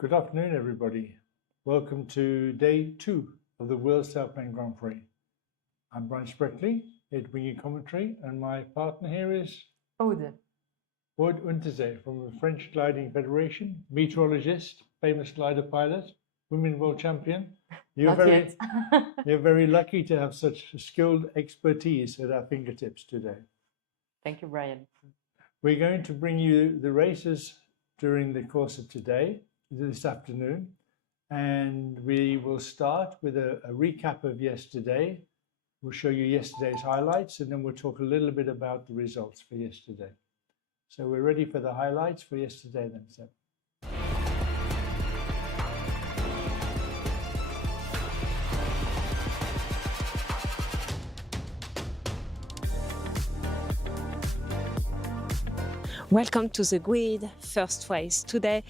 Good afternoon, everybody. Welcome to day 2 of the World Sailplane Grand Prix. I'm Brian Spreckley, here to bring you commentary, and my partner here is Aude. Aude Unterzee from the French Gliding Federation, meteorologist, famous glider pilot, women world champion. You're very lucky to have such skilled expertise at our fingertips today. Thank you, Brian. We're going to bring you the races during the course of this afternoon, and we will start with a recap of yesterday. We'll show you yesterday's highlights, and then we'll talk a little bit about the results for yesterday. So we're ready for the highlights for yesterday then, Seb. Welcome to the grid first race today.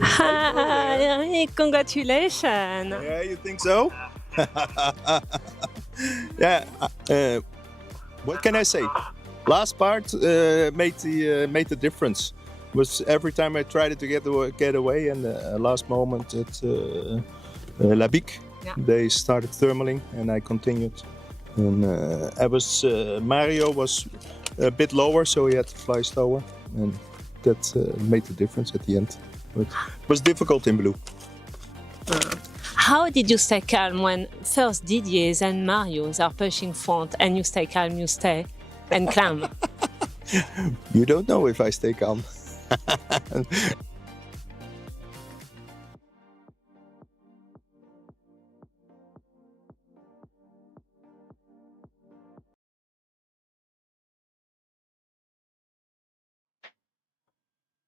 Hi, congratulations. Yeah, you think so? Yeah. What can I say? Last part made the difference. Was every time I tried to get away, and last moment at La Bic, Yeah. they started thermaling, and I continued. And Mario was a bit lower, so he had to fly slower, and that made the difference at the end. But it was difficult in blue. How did you stay calm when first Didier's and Mario's are pushing front and you stay calm, you stay and calm? You don't know if I stay calm.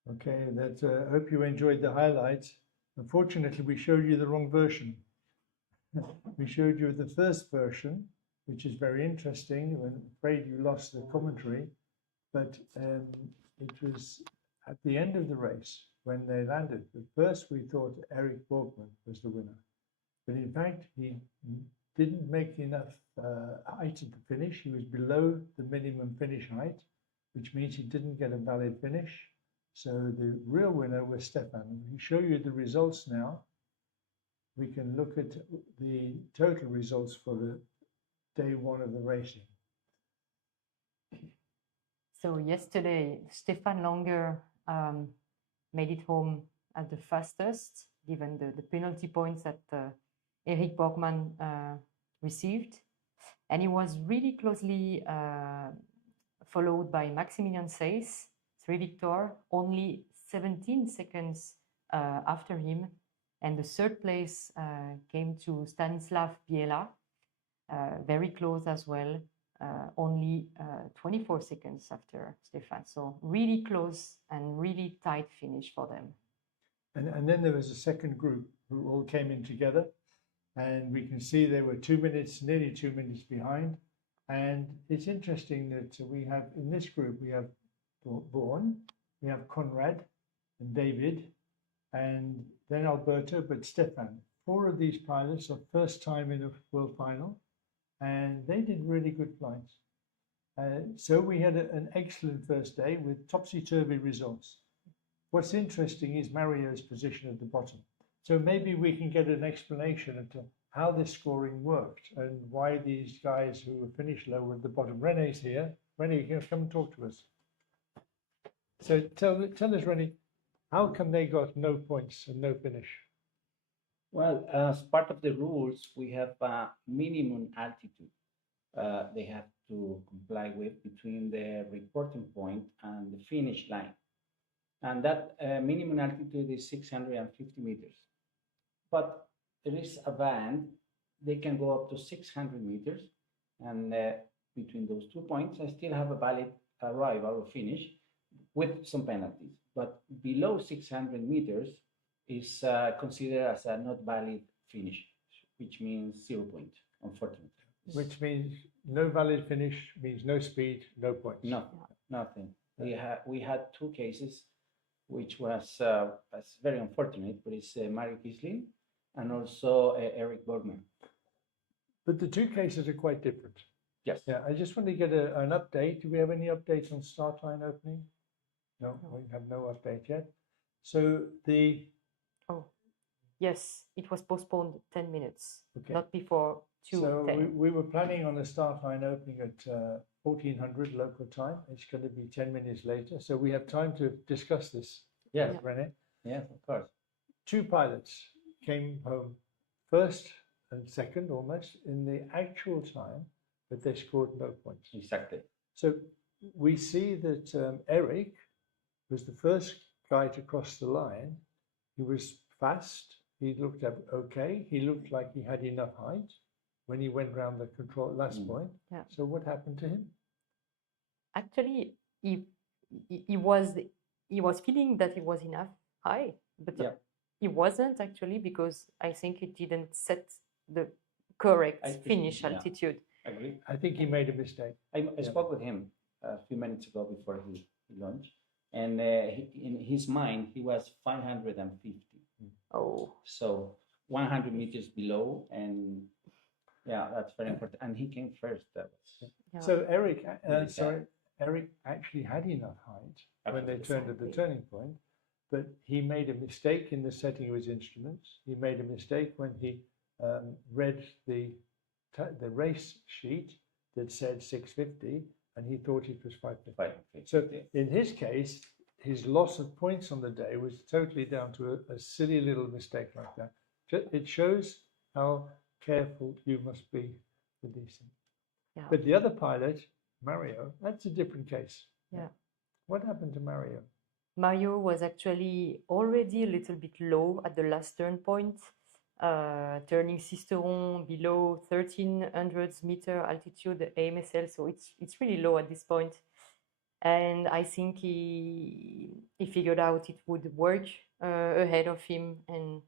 Okay, I hope you enjoyed the highlights. Unfortunately, we showed you the wrong version. We showed you the first version, which is very interesting. I'm afraid you lost the commentary, but it was at the end of the race when they landed. At first, we thought Eric Borgman was the winner, but in fact, he didn't make enough height at the finish. He was below the minimum finish height, which means he didn't get a valid finish. So the real winner was Stefan. We show you the results now. We can look at the total results for the day one of the racing. So yesterday, Stefan Langer made it home at the fastest, given the penalty points that Eric Borgman received. And he was really closely followed by Maximilian Seis, 3 Victor, only 17 seconds after him. And the third place came to Stanislav Biela, very close as well, only 24 seconds after Stefan. So really close and really tight finish for them. And then there was a second group who all came in together. And we can see they were 2 minutes, nearly 2 minutes behind. And it's interesting that we have, in this group, we have Vaughan, we have Conrad and David, and then Alberto, but Stefan. 4 of these pilots are first time in a world final, and they did really good flights. So we had an excellent first day with topsy-turvy results. What's interesting is Mario's position at the bottom. So maybe we can get an explanation as to how this scoring worked and why these guys who were finished low were at the bottom. René's here. René, you can come and talk to us. So tell us, René, how come they got no points and no finish? Well, as part of the rules, we have a minimum altitude they have to comply with between the reporting point and the finish line. And that minimum altitude is 650 meters. But there is a band, they can go up to 600 meters. And between those 2 points, I still have a valid arrival or finish with some penalties. But below 600 meters is considered as a not valid finish, which means 0 point, unfortunately. Which means no valid finish means no speed, no points. Nothing. We had 2 cases, which was very unfortunate, but it's Mario Kislin and also Eric Borgman. But the 2 cases are quite different. Yes. Yeah, I just want to get an update. Do we have any updates on start line opening? No, we have no update yet. So Yes, it was postponed 10 minutes, okay. Not before 2:10. So we were planning on the start line opening at 1400 local time. It's going to be 10 minutes later. So we have time to discuss this. Yes. Yeah. René? Yes, of course. 2 pilots came home first and second almost in the actual time, but they scored no points. Exactly. So we see that Eric was the first guy to cross the line. He was fast. He looked okay. He looked like he had enough height when he went round the control last point. Yeah. So what happened to him? Actually, he was feeling that he was enough high, but he wasn't actually, because I think he didn't set the correct finish altitude. Agree. I think he made a mistake. I spoke with him a few minutes ago before he launched, and in his mind he was 550. Oh, So 100 meters below, and yeah, that's very important. And he came first. That was yeah. So Eric, Really sorry, sad. Eric actually had enough height when they Absolutely. turned at the Exactly. turning point, but he made a mistake in the setting of his instruments. He made a mistake when he read the race sheet that said 650, and he thought it was 550. 550. So in his case, his loss of points on the day was totally down to a silly little mistake like that. It shows how careful you must be with these things. Yeah. But the other pilot, Mario, that's a different case. Yeah. What happened to Mario? Mario was actually already a little bit low at the last turn point, turning Sisteron below 1300 meter altitude AMSL, so it's really low at this point. And I think he figured out it would work ahead of him, and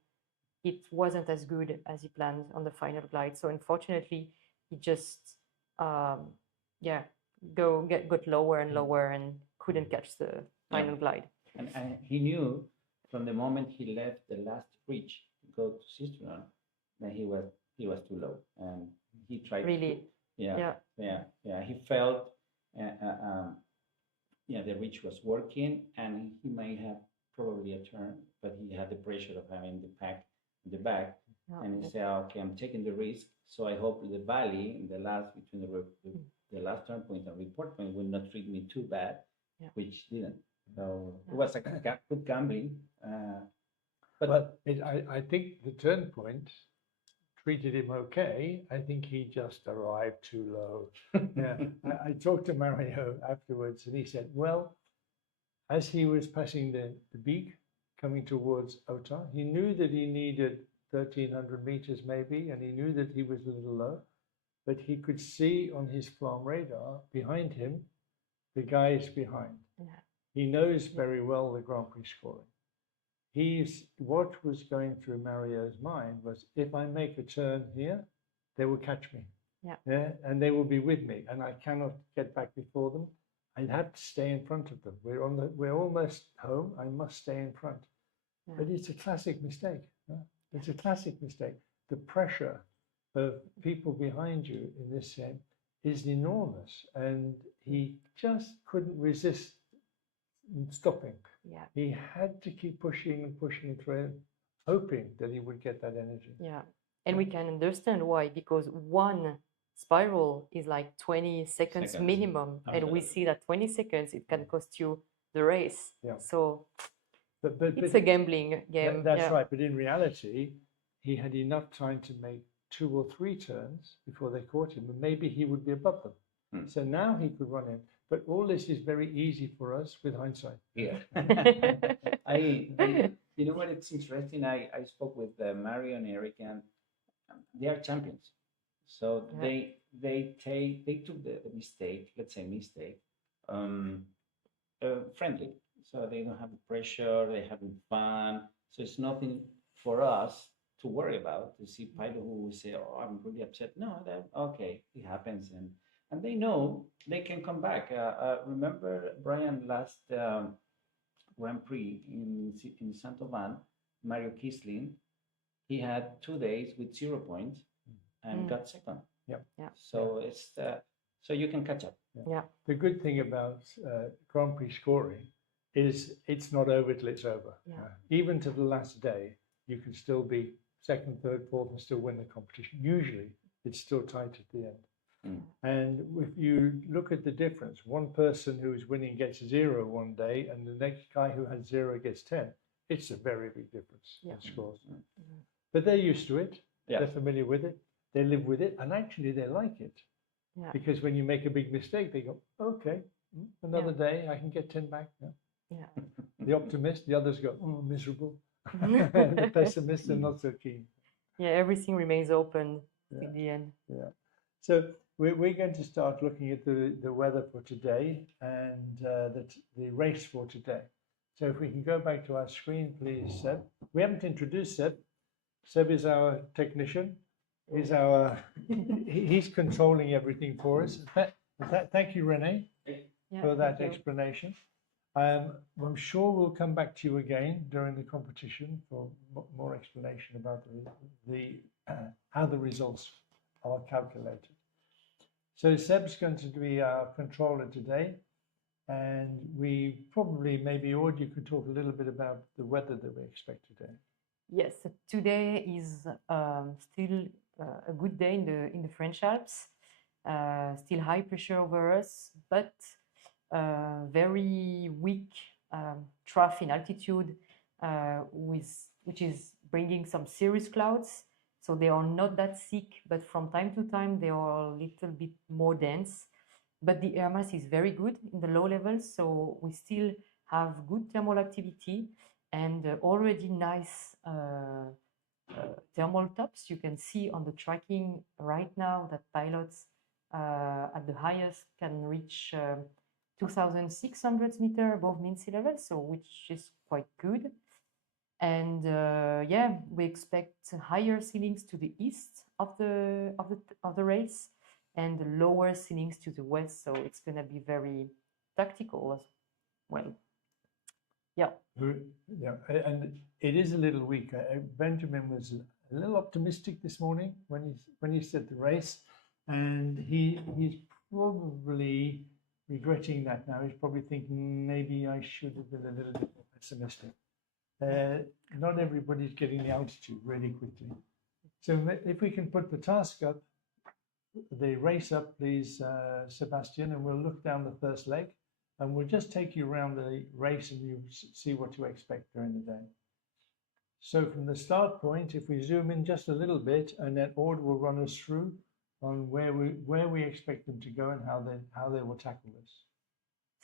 it wasn't as good as he planned on the final glide. So unfortunately, he just got lower and lower and couldn't catch the final glide. And he knew from the moment he left the last bridge to go to Sisteron that he was too low, and he tried Really? to, he felt the reach was working, and he might have probably a turn, but he had the pressure of having the pack in the back, Yeah. and he said, okay, I'm taking the risk, so I hope the valley in the last between the last turn point and report point will not treat me too bad, which didn't. So it was a good gambling. But I think the turn point treated him okay. I think he just arrived too low. Yeah, I talked to Mario afterwards, and he said, well, as he was passing the beak coming towards Ota, he knew that he needed 1,300 meters maybe, and he knew that he was a little low, but he could see on his farm radar behind him the guys behind. Yeah. He knows very well the Grand Prix scoring. What was going through Mario's mind was, if I make a turn here, they will catch me. Yeah, and they will be with me, and I cannot get back before them. I have to stay in front of them. We're almost home. I must stay in front. Yeah. But it's a classic mistake. It's a classic mistake. The pressure of people behind you in this sense is enormous, and he just couldn't resist stopping. Yeah. He had to keep pushing and pushing through, hoping that he would get that energy. Yeah. And we can understand why, because one spiral is like 20 seconds minimum, and we see that 20 seconds it can cost you the race. Yeah. So but it's a gambling game. That's right. But in reality, he had enough time to make 2 or 3 turns before they caught him, and maybe he would be above them. So now he could run in. But all this is very easy for us with hindsight. Yeah. You know what? It's interesting. I spoke with Mario and Eric, and they are champions. So they took the mistake, let's say mistake, friendly. So they don't have the pressure. They're having fun. So it's nothing for us to worry about. To see pilot who will say, "Oh, I'm really upset." No, okay, it happens, and they know they can come back. Remember, Brian, last Grand Prix in Saint-Auban, Mario Kisling, he had 2 days with 0 points and got second. Yeah. So it's so you can catch up. Yeah. The good thing about Grand Prix scoring is it's not over till it's over. Yeah. Even to the last day, you can still be second, third, fourth, and still win the competition. Usually, it's still tight at the end. And if you look at the difference, one person who is winning gets 0 one day, and the next guy who had 0 gets 10. It's a very big difference in scores. But they're used to it. Yeah. They're familiar with it. They live with it, and actually they like it. Yeah. Because when you make a big mistake, they go, okay, another day, I can get 10 back. Yeah. The optimist, the others go, oh, miserable. The pessimists are not so keen. Yeah, everything remains open in the end. Yeah. So we're going to start looking at the weather for today and the race for today. So if we can go back to our screen, please, Seb. We haven't introduced Seb. Seb is our technician. He's controlling everything for us. Thank you, Renee, for that explanation. I'm sure we'll come back to you again during the competition for more explanation about how the results are calculated. So Seb's going to be our controller today, and we probably, maybe Aude, you could talk a little bit about the weather that we expect today. Yes, so today is still a good day in the French Alps. Still high pressure over us, but very weak trough in altitude, which is bringing some serious clouds. So they are not that thick, but from time to time they are a little bit more dense. But the air mass is very good in the low levels, so we still have good thermal activity and already nice thermal tops. You can see on the tracking right now that pilots at the highest can reach 2,600 meters above mean sea level, so which is quite good. And yeah, we expect higher ceilings to the east of the race and lower ceilings to the west, so it's going to be very tactical as well. Yeah. Yeah, and it is a little weak. Benjamin was a little optimistic this morning when he said the race, and he's probably regretting that now. He's probably thinking maybe I should have been a little bit more pessimistic. Not everybody's getting the altitude really quickly. So if we can put the task up, the race up, please, Sebastian, and we'll look down the first leg, and we'll just take you around the race and you see what to expect during the day. So from the start point, if we zoom in just a little bit, and then Aude will run us through on where we expect them to go and how they will tackle this.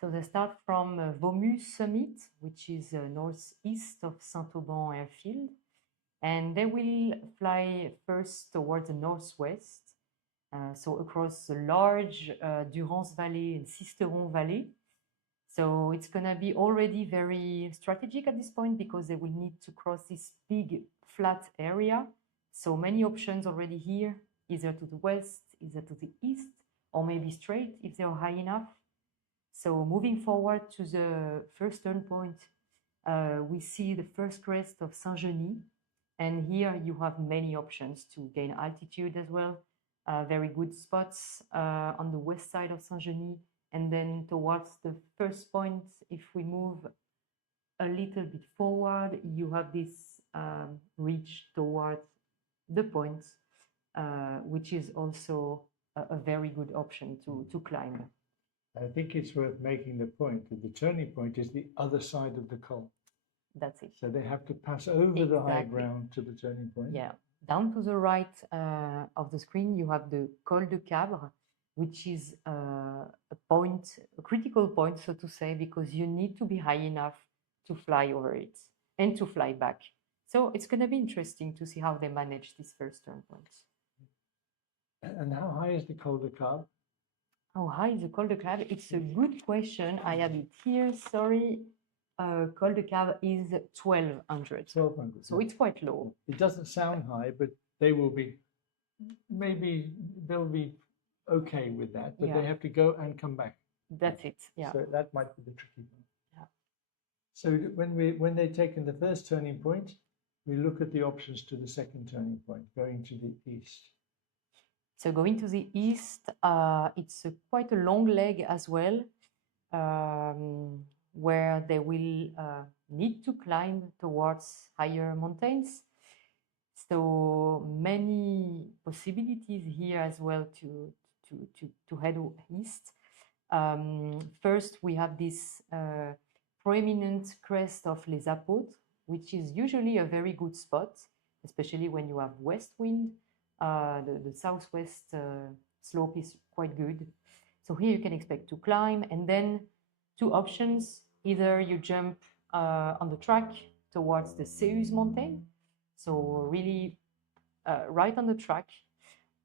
So they start from Vaumu Summit, which is northeast of Saint-Auban airfield, and they will fly first towards the northwest, so across the large Durance Valley and Sisteron Valley. So it's going to be already very strategic at this point because they will need to cross this big flat area. So many options already here, either to the west, either to the east, or maybe straight if they're high enough. So moving forward to the first turn point, we see the first crest of Saint-Genis. And here you have many options to gain altitude as well. Very good spots on the west side of Saint-Genis. And then towards the first point, if we move a little bit forward, you have this reach towards the point, which is also a very good option to climb. I think it's worth making the point that the turning point is the other side of the col. That's it. So they have to pass over the high ground to the turning point. Yeah. Down to the right of the screen, you have the Col de Cabre, which is a critical point, so to say, because you need to be high enough to fly over it and to fly back. So it's going to be interesting to see how they manage this first turn point. And how high is the Col de Cabre? How high is the Col de Cabre? It's a good question. I have it here, sorry. Col de Cabre is 1,200. 1,200. So it's quite low. It doesn't sound high, but they will be, maybe they'll be okay with that, but they have to go and come back. That's it, yeah. So that might be the tricky one. Yeah. So when they've taken the first turning point, we look at the options to the second turning point, going to the east. So going to the east, it's quite a long leg as well, where they will need to climb towards higher mountains. So many possibilities here as well to head east. First, we have this prominent crest of Les Apôtres, which is usually a very good spot, especially when you have west wind. The southwest slope is quite good. So here you can expect to climb, and then two options. Either you jump on the track towards the Seilplane mountain, so really right on the track,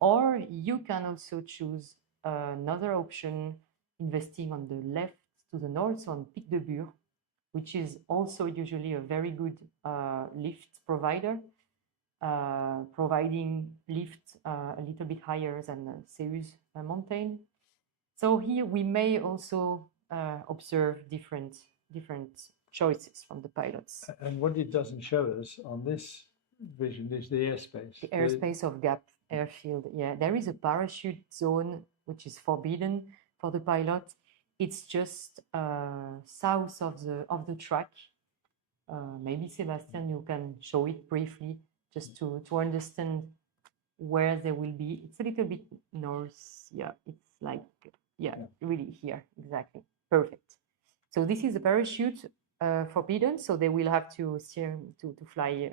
or you can also choose another option, investing on the left to the north, so on Pic de Bure, which is also usually a very good lift provider, providing lift a little bit higher than the Seilplane mountain. So here we may also observe different different choices from the pilots. And what it doesn't show us on this vision is the airspace. The airspace of Gap airfield, yeah. There is a parachute zone which is forbidden for the pilot. It's just south of the track. Maybe Sebastian, you can show it briefly just to understand where they will be. It's a little bit north. Yeah, it's like, yeah, really here, exactly. Perfect. So this is a parachute forbidden, so they will have to steer to fly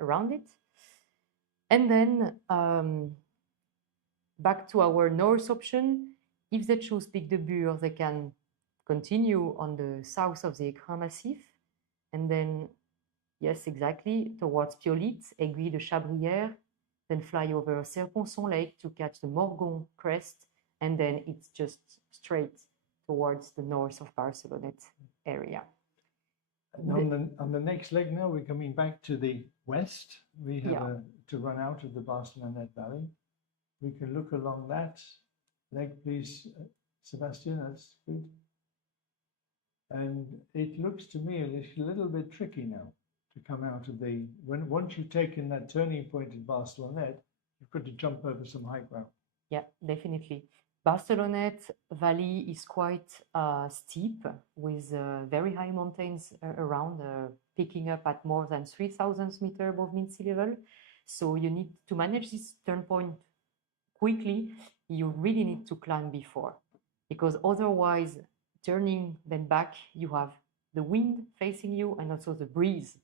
around it. And then back to our north option, if they choose Pic de Bure, they can continue on the south of the Écrin Massif, and then, yes, exactly, towards Piolit, Aiguille de Chabrière, then fly over Serponçon Lake to catch the Morgon crest, and then it's just straight towards the north of Barcelonette area. And on the next leg now, we're coming back to the west. We have to run out of the Barcelonette Valley. We can look along that leg, please, Sebastian, that's good. And it looks to me a little bit tricky now to come out of the, once you've taken that turning point at Barcelonette, you've got to jump over some high ground. Yeah, definitely. Barcelonette Valley is quite steep with very high mountains around, picking up at more than 3,000 meters above mean-sea level. So you need to manage this turn point quickly. You really need to climb before, because otherwise, turning then back, you have the wind facing you and also the breeze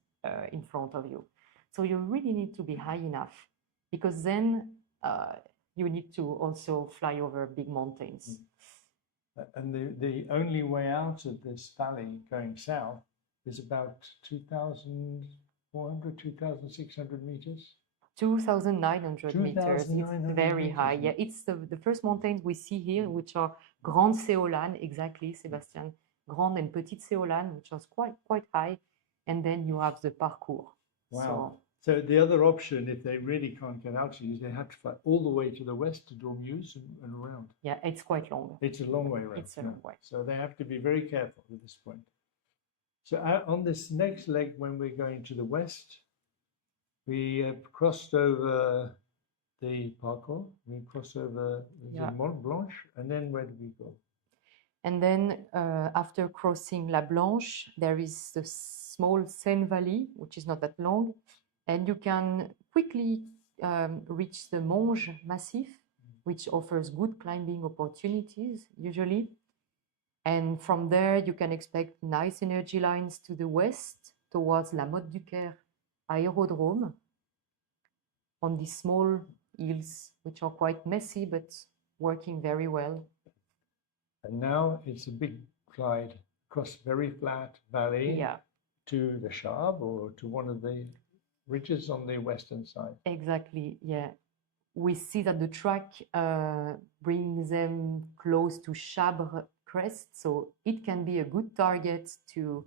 in front of you. So you really need to be high enough, because then you need to also fly over big mountains. And the only way out of this valley going south is about 2,400, 2,600 meters. 2,900 meters. It's very meters, high. Yeah, it's the first mountains we see here, which are Grande Séolane, exactly, Sebastian. Grande and Petite Séolane, which are quite high. And then you have the parcours. Wow. So the other option, if they really can't get out to you, is they have to fly all the way to the west to Dormeuse and around. Yeah, it's quite long. It's a long way around. It's a long way. So they have to be very careful at this point. So on this next leg, when we're going to the west, we have crossed over the parcours, we cross over the Mont Blanche, and then where do we go? And then after crossing La Blanche, there is the small Seine Valley, which is not that long, and you can quickly reach the Monge Massif, which offers good climbing opportunities usually. And from there, you can expect nice energy lines to the west towards La Motte du Caire Aérodrome on these small hills, which are quite messy, but working very well. And now it's a big glide across very flat valley to the Chab or to one of the ridges on the western side. Exactly, yeah. We see that the track brings them close to Chabre crest, so it can be a good target to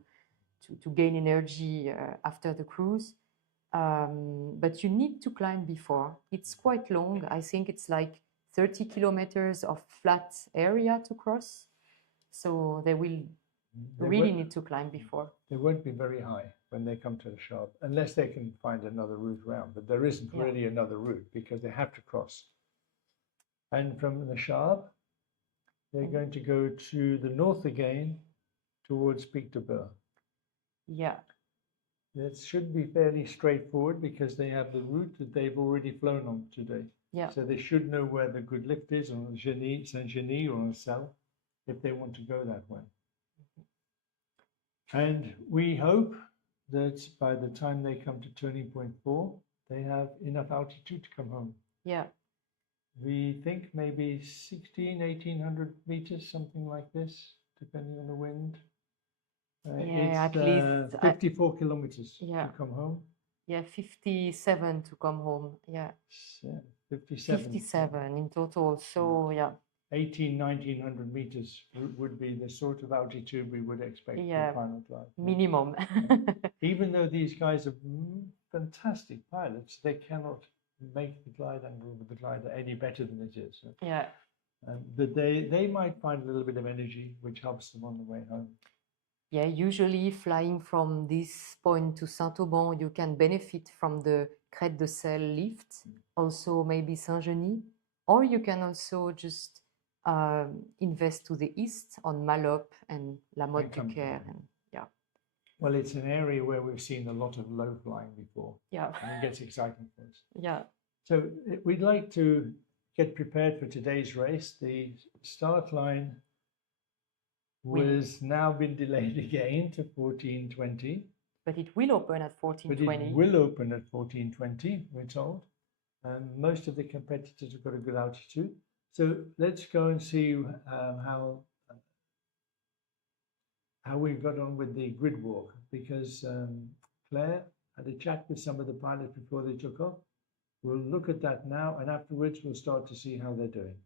gain energy after the cruise. But you need to climb before. It's quite long. I think it's like 30 kilometers of flat area to cross. So they will really need to climb before. They won't be very high when they come to the Chab, unless they can find another route round. But there isn't really another route because they have to cross. And from the Chab, they're going to go to the north again towards Pic de Bure. Yeah. That should be fairly straightforward because they have the route that they've already flown on today. Yeah. So they should know where the good lift is on Saint-Genis or on Sailplane if they want to go that way. And we hope that by the time they come to turning point 4, they have enough altitude to come home. Yeah. We think maybe 1,800 meters, something like this, depending on the wind. At least 54 kilometers to come home. Yeah, 57 to come home. Yeah. 57 in total. So, 1,900 meters would be the sort of altitude we would expect for a final glide. Minimum. Even though these guys are fantastic pilots, they cannot make the glide angle with the glider any better than it is. So. Yeah. But they might find a little bit of energy, which helps them on the way home. yeah, usually flying from this point to Saint-Auban, you can benefit from the Crête de Sel lift, also maybe Saint-Genis, or you can also just invest to the east on Malop and La Motte du Caire. And yeah. Well, it's an area where we've seen a lot of low flying before. Yeah. And it gets exciting for us. Yeah. So we'd like to get prepared for today's race. The start line was now been delayed again to 14:20. But it will open at 14:20. But it will open at 14:20, we're told. Most of the competitors have got a good altitude. So let's go and see how we've got on with the grid walk, because Claire had a chat with some of the pilots before they took off. We'll look at that now, and afterwards we'll start to see how they're doing.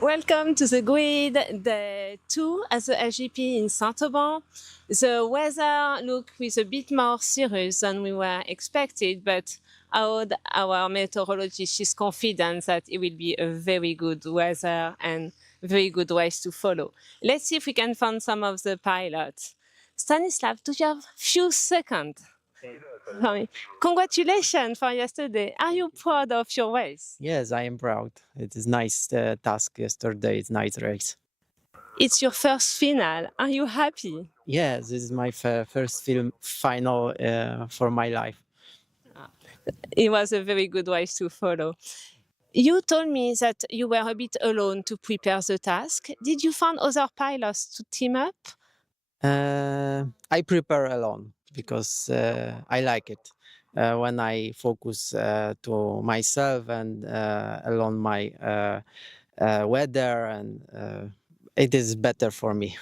Welcome to the grid, day 2 at the SGP in Saint-Auban. The weather looked with a bit more serious than we were expected, but our meteorologist is confident that it will be a very good weather and very good race to follow. Let's see if we can find some of the pilots. Stanislav, do you have a few seconds? Congratulations for yesterday. Are you proud of your race? Yes, I am proud. It is nice task yesterday. It's nice race. It's your first final. Are you happy? Yes, this is my first final for my life. It was a very good race to follow. You told me that you were a bit alone to prepare the task. Did you find other pilots to team up? I prepare alone because I like it. When I focus to myself and alone my weather, and it is better for me.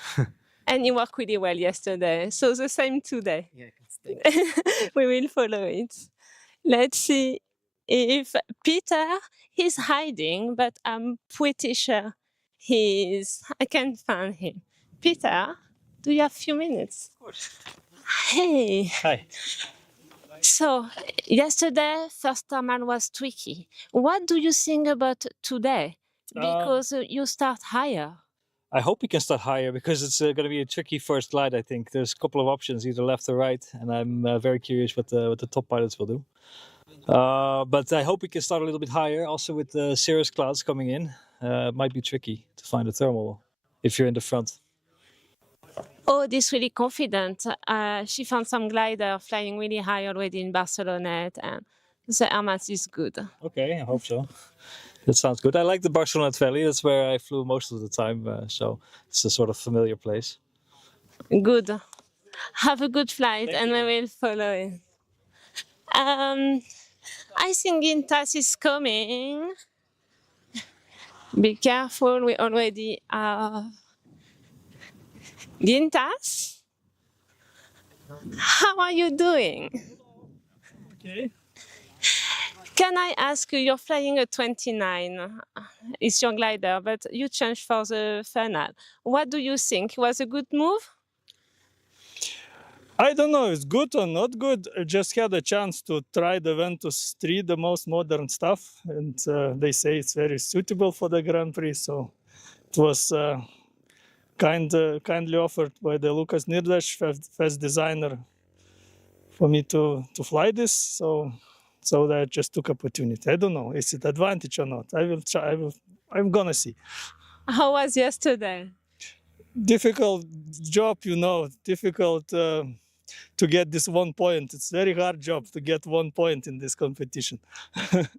And you worked really well yesterday, so the same today. Yeah, we will follow it. Let's see if Peter is hiding, but I'm pretty sure I can't find him. Peter, do you have a few minutes? Of course. Hey. Hi. So, yesterday, first thermal was tricky. What do you think about today? Because you start higher. I hope we can start higher because it's going to be a tricky first glide, I think. There's a couple of options, either left or right, and I'm very curious what the top pilots will do. But I hope we can start a little bit higher, also with the cirrus clouds coming in. It might be tricky to find a thermal if you're in the front. Oh, this really confident. She found some glider flying really high already in Barcelonette, and the air mass is good. Okay, I hope so. That sounds good. I like the Barcelonette Valley. That's where I flew most of the time, so it's a sort of familiar place. Good. Have a good flight, and we will follow it. I think Gintas is coming. Be careful, we already are. Gintas? How are you doing? Okay. Can I ask you, you're flying a 29, it's your glider, but you changed for the final. What do you think? Was a good move? I don't know if it's good or not good. I just had a chance to try the Ventus 3, the most modern stuff, and they say it's very suitable for the Grand Prix, so it was kindly offered by the Lucas Nirdash, first designer, for me to fly this, so I just took opportunity. I don't know, is it advantage or not? I will try, I'm gonna see. How was yesterday? Difficult job, difficult to get this 1 point. It's very hard job to get 1 point in this competition.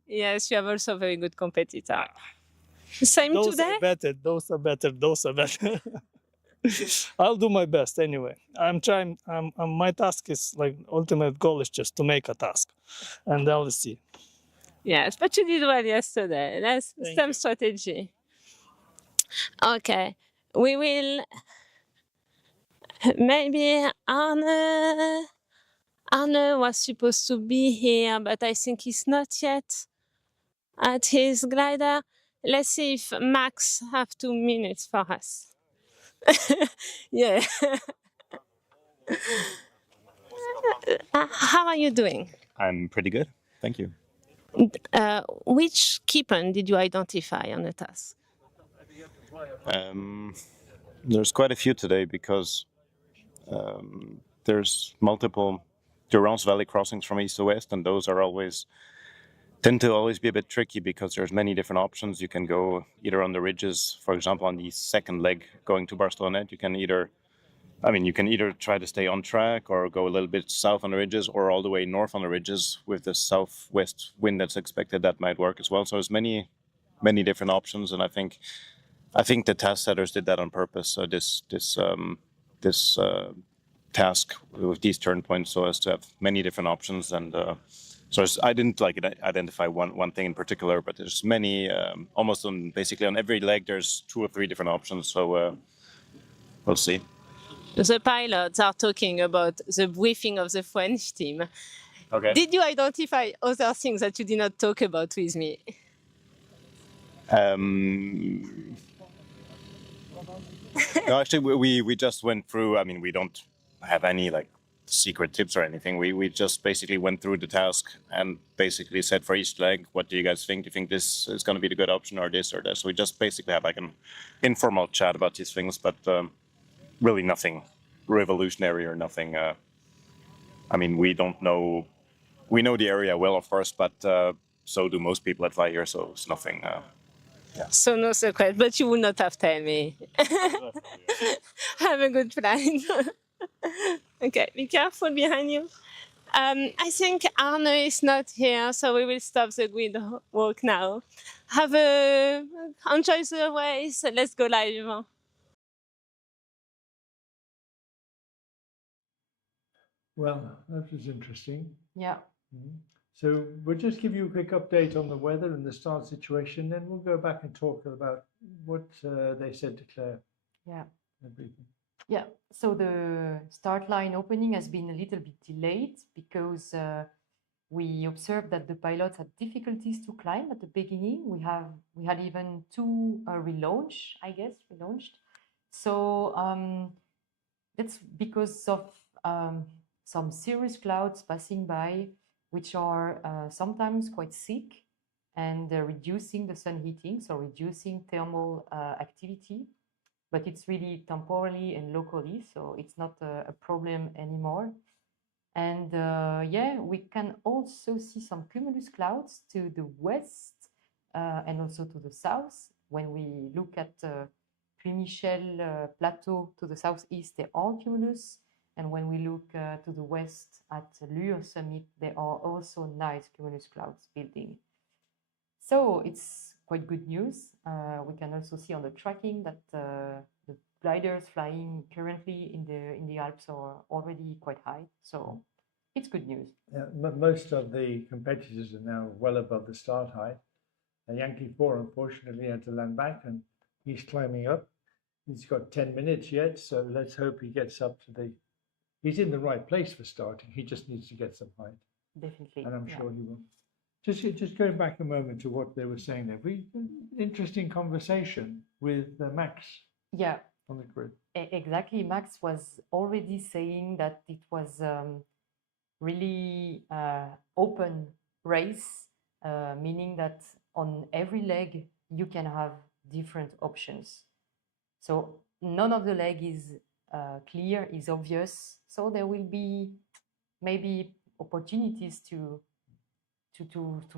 Yes, you have also a very good competitor. Same those today? Those are better. I'll do my best anyway. I'm trying. My task is like ultimate goal is just to make a task, and I'll see. Yes, but you did well yesterday. That's some strategy. Okay, we will. Maybe Arne was supposed to be here, but I think he's not yet at his glider. Let's see if Max have 2 minutes for us. Yeah. How are you doing? I'm pretty good, thank you. Which keeper did you identify on the task? There's quite a few today because There's multiple Durance Valley crossings from east to west, and those are tend to always be a bit tricky because there's many different options. You can go either on the ridges, for example, on the second leg going to Barcelonette. You can either try to stay on track or go a little bit south on the ridges or all the way north on the ridges with the southwest wind that's expected. That might work as well. So there's many different options, and I think the task setters did that on purpose. So this task with these turn points so as to have many different options, and so I didn't identify one thing in particular, but there's many, almost basically on every leg there's 2 or 3 different options, so we'll see. The pilots are talking about the briefing of the French team. Okay. Did you identify other things that you did not talk about with me? No, actually, we just went through. I mean, we don't have any secret tips or anything. We just basically went through the task and basically said for each leg, what do you guys think? Do you think this is going to be the good option or this or that? So we just basically had an informal chat about these things, but really nothing revolutionary or nothing. I mean, we don't know. We know the area well, of course, but so do most people that fly here. So it's nothing. Yeah. So no secret, but you will not have tell me. Have a good flight. Okay, be careful behind you. I think Arno is not here, so we will stop the grid walk now. Enjoy the race. Let's go live. Well, that was interesting. Yeah. So we'll just give you a quick update on the weather and the start situation, then we'll go back and talk about what they said to Claire. Yeah. Everything. Yeah, so the start line opening has been a little bit delayed because we observed that the pilots had difficulties to climb at the beginning. We had even 2 relaunched. So that's because of some serious clouds passing by, which are sometimes quite thick and reducing the sun heating, so reducing thermal activity. But it's really temporally and locally, so it's not a problem anymore. And yeah, we can also see some cumulus clouds to the west and also to the south. When we look at Prix plateau to the southeast, there are cumulus. And when we look to the west at Lure summit, there are also nice cumulus clouds building. So it's quite good news. We can also see on the tracking that the gliders flying currently in the Alps are already quite high. So it's good news. Yeah, most of the competitors are now well above the start height. Yankee 4 unfortunately had to land back, and he's climbing up. He's got 10 minutes yet, so let's hope he gets up to the... He's in the right place for starting. He just needs to get some height. Definitely. And I'm sure he will. Just going back a moment to what they were saying there. Interesting conversation with Max. Yeah. On the grid. Exactly. Max was already saying that it was really open race, meaning that on every leg you can have different options. So none of the leg is clear, is obvious. So there will be maybe opportunities to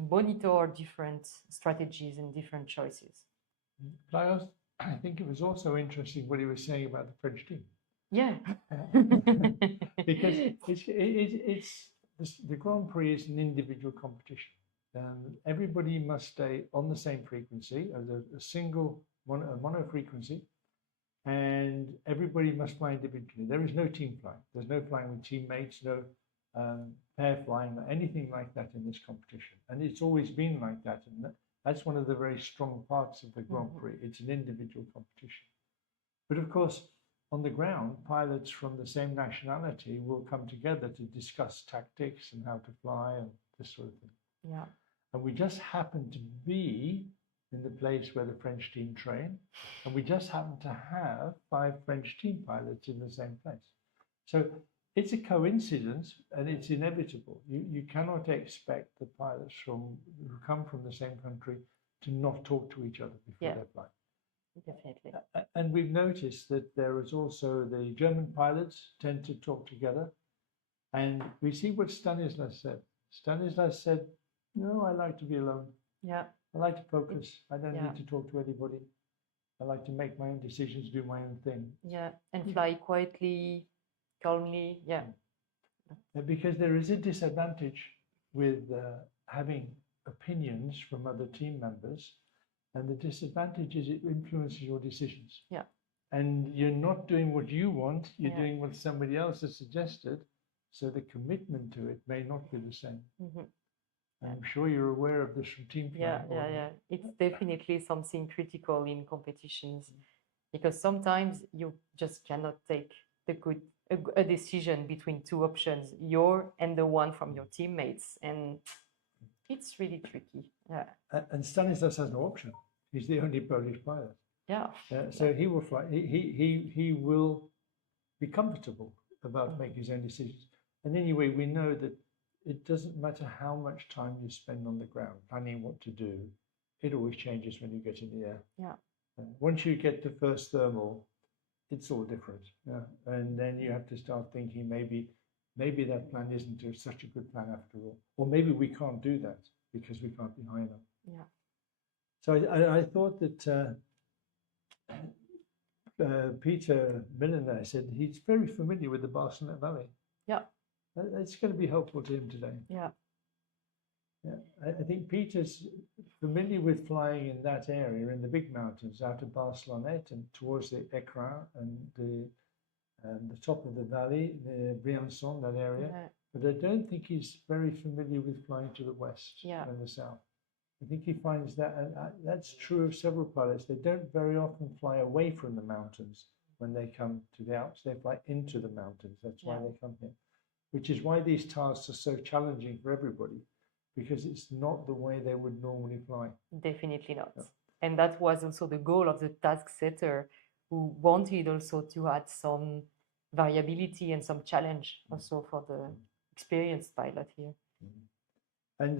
monitor different strategies and different choices. I think it was also interesting what he was saying about the French team. Yeah. Because the Grand Prix is an individual competition. Everybody must stay on the same frequency as a single mono frequency, and everybody must fly individually. There is no team flying. There's no flying with teammates, no pair flying, anything like that in this competition. And it's always been like that. And that's one of the very strong parts of the Grand Prix. It's an individual competition. But of course, on the ground, pilots from the same nationality will come together to discuss tactics and how to fly and this sort of thing. Yeah. And we just happen to be in the place where the French team train, and we just happen to have 5 French team pilots in the same place. So it's a coincidence, and it's inevitable. You cannot expect the pilots who come from the same country to not talk to each other before they fly. Definitely. And we've noticed that there is also the German pilots tend to talk together. And we see what Stanislas said. Stanislas said, no, I like to be alone. Yeah. I like to focus. I don't Yeah. need to talk to anybody. I like to make my own decisions, do my own thing. Yeah. And fly quietly, calmly. Yeah. Because there is a disadvantage with having opinions from other team members. And the disadvantage is it influences your decisions. Yeah. And you're not doing what you want, you're Yeah. doing what somebody else has suggested. So the commitment to it may not be the same. Mhm. I'm sure you're aware of this from team Yeah, flying. yeah, yeah. It's definitely something critical in competitions because sometimes you just cannot take a decision between two options, your and the one from your teammates, and it's really tricky. Yeah, And Stanislas has no option. He's the only Polish pilot. yeah, So he will fly. He will be comfortable about making his own decisions. And anyway, we know that it doesn't matter how much time you spend on the ground planning what to do. It always changes when you get in the air. Yeah. Once you get the first thermal, it's all different. Yeah. And then you have to start thinking maybe that plan isn't such a good plan after all, or maybe we can't do that because we can't be high enough. Yeah. So I thought that Peter Milliner said he's very familiar with the Barcelonette Valley. Yeah. It's going to be helpful to him today. Yeah. Yeah, I think Peter's familiar with flying in that area, in the big mountains, out of Barcelonette and towards the XII and the top of the valley, the Briançon, that area. Yeah. But I don't think he's very familiar with flying to the west and the south. I think he finds that, and that's true of several pilots, they don't very often fly away from the mountains when they come to the Alps. They fly into the mountains. That's why they come here, which is why these tasks are so challenging for everybody, because it's not the way they would normally fly. Definitely not. Yeah. And that was also the goal of the task setter, who wanted also to add some variability and some challenge also for the experienced pilot here. And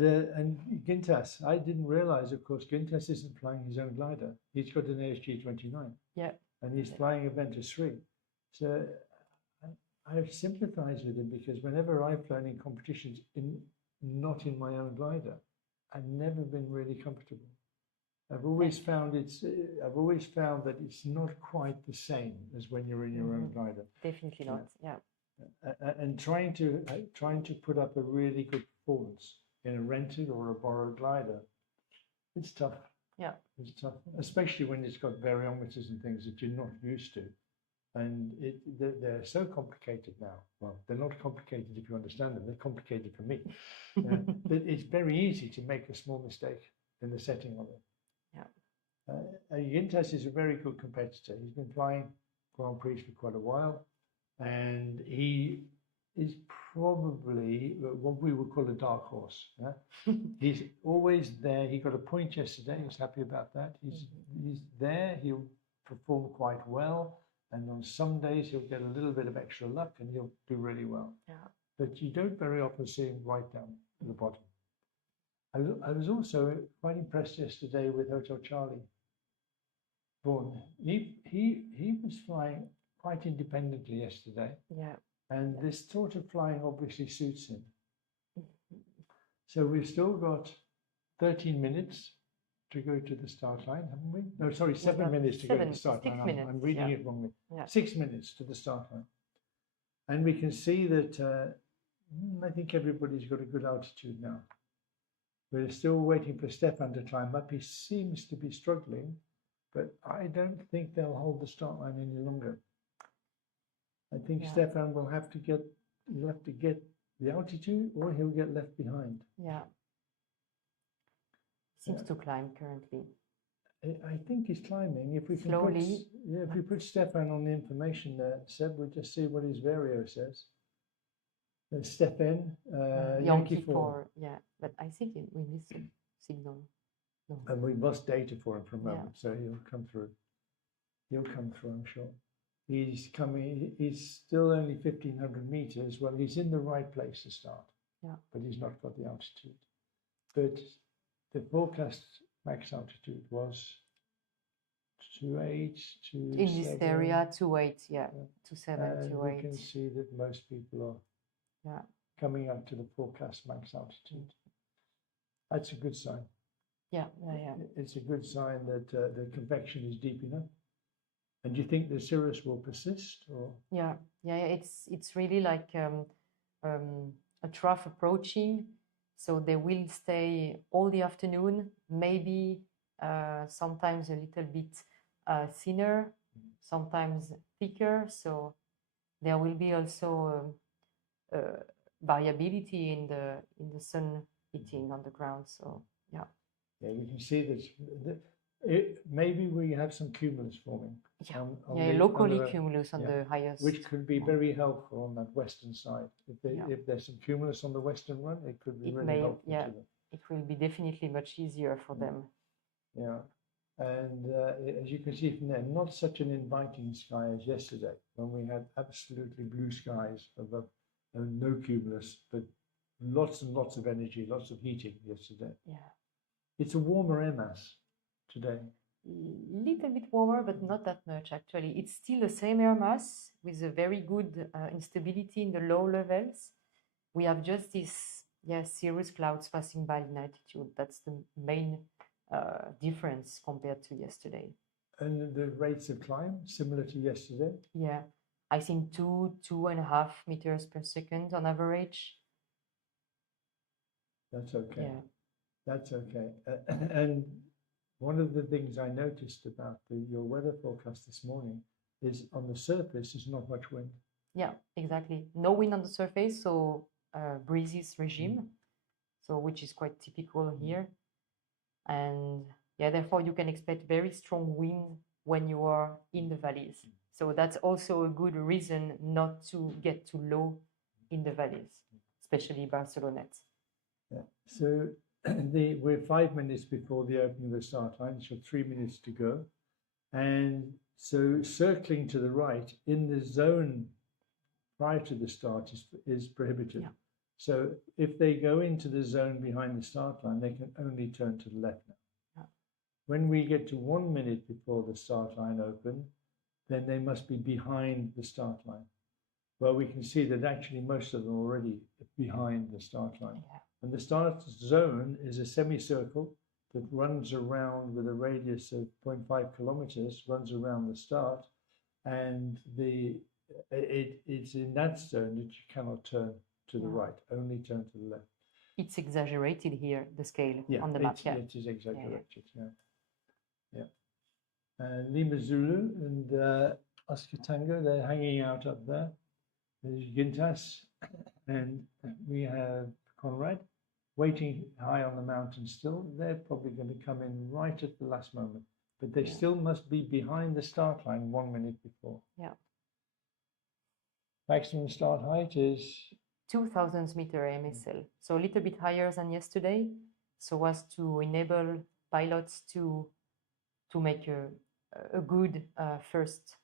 Gintas, I didn't realize, of course, Gintas isn't flying his own glider. He's got an ASG-29. Yeah. And he's flying a Ventus 3. So I sympathize with him, because whenever I've flown in competitions, not in my own glider, I've never been really comfortable. I've always found that it's not quite the same as when you're in your own glider. Definitely not. Yeah. And trying to put up a really good performance in a rented or a borrowed glider, it's tough. Yeah. It's tough, especially when it's got variometers and things that you're not used to. And they're so complicated now. Well, they're not complicated if you understand them. They're complicated for me. But it's very easy to make a small mistake in the setting of it. Yeah. Gintas is a very good competitor. He's been flying Grand Prix for quite a while, and he is probably what we would call a dark horse. Yeah? He's always there. He got a point yesterday. He was happy about that. He's there. He'll perform quite well. And on some days, he'll get a little bit of extra luck and he'll do really well. Yeah. But you don't very often see him right down at the bottom. I was also quite impressed yesterday with Hotel Charlie. Vaughan. He was flying quite independently yesterday. Yeah. And this sort of flying obviously suits him. So we've still got 13 minutes to go to the start line, haven't we? No, sorry, 7 minutes to go to the start line. I'm reading it wrongly. Yeah. 6 minutes to the start line. And we can see that I think everybody's got a good altitude now. We're still waiting for Stefan to climb up. He seems to be struggling, but I don't think they'll hold the start line any longer. I think Stefan will have to get the altitude, or he'll get left behind. Yeah. Seems to climb currently. I think he's climbing. If we can slowly. If we put Stefan on the information there, Seb, we'll just see what his vario says. Stefan, Yankee 4. Yeah, but I think we missed a signal. No. And we lost data for him for a moment, so he'll come through. He'll come through, I'm sure. He's coming. He's still only 1,500 meters. Well, he's in the right place to start. Yeah. But he's not got the altitude. But the forecast max altitude was 2.8, In this 2.7. area, 2.8, yeah, 2.7, And we can 2.8. see that most people are Yeah. coming up to the forecast max altitude. That's a good sign. Yeah, yeah, yeah. It's a good sign that the convection is deep enough. And do you think the cirrus will persist? Or Yeah, yeah, yeah, it's really like a trough approaching, so they will stay all the afternoon, maybe sometimes a little bit thinner, sometimes thicker. So there will be also variability in the sun hitting on the ground. So yeah, yeah, we can see that maybe we have some cumulus forming. yeah, on yeah, the- locally on the- cumulus on yeah, the highest. which could be very helpful on that western side. Yeah. If there's some cumulus on the western run, it could be It really may, helpful yeah, to them. it will be definitely much easier for them. Yeah, and as you can see from there, not such an inviting sky as yesterday when we had absolutely blue skies above and no cumulus, but lots and lots of energy, lots of heating yesterday. Yeah. It's a warmer air mass today. Little bit warmer, but not that much actually. It's still the same air mass with a very good instability in the low levels. We have just this, cirrus clouds passing by in altitude. That's the main difference compared to yesterday. And the rates of climb similar to yesterday. Yeah, I think 2.5 meters per second on average. That's okay. Yeah. That's okay. And one of the things I noticed about your weather forecast this morning is on the surface is not much wind. Yeah, exactly. No wind on the surface, so breezes regime, so which is quite typical here. And yeah, therefore you can expect very strong wind when you are in the valleys. So that's also a good reason not to get too low in the valleys, especially Barcelonette. Yeah. So we're 5 minutes before the opening of the start line, so 3 minutes to go. And so circling to the right in the zone prior to the start is prohibited. Yeah. So if they go into the zone behind the start line, they can only turn to the left now. Yeah. When we get to 1 minute before the start line open, then they must be behind the start line. Well, we can see that actually most of them are already behind the start line. Yeah. And the start zone is a semicircle that runs around with a radius of 0.5 kilometers, runs around the start, and it's in that zone that you cannot turn to the right, only turn to the left. It's exaggerated here, the scale on the map. Yeah, it is exaggerated. Yeah. And Lima Zulu and Oscar Tango, they're hanging out up there. There's Gintas, and we have Conrad waiting high on the mountain still. They're probably going to come in right at the last moment, but they still must be behind the start line 1 minute before. Yeah. Maximum start height is 2000 meter MSL, so a little bit higher than yesterday, so as to enable pilots to make a good first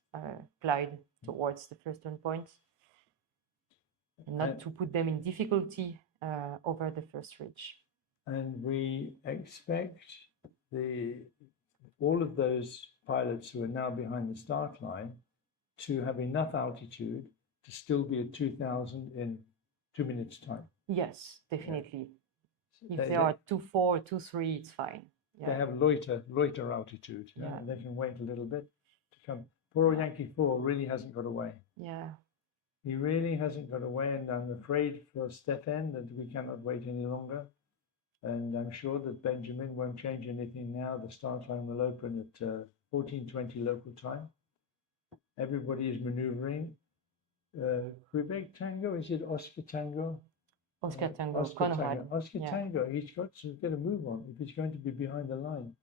glide towards the first turn point, and not to put them in difficulty over the first ridge. And we expect all of those pilots who are now behind the start line to have enough altitude to still be at 2000 in 2 minutes time. Yes, definitely. Yeah. If they are 2.4, 2.3, it's fine. Yeah. They have loiter altitude, and they can wait a little bit to come. Poor Yankee 4 really hasn't got away. Yeah. He really hasn't got away, and I'm afraid for Stefan that we cannot wait any longer. And I'm sure that Benjamin won't change anything now. The start line will open at 14:20 local time. Everybody is maneuvering. Quebec Tango, is it Oscar Tango? Oscar Tango, Conrad. Oscar Tango, he's got to get a move on if he's going to be behind the line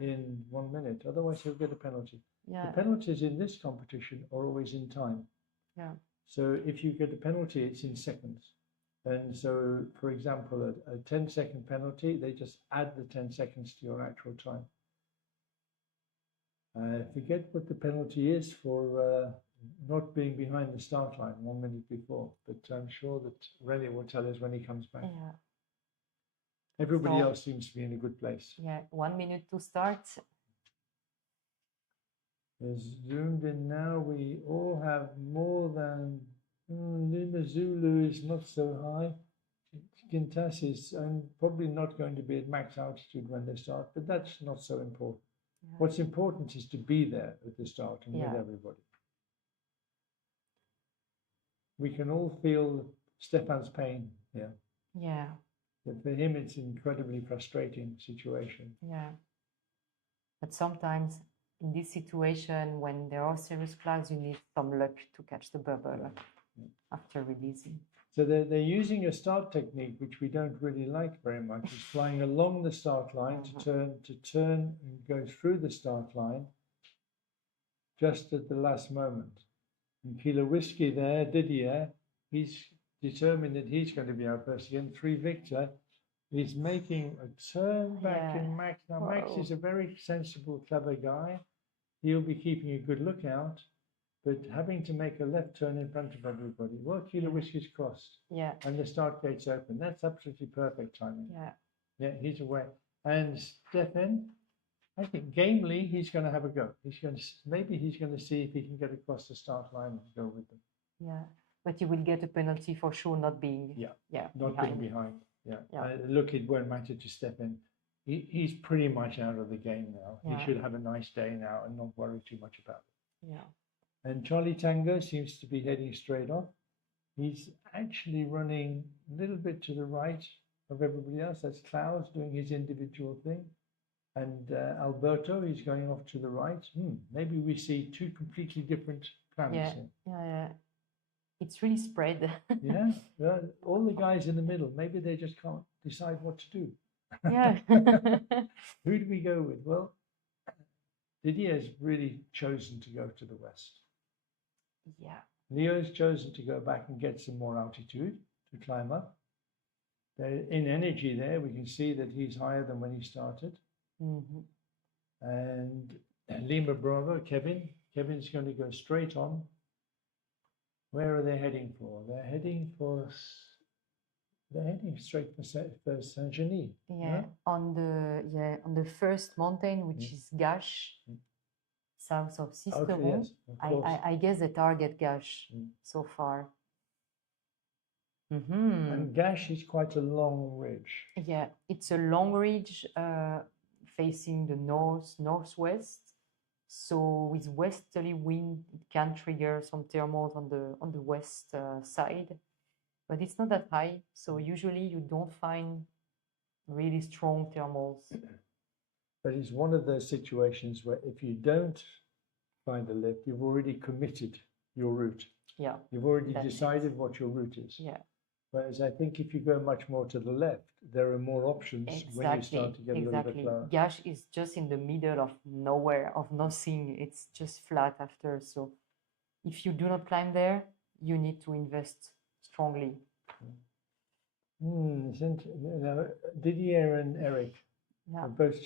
in 1 minute. Otherwise, he'll get a penalty. Yeah. The penalties in this competition are always in time. Yeah. So if you get a penalty, it's in seconds. And so, for example, a 10-second penalty, they just add the 10 seconds to your actual time. I forget what the penalty is for not being behind the start line 1 minute before, but I'm sure that René will tell us when he comes back. Yeah. Everybody else seems to be in a good place. Yeah, 1 minute to start. Is zoomed in now. We all have more than Lima Zulu is not so high. Quintas is probably not going to be at max altitude when they start, but that's not so important. Yeah. What's important is to be there at the start and with Yeah. everybody. We can all feel Stefan's pain. Yeah. Yeah. But for him, it's an incredibly frustrating situation. Yeah. But sometimes in this situation, when there are serious clouds, you need some luck to catch the bubble after releasing. So they're using a start technique which we don't really like very much. It's flying along the start line to turn and go through the start line just at the last moment. And Kilo Whiskey there, Didier, he's determined that he's going to be our first again. 3 Victor is making a turn back in Max. Now Max is a very sensible, clever guy. He'll be keeping a good lookout. But having to make a left turn in front of everybody, well, Kilo Whiskey's crossed. Yeah. And the start gate's open. That's absolutely perfect timing. Yeah. Yeah, he's away. And Stefan, I think gamely, he's going to have a go. Maybe he's going to see if he can get across the start line and go with them. Yeah. But you will get a penalty for sure not being Not being behind. Yeah. Yeah. Look, it won't matter to Stefan. He's pretty much out of the game now. Yeah. He should have a nice day now and not worry too much about it. Yeah. And Charlie Tango seems to be heading straight off. He's actually running a little bit to the right of everybody else. That's Klaus doing his individual thing. And Alberto, he's going off to the right. Maybe we see 2 completely different plans here. Yeah. It's really spread. Yeah. Well, all the guys in the middle, maybe they just can't decide what to do. Yeah. Who do we go with? Well, Didier's really chosen to go to the west. Yeah. Leo's chosen to go back and get some more altitude to climb up. In energy there, we can see that he's higher than when he started. And Lima Bravo, Kevin's going to go straight on. Where are they heading for? They're heading straight for Saint-Genis. Yeah, on the first mountain, which is Gache, south of Sisteron. Yes, of course. I guess the target Gache so far. And Gache is quite a long ridge. Yeah, it's a long ridge facing the northwest. So with westerly wind, it can trigger some thermals on the west side. But it's not that high, so usually you don't find really strong thermals. But it's one of those situations where if you don't find a lift, you've already committed your route. Yeah. You've already decided what your route is. Yeah. Whereas I think if you go much more to the left, there are more options when you start to get a little bit lower. Gache is just in the middle of nowhere, of nothing. It's just flat after. So if you do not climb there, you need to invest strongly. Now, Didier and Eric have both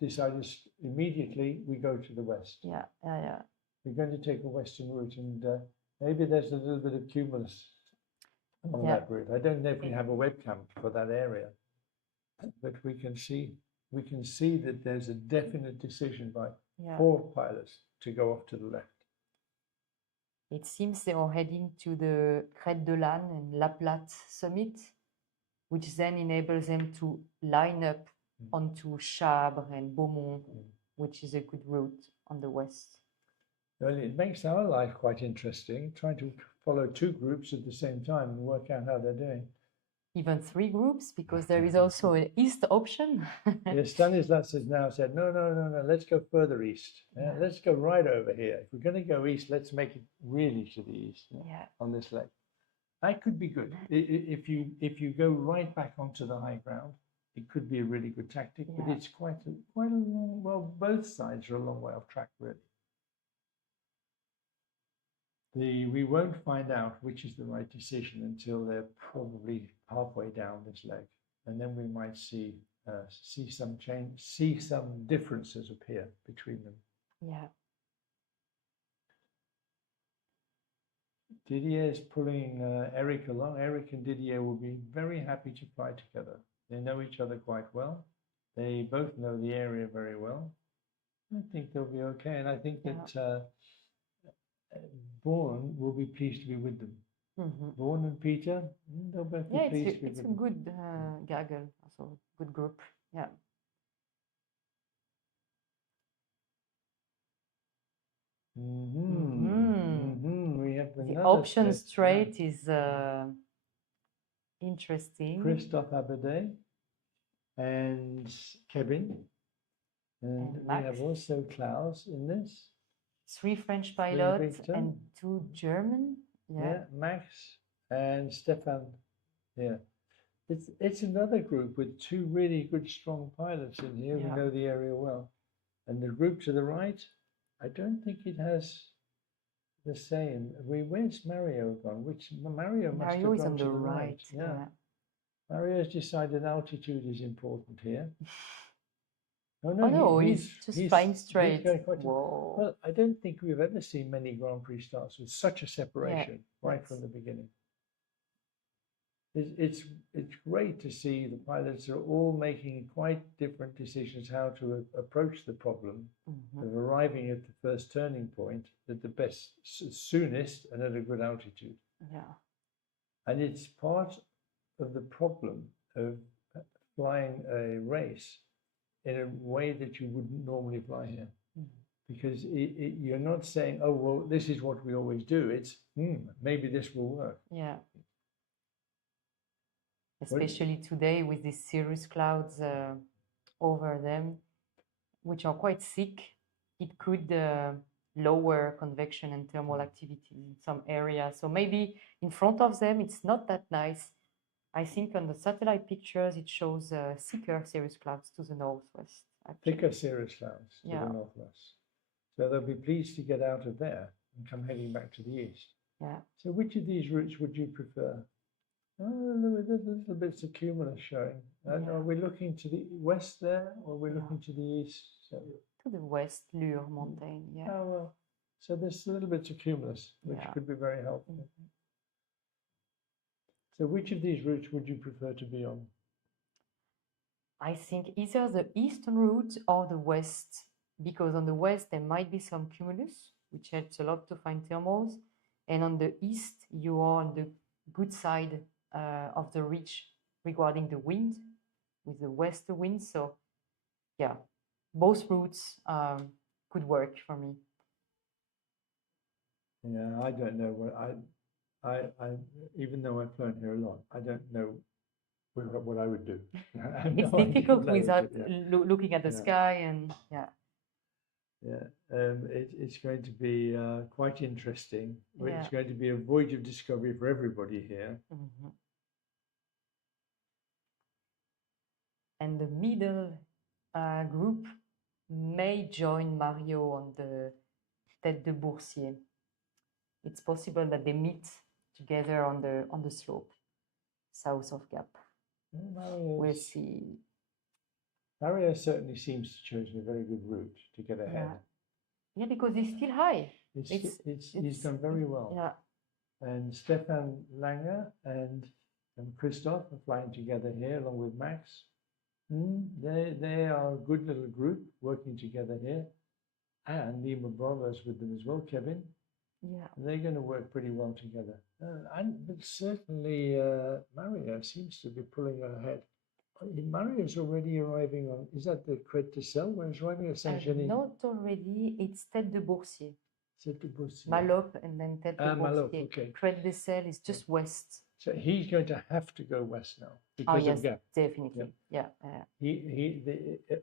decided immediately we go to the west. Yeah. We're going to take a western route, and maybe there's a little bit of cumulus on that route. I don't know if we have a webcam for that area, but we can see that there's a definite decision by 4 pilots to go off to the left. It seems they are heading to the Crête de l'Âne and La Platte summit, which then enables them to line up onto Chabre and Beaumont, which is a good route on the west. Well, it makes our life quite interesting, trying to follow 2 groups at the same time and work out how they're doing. Even 3 groups, because there is also an east option. Yes, Stanislas has now said, no, let's go further east. Let's go right over here. If we're going to go east, let's make it really to the east on this leg. That could be good. If you go right back onto the high ground, it could be a really good tactic, but it's quite a long, well, both sides are a long way off track, really. We won't find out which is the right decision until they're probably halfway down this leg, and then we might see some change, see some differences appear between them. Yeah. Didier is pulling Eric along. Eric and Didier will be very happy to fly together. They know each other quite well. They both know the area very well. I think they'll be okay, and I think that Vaughan will be pleased to be with them. Vaughan and Peter, they'll both be pleased to be it's with a them. good gaggle, also good group. Yeah. We have The another option set. straight is interesting. Christophe Abadet and Kevin. And we Max. have also Klaus in this. 3 French pilots Victor. and 2 German. Yeah, Max and Stefan. Yeah. It's another group with 2 really good, strong pilots in here who know the area well. And the group to the right, I don't think it has the same. Where's Mario gone? Mario must Mario have is gone on to the the right. Yeah. Mario's decided altitude is important here. Oh no, he's just flying straight. Whoa. Well, I don't think we've ever seen many Grand Prix starts with such a separation right from the beginning. It's great to see the pilots are all making quite different decisions how to approach the problem of arriving at the first turning point at the best, soonest, and at a good altitude. Yeah. And it's part of the problem of flying a race in a way that you wouldn't normally fly here. Because you're not saying, oh, well, this is what we always do. It's, maybe this will work. Yeah. Especially today with these cirrus clouds over them, which are quite thick, it could lower convection and thermal activity in some areas. So maybe in front of them, it's not that nice. I think on the satellite pictures, it shows thicker cirrus clouds to the northwest. Actually. Thicker cirrus clouds to the northwest. So they'll be pleased to get out of there and come heading back to the east. Yeah. So which of these routes would you prefer? Oh, there's little bits of cumulus showing. And are we looking to the west there, or are we looking to the east? So, to the west, Lure Mountain, Oh, well. So there's little bits of cumulus, which could be very helpful. So which of these routes would you prefer to be on? I think either the eastern route or the west, because on the west there might be some cumulus, which helps a lot to find thermals. And on the east, you are on the good side of the ridge regarding the wind, with the west wind. So yeah, both routes could work for me. Yeah, I don't know what I even though I've flown here a lot, I don't know what I would do. It's difficult without looking at the sky and it's going to be quite interesting. It's going to be a voyage of discovery for everybody here. And the middle group may join Mario on the Tête de Boursier. It's possible that they meet together on the slope south of Gap. We'll see. Mario certainly seems to have chosen a very good route to get ahead. Yeah, because he's still high. He's done very well. Yeah. And Stefan Langer and Christoph are flying together here along with Max. They are a good little group working together here. And Lima Bravo's with them as well, Kevin. Yeah. They're going to work pretty well together. But certainly Mario seems to be pulling ahead. Mario's already arriving on, is that the Crête de Sel? When it's arriving at Saint-Genis? Not already, it's Tête de Boursier. Tête de Boursier. Malope and then Tête de Boursier. Malope, okay. Crête de Sel is just west. So he's going to have to go west now because of Gap. Definitely. Yeah.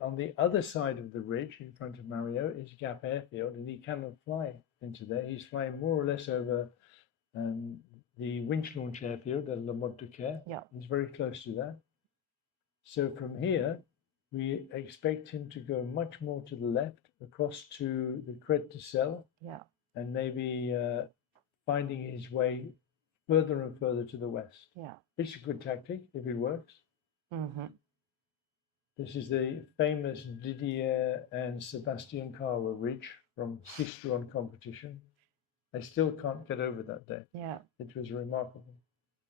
On the other side of the ridge in front of Mario is Gap Airfield, and he cannot fly into there. He's flying more or less over the winch launch airfield at La Motte de Caire. Yeah. He's very close to that. So from here, we expect him to go much more to the left, across to the Crête de Sel, and maybe finding his way further and further to the west. Yeah. It's a good tactic if it works. This is the famous Didier and Sébastien Carver ridge from Sisteron competition. I still can't get over that day. Yeah. It was remarkable.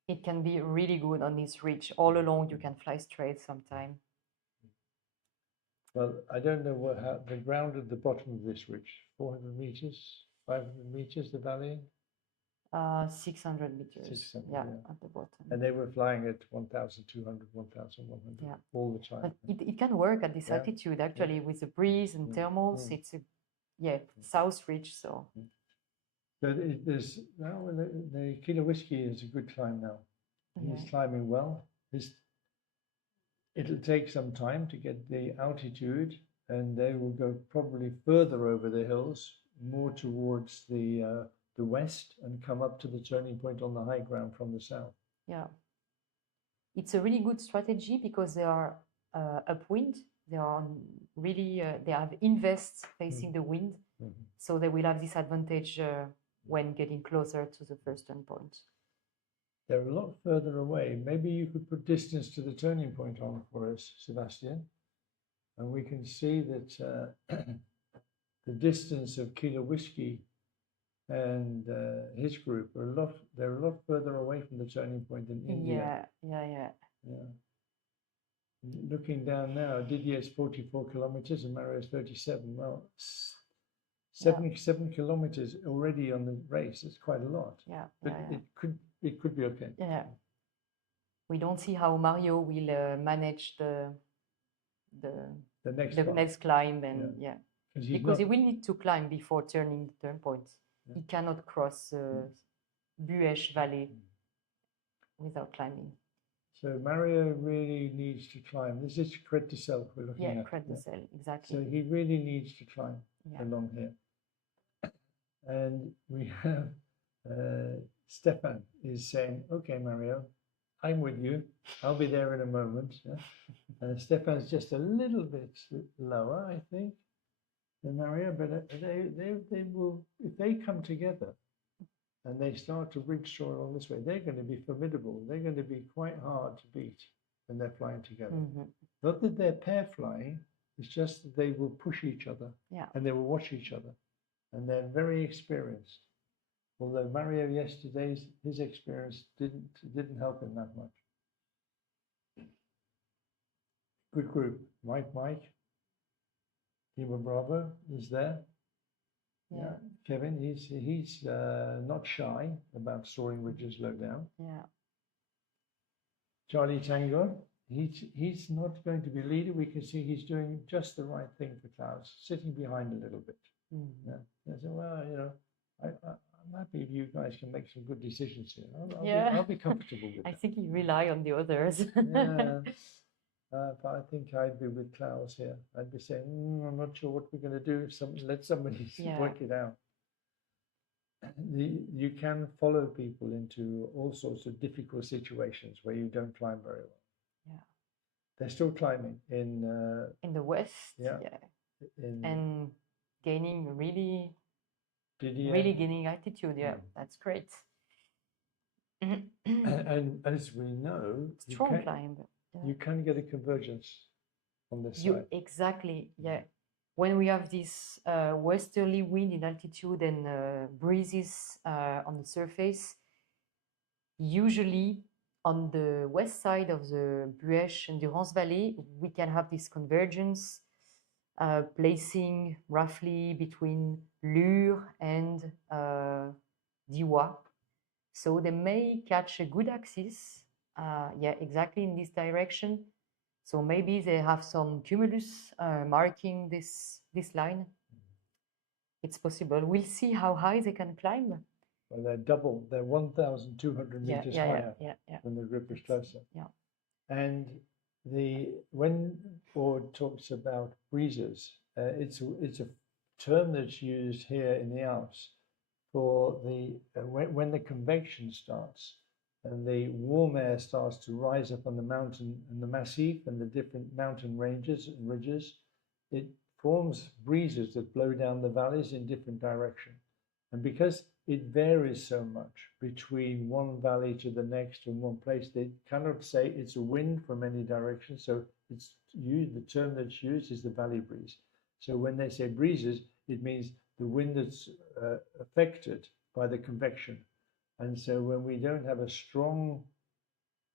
It can be really good on this ridge. All along, you can fly straight sometime. Well, I don't know how the ground at the bottom of this ridge, 400 meters, 500 meters, the valley, 600 meters. 600, yeah, yeah. at the bottom. and they were flying at 1,200, 1,100 Yeah. all the time. But it can work at this Yeah. altitude actually with the breeze and Mm, thermals. mm. It's a south ridge, so But there's now the Kilo Whiskey is a good climb now. He's yeah. climbing well. It'll take some time to get the altitude, and they will go probably further over the hills, more towards the west, and come up to the turning point on the high ground from the south. Yeah, it's a really good strategy because they are upwind. They are really they have invests facing the wind, so they will have this advantage when getting closer to the first turn point. They're a lot further away. Maybe you could put distance to the turning point on for us, Sebastian, and we can see that the distance of Kilo Whiskey and his group are they're a lot further away from the turning point than India. Yeah. Looking down now, Didier's 44 kilometers and Mario's 37. Well, 7 kilometers already on the race. It's quite a lot. Yeah. But it could be okay. Yeah. We don't see how Mario will manage the next climb, and because he will need to climb before turning the turn point. He cannot cross Bueche Valley without climbing. So Mario really needs to climb. This is Crête de Sel we're looking at. Yeah, Crête de Sel, exactly. So he really needs to climb along here. And we have Stefan is saying, okay, Mario, I'm with you. I'll be there in a moment. Stefan's just a little bit lower, I think, than Mario, but they will, if they come together and they start to ridge along this way, they're going to be formidable. They're going to be quite hard to beat when they're flying together. Not that they're pair flying, it's just that they will push each other and they will watch each other. And they're very experienced. Although Mario yesterday's, his experience didn't help him that much. Good group. Mike, Lima Bravo is there. Yeah. Kevin, he's not shy about soaring ridges low down. Yeah. Charlie Tango, he's not going to be leader. We can see he's doing just the right thing for Klaus, sitting behind a little bit. Yeah. I said, well, I'm happy if you guys can make some good decisions here. I'll be comfortable with that. I think you rely on the others. But I think I'd be with Klaus here. I'd be saying, I'm not sure what we're going to do. Let somebody work it out. You can follow people into all sorts of difficult situations where you don't climb very well. Yeah. They're still climbing in the west. Yeah. And gaining really gaining altitude. Yeah, that's great. And as we know, strong climb. You can get a convergence on this side. Exactly, yeah. When we have this westerly wind in altitude and breezes on the surface, usually on the west side of the Bueche Endurance Valley, we can have this convergence placing roughly between Lure and Diwa. So they may catch a good axis. Exactly in this direction. So maybe they have some cumulus marking this line. It's possible. We'll see how high they can climb. Well, they're double. They're 1,200 meters higher when the group is closer. Yeah. And when Ford talks about breezes, it's a term that's used here in the Alps for when the convection starts. And the warm air starts to rise up on the mountain and the massif and the different mountain ranges and ridges. It forms breezes that blow down the valleys in different directions. And because it varies so much between one valley to the next and one place, they cannot say it's a wind from any direction. So the term that's used is the valley breeze. So when they say breezes, it means the wind that's affected by the convection. And so when we don't have a strong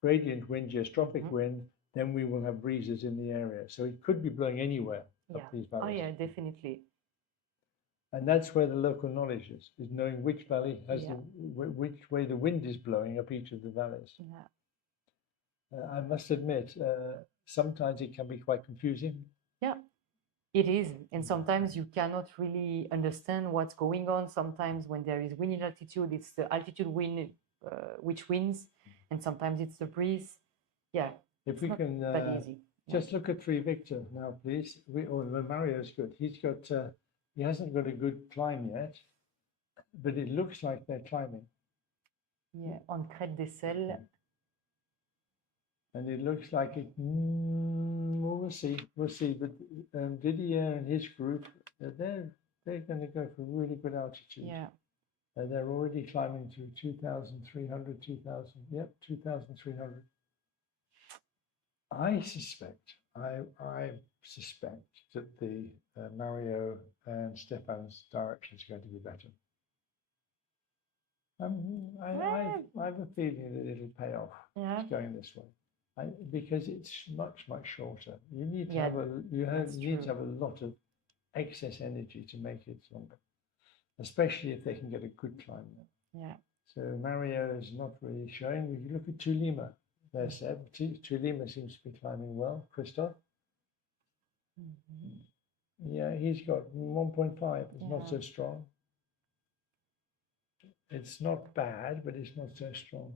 gradient wind, geostrophic wind, then we will have breezes in the area. So it could be blowing anywhere Yeah. up these Oh valleys. yeah, definitely. And that's where the local knowledge is knowing which valley has Yeah. which way the wind is blowing up each of the valleys. Yeah. I must admit, sometimes it can be quite confusing. Yeah, it is. And sometimes you cannot really understand what's going on. Sometimes when there is wind in altitude, it's the altitude wind which wins, and sometimes it's the breeze. Yeah, If it's we not can that easy. just look at 3 Victor now, please. Mario's good. He's got, he hasn't got a good climb yet, but it looks like they're climbing. Yeah, on Crête des Selles. And it looks like it, well, we'll see. But Didier and his group, they're going to go for really good altitude. Yeah. They're already climbing to 2,300, 2,000, yep, 2,300. I suspect that the Mario and Stefan's direction is going to be better. I have a feeling that it'll pay off. Yeah. It's going this way. Because it's much shorter. You need to Yeah, have that's you need to true. have a lot of excess energy to make it longer, especially if they can get a good climb there. Yeah. So Mario is not really showing. We look at Tulima. There, Seb. Tulima seems to be climbing well. Christoph. Yeah, he's got 1.5. It's not so strong. It's not bad, but it's not so strong.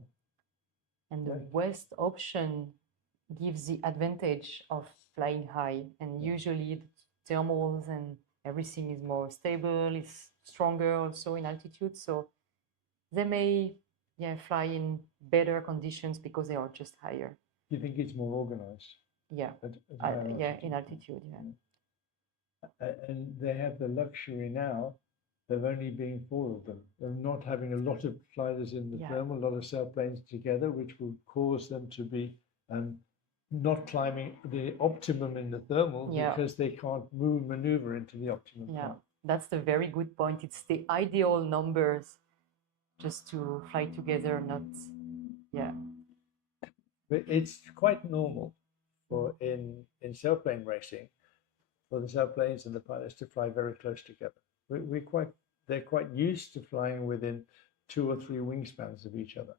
And the west option gives the advantage of flying high, and usually the thermals and everything is more stable, it's stronger also in altitude, so they may fly in better conditions because they are just higher. You think it's more organized? Yeah, in altitude, And they have the luxury now of only being 4 of them, of not having a lot of gliders in the thermal, a lot of sailplanes together, which will cause them to be not climbing the optimum in the thermal because they can't maneuver into the optimum. Yeah, that's the very good point. It's the ideal numbers just to fly together, not, But it's quite normal for in sailplane racing for the sailplanes and the pilots to fly very close together. They're quite used to flying within 2 or 3 wingspans of each other.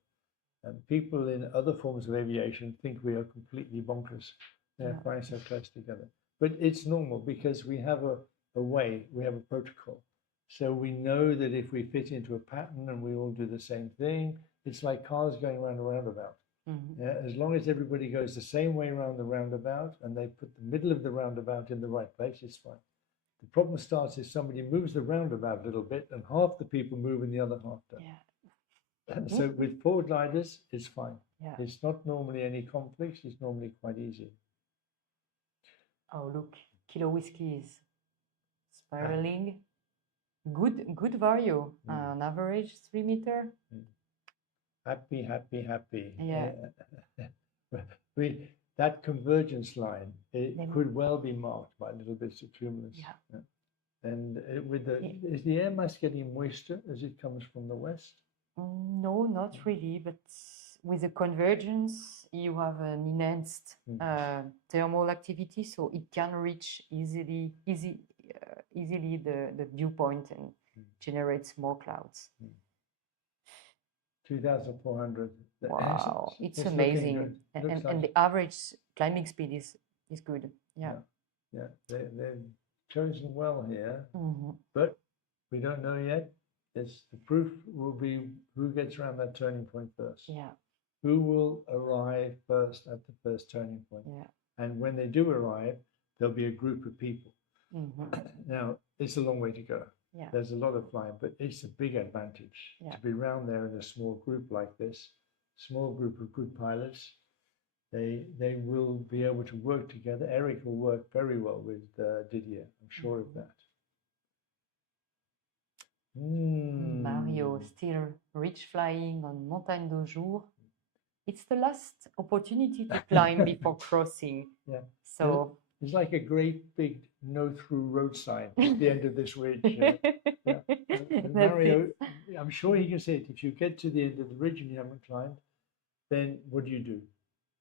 And people in other forms of aviation think we are completely bonkers. They're flying so close together. But it's normal because we have a way, we have a protocol. So we know that if we fit into a pattern and we all do the same thing, it's like cars going around a roundabout. As long as everybody goes the same way around the roundabout and they put the middle of the roundabout in the right place, it's fine. The problem starts if somebody moves the roundabout a little bit and half the people move and the other half don't. So with 4 gliders, it's fine. It's not normally any conflicts. It's normally quite easy. Oh, look, Kilo Whiskey is spiraling. Good vario, on average 3 meter. Happy. Yeah. That convergence line, it could well be marked by little bits of cumulus. Yeah. And is the air mass getting moister as it comes from the west? No, not really, but with the convergence, you have an enhanced thermal activity, so it can reach easily the dew point and generates more clouds. 2,400. Wow, it's amazing. And the average climbing speed is good. Yeah. They've chosen well here, but we don't know yet. The proof will be who gets around that turning point first. Yeah. Who will arrive first at the first turning point. Yeah. And when they do arrive, there'll be a group of people. Now, it's a long way to go. Yeah. There's a lot of flying, but it's a big advantage to be around there in a small group like this, small group of good pilots. They will be able to work together. Eric will work very well with Didier, I'm sure of that. Mario still rich flying on Montagne de Jour. It's the last opportunity to climb before crossing. Yeah. So it's like a great big no through road sign at the end of this ridge. Mario, I'm sure he can say it. If you get to the end of the ridge and you haven't climbed, then what do you do?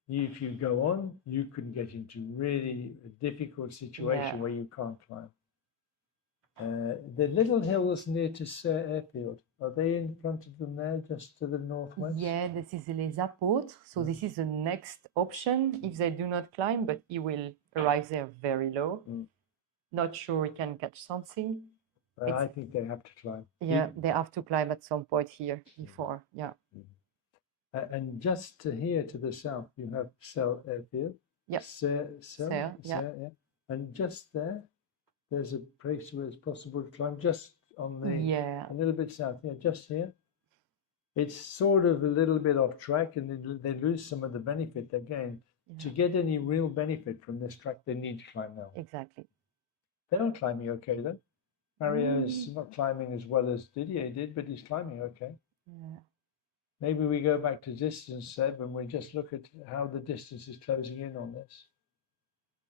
if you go on, you can get into really a difficult situation Yeah. where you can't climb. The little hills near to Serie airfield, are they in front of them there, just to the northwest? Yeah, this is Les Apôtres. So this is the next option if they do not climb, but he will arrive there very low. Not sure he can catch something. I think they have to climb. Yeah, they have to climb at some point here before. Yeah. And just to here to the south, you have Seilplane airfield. Yep. Serie, yeah. And just there, there's a place where it's possible to climb, just on the, Yeah. a little bit south, just here. It's sort of a little bit off track, and they lose some of the benefit they gain. To get any real benefit from this track, they need to climb now. Exactly. They are climbing okay, though. Mario is not climbing as well as Didier did, but he's climbing okay. Yeah. Maybe we go back to distance, Seb, and we just look at how the distance is closing in on this.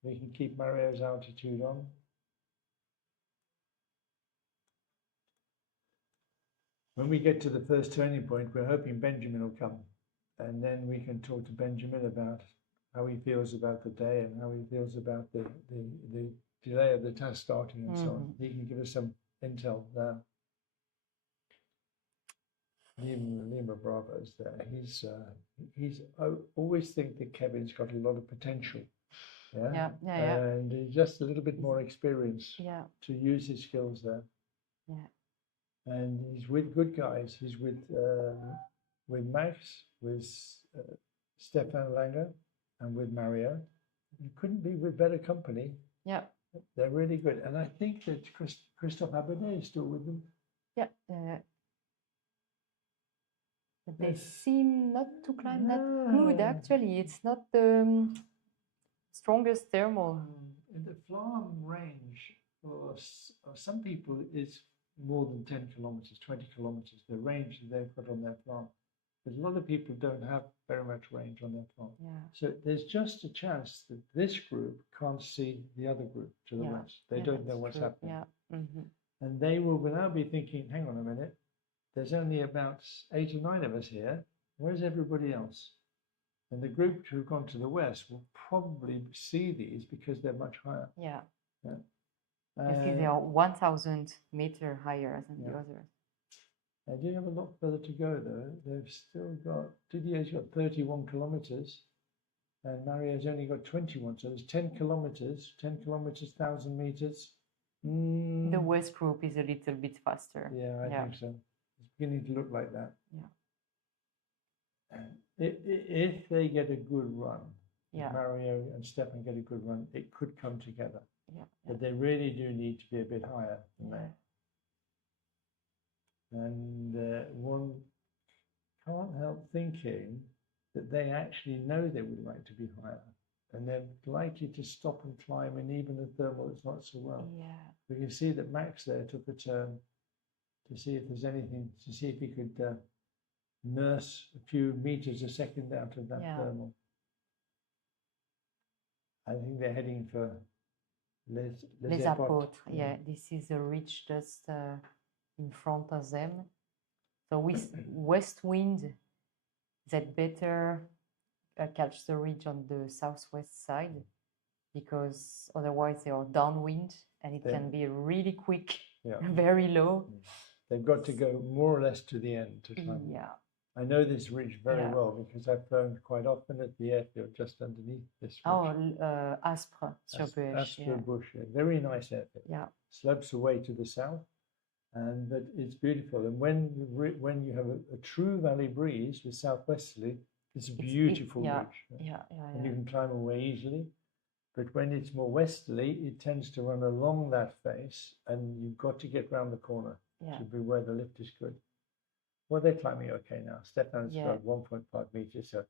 We can keep Mario's altitude on. When we get to the first turning point, we're hoping Benjamin will come, and then we can talk to Benjamin about how he feels about the day and how he feels about the delay of the task starting and so on. He can give us some intel there. Lima Bravo's there. He's I always think that Kevin's got a lot of potential. Yeah. And he's just a little bit more experience to use his skills there. Yeah. And he's with good guys. He's with Max, with Stefan Langer, and with Mario. You couldn't be with better company. Yeah. They're really good. And I think that Christophe Abonnet is still with them. Yeah. But they seem not to climb that good, actually. It's not the strongest thermal. In the Flam range, for some people, is more than 10 kilometers, 20 kilometers, the range that they've got on their Flam. But a lot of people don't have very much range on their Flam. Yeah. So there's just a chance that this group can't see the other group to the west. They don't know what's happening. Yeah. And they will now be thinking, hang on a minute, there's only about 8 or 9 of us here. Where's everybody else? And the group who've gone to the west will probably see these because they're much higher. Yeah. You see, they are 1,000 meters higher than the others. They do have a lot further to go, though. They've still got, Didier's got 31 kilometers, and Mario's only got 21. So there's 10 kilometers, 1,000 meters. The west group is a little bit faster. Yeah, I think so. It's beginning to look like that. Yeah. If they get a good run, Yeah. Mario and Stefan get a good run, it could come together. Yeah. But they really do need to be a bit higher than that. And one can't help thinking that they actually know they would like to be higher. And they're likely to stop and climb, and even the thermal is not so well. Yeah. We can see that Max there took a turn to see if there's anything, to see if he could nurse a few meters a second out of that thermal. I think they're heading for Les Apôtres. Yeah, this is a ridge just in front of them. So with west wind, that better catch the ridge on the southwest side, because otherwise they are downwind and it can be really quick, very low. They've got to go more or less to the end to climb. Yeah. I know this ridge very well because I've flown quite often at the airfield just underneath this ridge. Oh, Aspre sur Bush. Aspre Bush, very nice airfield. Yeah. Slopes away to the south, but it's beautiful. And when you have a true valley breeze with southwesterly, it's a beautiful ridge. And you can climb away easily. But when it's more westerly, it tends to run along that face, and you've got to get round the corner to be where the lift is good. Well, they're climbing okay now. Stefan's got 1.5 meters, so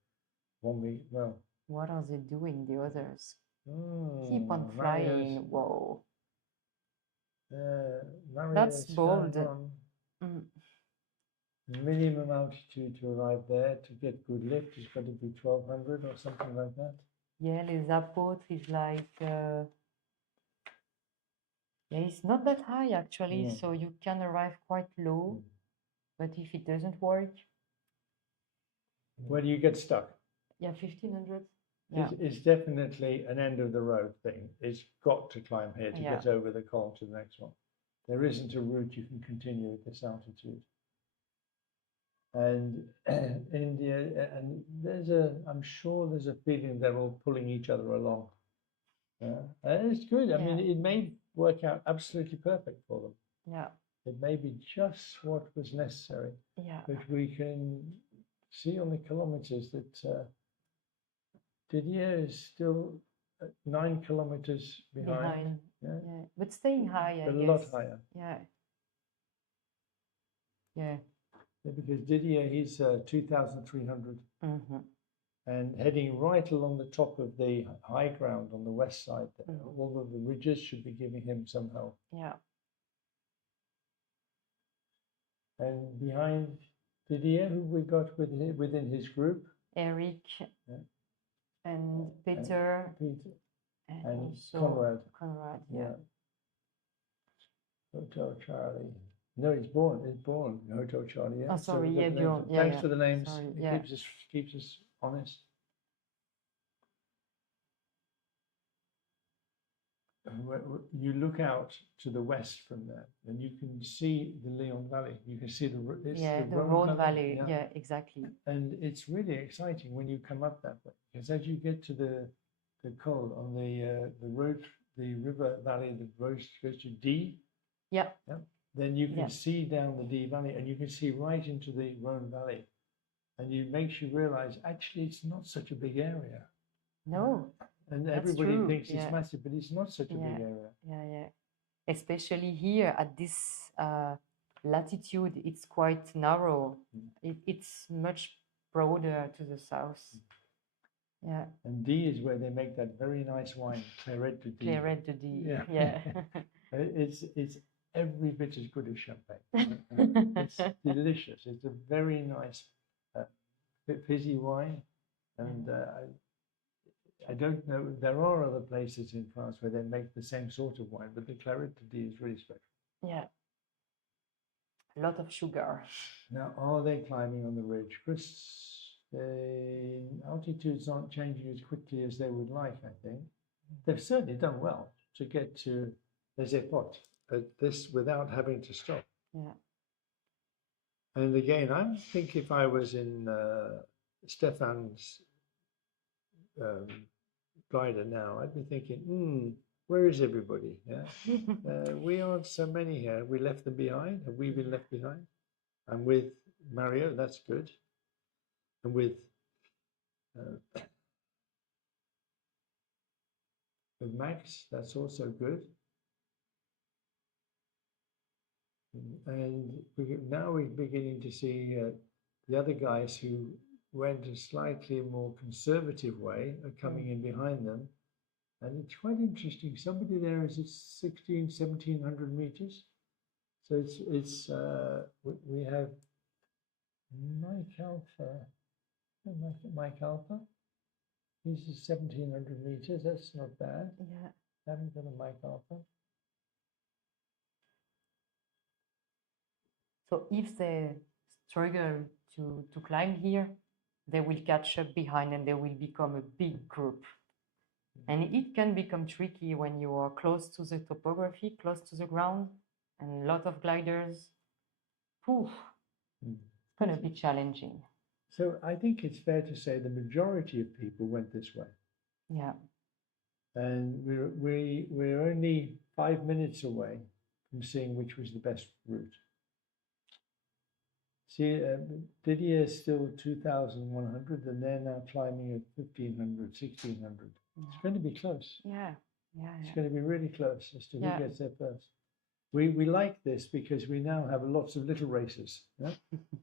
1 meter. Well, what are they doing, the others? Keep on flying. Whoa. That's bold. Minimum altitude to arrive there to get good lift is got to be 1,200 or something like that. Yeah, Les Apôtres is like, it's not that high actually, so you can arrive quite low. But if it doesn't work, where do you get stuck? Yeah, 1,500. Yeah. It's definitely an end of the road thing. It's got to climb here to Yeah. get over the col to the next one. There isn't a route you can continue at this altitude. And India, and I'm sure there's a feeling they're all pulling each other along. And it's good. I mean, Yeah. it may work out absolutely perfect for them. Yeah. It may be just what was necessary. Yeah. But we can see on the kilometers that Didier is still 9 kilometers behind. Yeah. Yeah. But staying high, I But a guess. lot higher. Yeah. Yeah. Yeah, because Didier, he's 2,300 Mm-hmm. and heading right along the top of the high ground on the west side there. Mhm. All of the ridges should be giving him some help. Yeah. And behind Didier, who we got within his group, Eric Yeah. and Peter Peter and and also Conrad. Conrad. Yeah. Yeah. Hotel Charlie. No, he's born Hotel Charlie. Yeah. Oh, So sorry. we've got Yeah, the names. Bjorn. Yeah, Thanks yeah. for the names. Sorry, It yeah. keeps us honest. You look out to the west from there, and you can see the Leon Valley. You can see the Rhone Valley. Yeah, exactly. And it's really exciting when you come up that way, because as you get to the col on the road, the river valley that goes to D, Yeah. then you can Yeah. see down the D Valley, and you can see right into the Rhone Valley, and it makes you realize actually it's not such a big area. No. And That's everybody true, thinks yeah. it's massive, but it's not such a big area. Yeah, yeah. Especially here at this latitude, it's quite narrow. It's much broader to the south. Yeah. And D is where they make that very nice wine, Clairette de D. Clairette de D. Yeah. Yeah. It's every bit as good as champagne. It's delicious. It's a very nice fizzy wine, and I don't know. There are other places in France where they make the same sort of wine, but the Clairette de D is really special. Yeah. A lot of sugar. Now, are they climbing on the ridge? Chris, the altitudes aren't changing as quickly as they would like, I think. They've certainly done well to get to Les Epotes at this without having to stop. Yeah. And again, I think if I was in Stefan's glider now, I'd be thinking, where is everybody? Yeah, we aren't so many here. We left them behind. Have we been left behind? I'm with Mario. That's good. And with Max, that's also good. And now we're beginning to see the other guys who went a slightly more conservative way are coming in behind them. And it's quite interesting. Somebody there is at 1,700 meters. So we have Mike Alpha. Mike Alpha. He's at 1,700 meters. That's not bad. Yeah. Haven't got a Mike Alpha. So if they struggle to climb here, they will catch up behind and they will become a big group. And it can become tricky when you are close to the topography, close to the ground, and a lot of gliders. It's going to be challenging. So I think it's fair to say the majority of people went this way. Yeah. And we're only 5 minutes away from seeing which was the best route. See, Didier is still 2,100, and they're now climbing at 1,500, 1,600. It's going to be close. Yeah. It's going to be really close as to who Yeah. gets there first. We like this because we now have lots of little races. Yeah?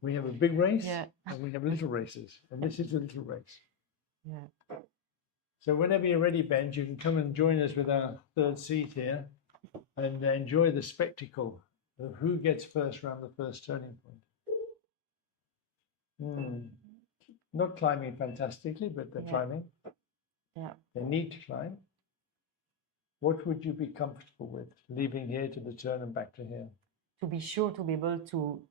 We have a big race, and we have little races, and this is a little race. Yeah. So whenever you're ready, Ben, you can come and join us with our third seat here and enjoy the spectacle of who gets first round the first turning point. Not climbing fantastically, but they're climbing. Yeah. They need to climb. What would you be comfortable with, leaving here to the turn and back to here? To be sure to be able to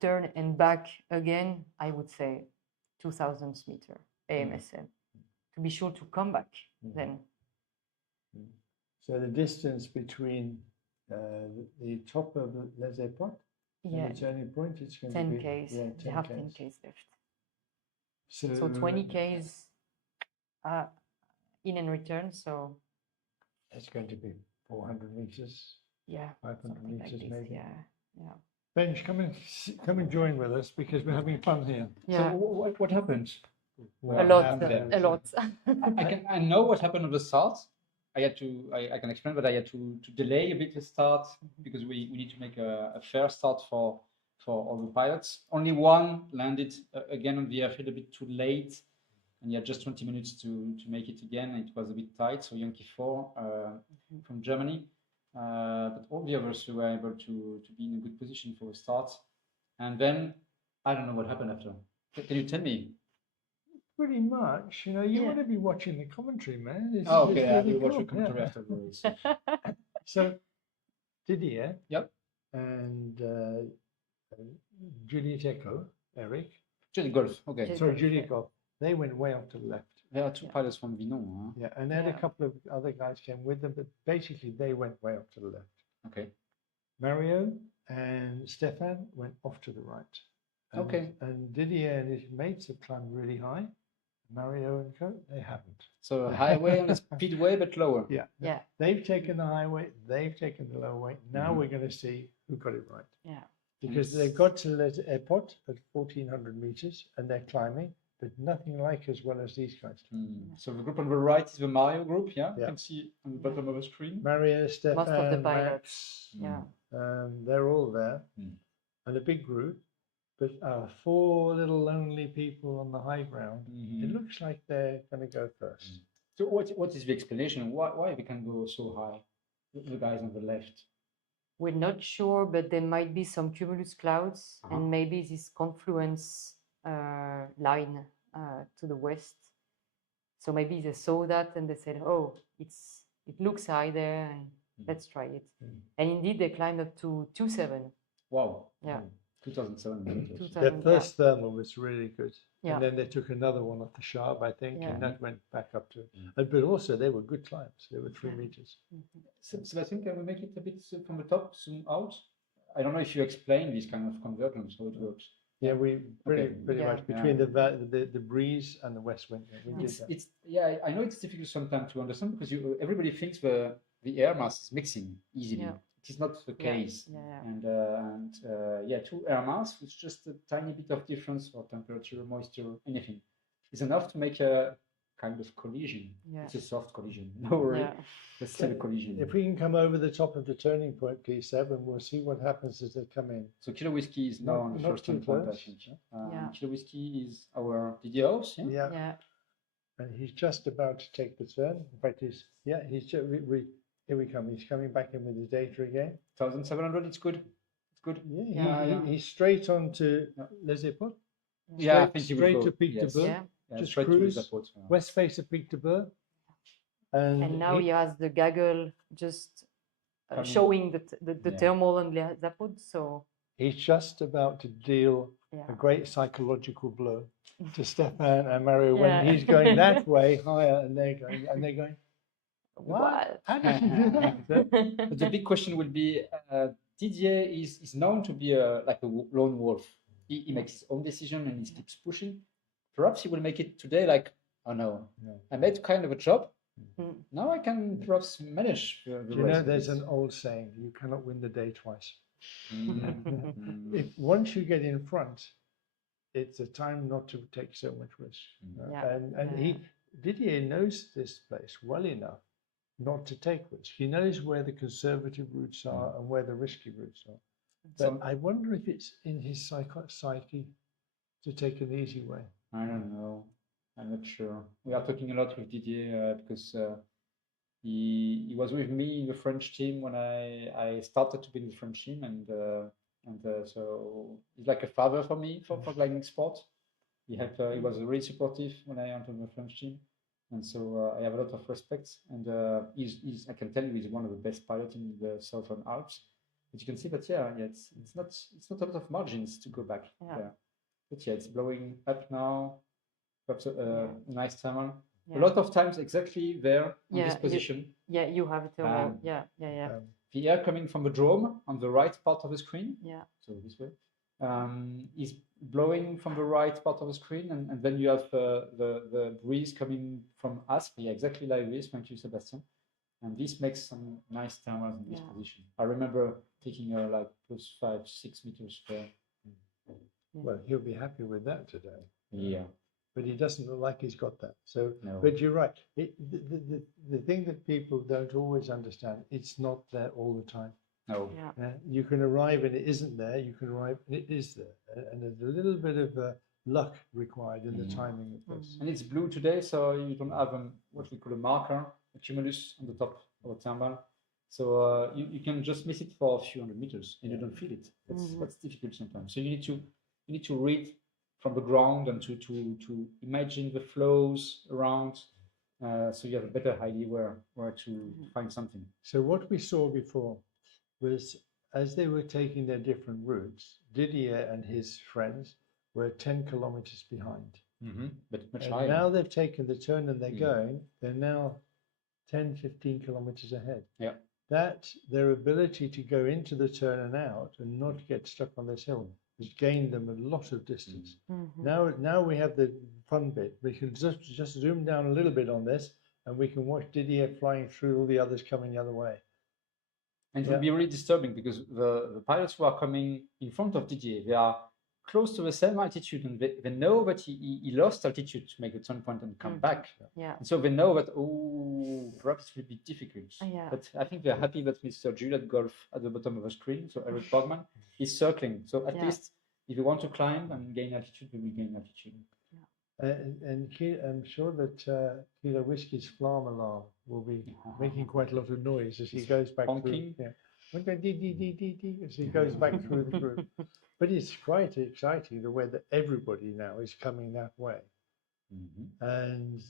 turn and back again, I would say 2,000 meter AMSM. to be sure to come back then. So the distance between the top of Les Epotes Yeah, and the turning point, it's going 10 to be Ks. yeah, They have 10 10 Ks. Ks left. So, So 20 Ks in and return. So it's going to be 400 meters, yeah, 500 something like meters this. maybe. Yeah. Benj, come and join with us because we're having fun here. Yeah. So what happened? A lot, happened? a lot. I know what happened at the start. I can explain, but I had to delay a bit the start because we need to make a fair start for all the pilots. Only one landed again on the airfield a bit too late, and he had just 20 minutes to make it again. It was a bit tight, so Yankee 4 from Germany. But all the others were able to be in a good position for a start. And then I don't know what happened after. Can you tell me? Pretty much, you know, you Yeah. want to be watching the commentary, man. It's, Oh, it's okay, I really will watch cool. the commentary Yeah. after the race. So Didier Yep. and Juliet Echo, Eric, Just golf. Okay. Just- sorry, Golf, Juliet yeah. Golf, they went way off to the left. There are two pilots from Vinon. Huh? Yeah, and then a Yeah. couple of other guys came with them, but basically they went way off to the left. Okay. Mario and Stefan went off to the right. And, Okay. And Didier and his mates have climbed really high. Mario and Co, they haven't. So highway and a speedway, but lower. Yeah. Yeah. They've taken the highway, they've taken the low way. Now Mhm. we're going to see who got it right. Yeah. Because they've got to Les Epotes at 1400 meters and they're climbing, but nothing like as well as these guys. So the group on the right is the Mario group. Yeah. You Yeah. can see on the bottom of the screen. Mario, Stefan, Most of the Max, pilots. Yeah. they're all there. Mm. And a big group, but 4 little lonely people on the high ground. It looks like they're going to go first. So what is the explanation? Why they can go so high? The guys on the left. We're not sure, but there might be some cumulus clouds and maybe this confluence line to the west. So maybe they saw that and they said, "Oh, it looks high there, and let's try it." And indeed, they climbed up to 27. Wow. Yeah. 2007 meters. 2000, Their first thermal was really good. Yeah. And then they took another one off the sharp, I think, Yeah. and that went back up to. But also, they were good climbs. They were 3 meters. So I think can we make it a bit from the top, zoom out? I don't know if you explain this kind of convergence, how it works. Yeah, we pretty Yeah. much between the breeze and the west wind. Yeah, we did that. It's yeah. I know it's difficult sometimes to understand because everybody thinks the air mass is mixing easily. Yeah. It is not the Yeah. case. Yeah. And yeah, 2 air mass with just a tiny bit of difference for temperature, moisture, anything is enough to make a kind of collision. Yeah. It's a soft collision. No worry, Yeah. but still a collision. If we can come over the top of the turning point, please, Seb, and we'll see what happens as they come in. So Kilo Whiskey is now Not- on the not first too turn point, I close. think. Yeah. Kilo Whiskey is our Didier House, yeah? Yeah, Yeah. and he's just about to take the turn. In fact, he's just, here we come. He's coming back in with his data again. 1700, it's good. It's good. Yeah, he's straight on to Yeah. Les Epotes. Yeah, I Straight- think he will straight go. to Pic de Yes. Bœuf. Yeah. Yeah, Just straight to cruise. his airport. West face of Pic de Bœuf. And And now he has the gaggle just Coming. showing the Yeah. thermal and the zapod. So he's just about to deal yeah. a great psychological blow to Stefan and Mario when Yeah. he's going that way higher and they're going, what? What? How did you do that? But the big question will be, Didier is known to be like a lone wolf. He makes his own decision and he keeps pushing. Perhaps he will make it today like, oh no, I made kind of a job. Mm. Now I can perhaps manage the Do you race know, a there's bit. an old saying, you cannot win the day twice. Mm. If once you get in front, it's a time not to take so much risk. Yeah. And Didier knows this place well enough not to take risk. He knows where the conservative routes are and where the risky routes are. But So- I wonder if it's in his psyche to take an easy way. I don't know. I'm not sure. We are talking a lot with Didier because he was with me in the French team when I started to be in the French team, and so he's like a father for me for gliding sport. He was really supportive when I entered the French team, and so I have a lot of respect. And I can tell you he's one of the best pilots in the Southern Alps. But you can see that it's not a lot of margins to go back. Yeah. Yeah. But yeah, it's blowing up now. Perhaps a nice thermal. Yeah. A lot of times exactly there on Yeah, this position. you have it. Yeah. The air coming from the dome on the right part of the screen. Yeah. So this way. Is blowing from the right part of the screen, and then you have the breeze coming from us. Yeah, exactly like this. Thank you, Sebastian. And this makes some nice thermals in this position. I remember taking like plus 5-6 meters there. Well, he'll be happy with that today. Yeah. But he doesn't look like he's got that. So, No. but you're right. The thing that people don't always understand, it's not there all the time. No. Yeah. You can arrive and it isn't there. You can arrive and it is there. And there's a little bit of luck required in the timing of this. And it's blue today, so you don't have what we call a marker, a cumulus on the top of a thermal. So you can just miss it for a few hundred meters and you don't feel it. That's difficult sometimes. So you need to read from the ground and to imagine the flows around, so you have a better idea where to find something. So what we saw before was, as they were taking their different routes, Didier and his friends were 10 kilometers behind. But much And higher. now they've taken the turn and they're now 10, 15 kilometers ahead. Yeah. That their ability to go into the turn and out and not get stuck on this hill has gained them a lot of distance. Now we have the fun bit. We can just zoom down a little bit on this and we can watch Didier flying through all the others coming the other way. And it will be really disturbing because the pilots who are coming in front of Didier, they are close to the same altitude and they know that he lost altitude to make a turn point and come back. Yeah. And so they know that, perhaps it will be difficult. Yeah. But I think they're happy that Mr. Juliet Golf at the bottom of the screen, so Eric Borgman, is circling. So at least if you want to climb and gain altitude, we will gain altitude. And I'm sure that Kilo Whiskey's flam alarm will be making quite a lot of noise as he goes back honking. through. Yeah. As he goes back through the group. But it's quite exciting the way that everybody now is coming that way. And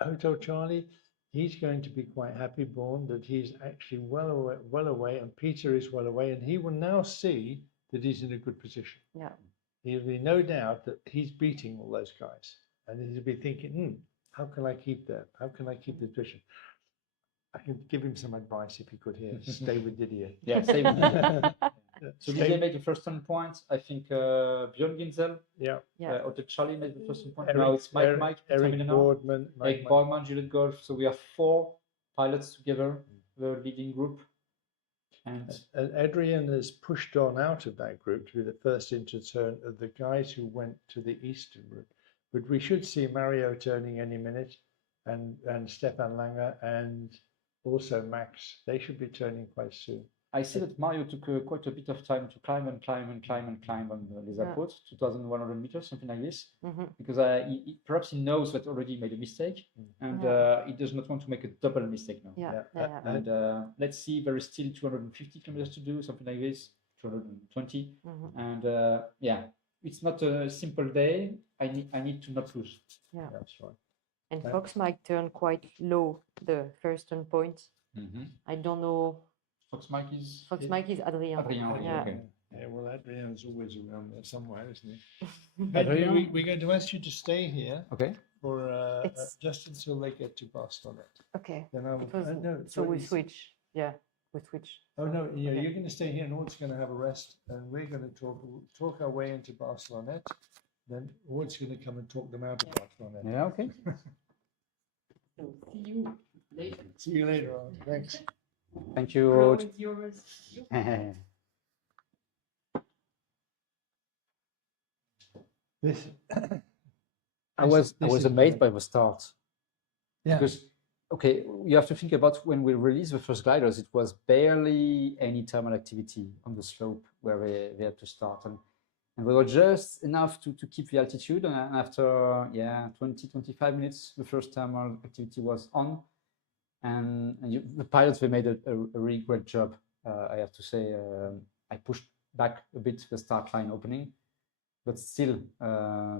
Hotel Charlie, he's going to be quite happy born that he's actually well away, and Peter is well away, and he will now see that he's in a good position. Yeah. There'll be no doubt that he's beating all those guys, and he'll be thinking, how can I keep that? How can I keep the position? I can give him some advice if he could here. Stay with Didier. Yeah, stay with Didier. So Didier made the first turn point. I think Björn Ginzel, Hotel Charlie made the first turn point. Now it's Mike, Eric Boardman, Eric Borgman, Juliet Golf. So we have 4 pilots together, the leading group. And Adrian has pushed on out of that group to be the first into turn of the guys who went to the eastern route. But we should see Mario turning any minute, and Stefan Langer, and also Max. They should be turning quite soon. I see that Mario took quite a bit of time to climb on the Les Apotres, 2,100 meters, something like this, because perhaps he knows that already made a mistake, and he does not want to make a double mistake now. And let's see, there is still 250 kilometers to do, something like this, 220, and it's not a simple day. I need to not lose. Yeah, that's right. And Fox might turn quite low the first turn point. I don't know. Fox Mike is Adrien. Okay. Yeah, well, Adrian's always around there somewhere, isn't he? Adrian, we're going to ask you to stay here. Okay. For just until they get to Barcelonette. Okay. Then I will. So we switch. Yeah, we switch. Oh no, you're going to stay here, and Ort's going to have a rest, and we're going to talk our way into Barcelonette. Then Ort's going to come and talk them out of Barcelonette. Yeah. Okay. So see you later. See you later on. Thanks. Thank you. This. I was amazed by the start. Yeah. Because you have to think about when we released the first gliders, it was barely any thermal activity on the slope where they had to start, and we were just enough to keep the altitude. And after 20-25 minutes, the first thermal activity was on. And the pilots, they made a really great job. I have to say, I pushed back a bit the start line opening, but still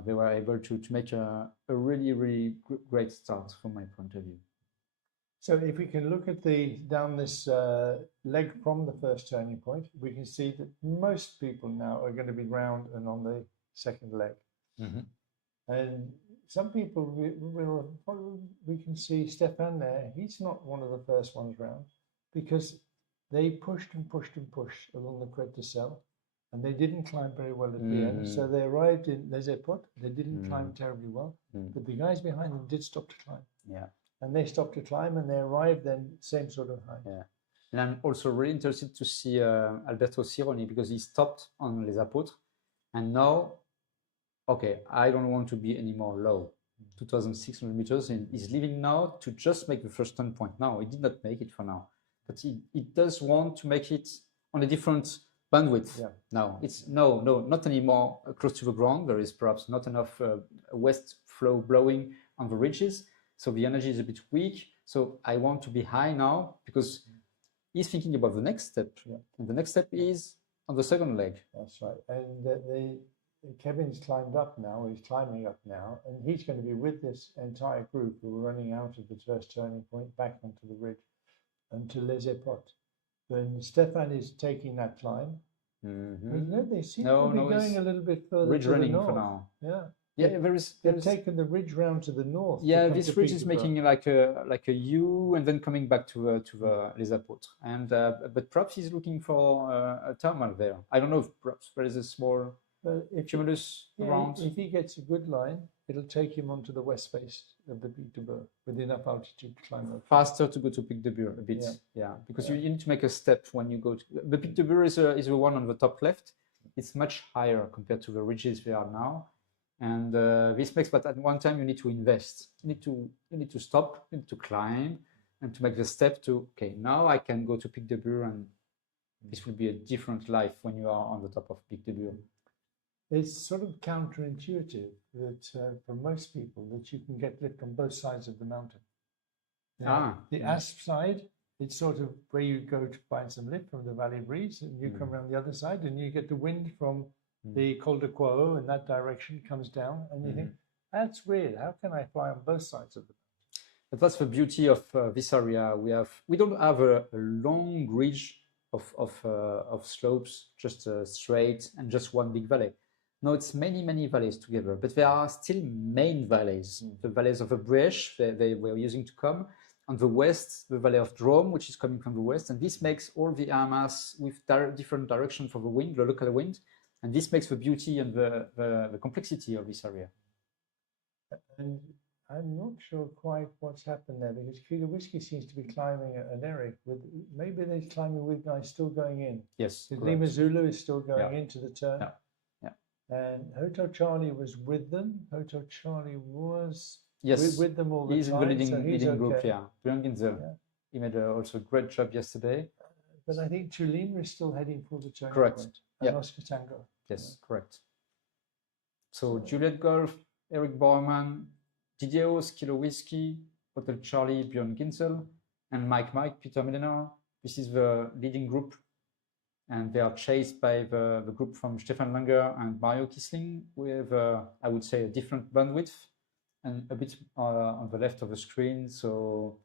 they were able to make a really, really great start from my point of view. So if we can look at down this leg from the first turning point, we can see that most people now are going to be round and on the second leg. And some people we can see Stefan there. He's not one of the first ones round because they pushed and pushed and pushed along the Crête de Sel, and they didn't climb very well at the end. So they arrived in Les Epotes. They didn't climb terribly well, but the guys behind them did stop to climb. Yeah. And they stopped to climb, and they arrived then same sort of height. Yeah. And I'm also really interested to see Alberto Sironi because he stopped on Les Apôtres, and now, okay, I don't want to be any more low. 2,600 meters, and he's leaving now to just make the first 10 point. Now, he did not make it for now, but he does want to make it on a different bandwidth. Yeah. Now, it's no, not anymore close to the ground. There is perhaps not enough west flow blowing on the ridges, so the energy is a bit weak. So I want to be high now because he's thinking about the next step, and the next step is on the second leg. That's right. And Kevin's climbed up now. He's climbing up now, and he's going to be with this entire group who are running out of the first turning point back onto the ridge and to Les Epotes. Then Stefan is taking that climb. No, they seem to be going a little bit further ridge to the running north. for now. Yeah. Yeah, they've taken the ridge round to the north. Yeah, this ridge is making like a U and then coming back to the Les Apôtres. And but perhaps he's looking for a thermal there. I don't know if perhaps there is a small cumulus around. If he gets a good line, it'll take him onto the west face of the Pic de Bure with enough altitude to climb up. Faster to go to Pic de Bure a bit, because you need to make a step when you go to the Pic de Bure is the one on the top left. It's much higher compared to the ridges we are now. And this makes, but at one time you need to invest. You need to stop, you need to climb, and to make the step to, okay, now I can go to Pic de Bure, and this will be a different life when you are on the top of Pic de Bure. It's sort of counterintuitive that for most people that you can get lift on both sides of the mountain. The Asp side, it's sort of where you go to find some lift from the Valley Breeze, and you come around the other side, and you get the wind from the Col de Quao in that direction comes down, and you think, that's weird. How can I fly on both sides of the mountain? But that's the beauty of this area. We don't have a long ridge of slopes, just straight and just one big valley. No, it's many valleys together, but there are still main valleys. The valleys of the Brèche, they were using to come. On the west, the valley of Drôme, which is coming from the west, and this makes all the air mass with different direction for the wind, the local wind, and this makes the beauty and the complexity of this area. And I'm not sure quite what's happened there because Kilo Whiskey seems to be climbing an Eric with maybe they're climbing with guys still going in. Yes, Lima Zulu is still going into the turn. And Hotel Charlie was with them. Hotel Charlie was with them all the time. He's in the leading group, okay. Björn Ginzel. He made also a great job yesterday. But I think Tulima is still heading for the turning Correct. point. And Oscar Tango. Yes, correct. So Juliet Golf, Eric Bormann, Didier Kilo Whiskey, Hotel Charlie, Björn Ginzel, and Mike, Peter Milner. This is the leading group. And they are chased by the group from Stefan Langer and Mario Kisling with, I would say, a different bandwidth and a bit on the left of the screen. So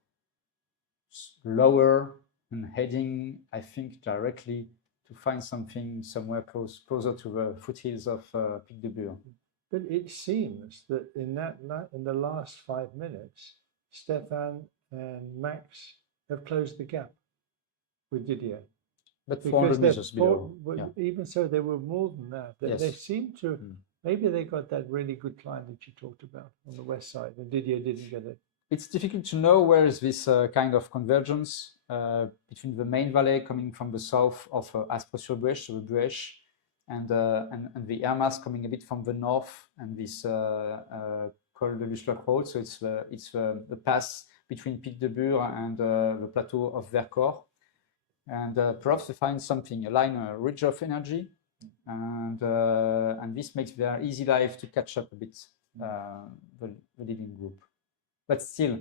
lower and heading, I think, directly to find something somewhere closer to the foothills of Pic de Bure. But it seems that in the last 5 minutes, Stefan and Max have closed the gap with Didier. But 400 meters below. Even so, they were more than that. They seem to, maybe they got that really good climb that you talked about on the west side, and Didier didn't get it. It's difficult to know where is this kind of convergence between the main valley coming from the south of Aspres-sur-Brèche, so the Brèche, and the air mass coming a bit from the north, and this Col de Luchler Road. So it's the pass between Pic de Bure and the plateau of Vercors. And perhaps they find something, a ridge of energy, and this makes their easy life to catch up a bit the leading group. But still,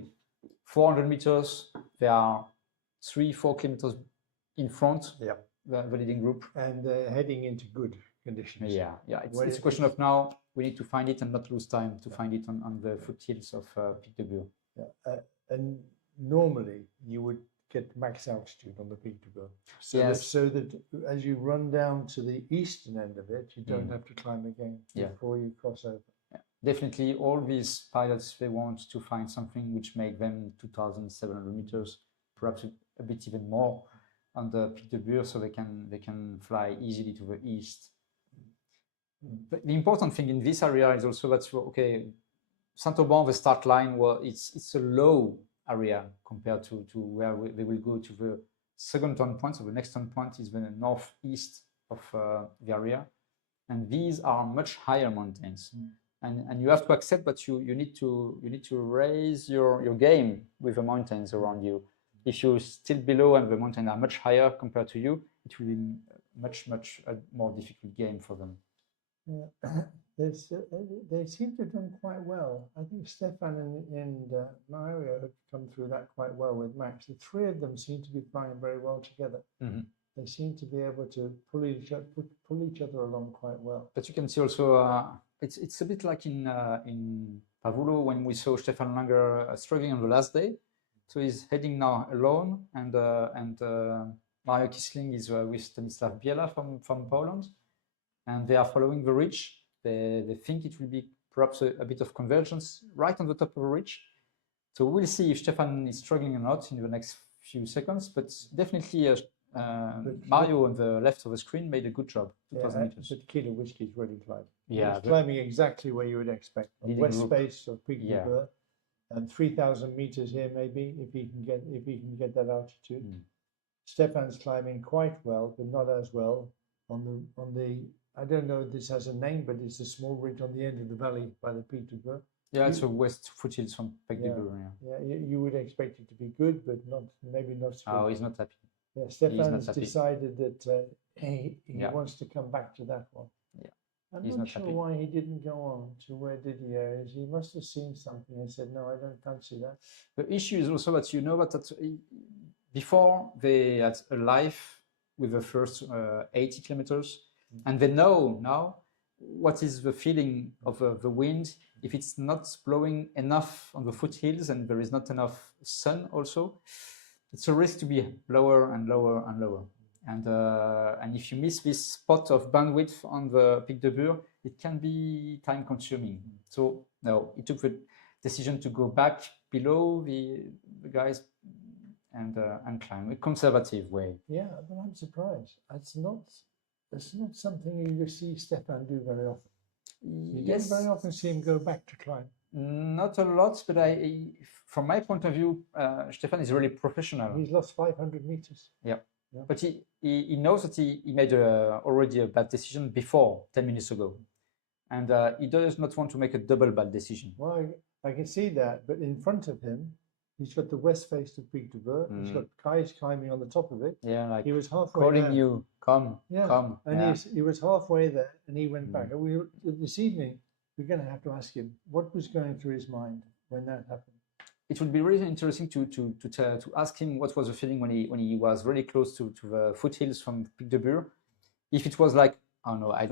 400 meters, they are 3-4 kilometers in front, the leading group. And heading into good conditions. It's a question of now, we need to find it and not lose time to find it on the foothills of Pic de Bure. And normally you would get max altitude on the Pic de Bure. So that as you run down to the eastern end of it, you don't have to climb again before you cross over. definitely all these pilots, they want to find something which make them 2,700 meters, perhaps a bit even more on the Pic de Bure, so they can fly easily to the east. But the important thing in this area is also that, okay, Saint-Auban, the start line, well, it's a low area compared to where they will go to the second turn point. So the next turn point is the northeast of the area, and these are much higher mountains. And you have to accept that you need to raise your game with the mountains around you. If you're still below and the mountains are much higher compared to you, it will be much a more difficult game for them. Yeah. They seem to have done quite well. I think Stefan and Mario have come through that quite well with Max. The three of them seem to be flying very well together. Mm-hmm. They seem to be able to pull each other along quite well. But you can see also it's a bit like in Pavulo when we saw Stefan Langer struggling on the last day. So he's heading now alone, and Mario Kisling is with Stanislav Biela from Poland, and they are following the ridge. They think it will be perhaps a bit of convergence right on the top of the ridge. So we'll see if Stefan is struggling or not in the next few seconds, but definitely Mario on the left of the screen made a good job, 2,000 meters. But Kilo Whiskey is really climbing. Yeah, he's climbing exactly where you would expect. On west face of Prix de Bure, and 3,000 meters here maybe if he can get that altitude. Stefan's climbing quite well, but not as well on the I don't know if this has a name, but it's a small ridge on the end of the valley by the Pic de Bure. Yeah, it's a west foothills from Pic de Bure. Yeah, you would expect it to be good, but maybe not. Oh, he's not happy. Yeah, Stefan's decided that he wants to come back to that one. Yeah, I'm not sure why he didn't go on to where Didier is. He must have seen something and said, "No, I don't fancy that." The issue is also that you know that before they had a life with the first 80 kilometers. And they know now what is the feeling of the wind. If it's not blowing enough on the foothills and there is not enough sun also, it's a risk to be lower and lower and lower. And if you miss this spot of bandwidth on the Pic de Bure, it can be time consuming. So no, he took the decision to go back below the guys and climb a conservative way. Yeah, but I'm surprised. It's not something you see Stefan do very often. You don't very often see him go back to climb. Not a lot, but from my point of view, Stefan is really professional. He's lost 500 meters. Yeah. But he knows that he made already a bad decision before 10 minutes ago. And he does not want to make a double bad decision. Well, I can see that, but in front of him, he's got the west face of Pic de Bure. He's got guys climbing on the top of it. Yeah, like he was halfway calling there. You, come. And he was halfway there, and he went back. This evening, we're going to have to ask him what was going through his mind when that happened. It would be really interesting to ask him what was the feeling when he was really close to the foothills from Pic de Bure. If it was like, oh no, I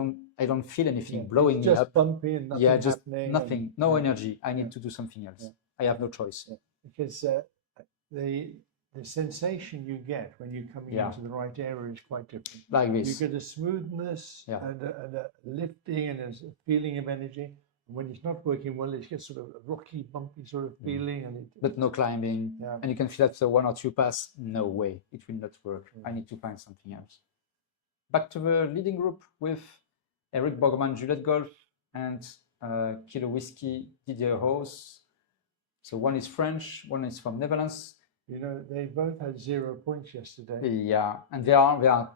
don't feel anything blowing me up. Just bumpy and nothing just happening. Nothing, no energy. I need to do something else. I have no choice. Yeah. Because the sensation you get when you're coming into the right area is quite different. Like this. You get a smoothness and a lifting and a feeling of energy. And when it's not working well, it gets sort of a rocky, bumpy sort of feeling. But no climbing. Yeah. And you can feel that one or two pass, no way, it will not work. I need to find something else. Back to the leading group with Eric Borgman, Juliette Golf, and Kilo Whiskey, Didier Rose. So one is French, one is from Netherlands. You know, they both had 0 points yesterday. Yeah, and there are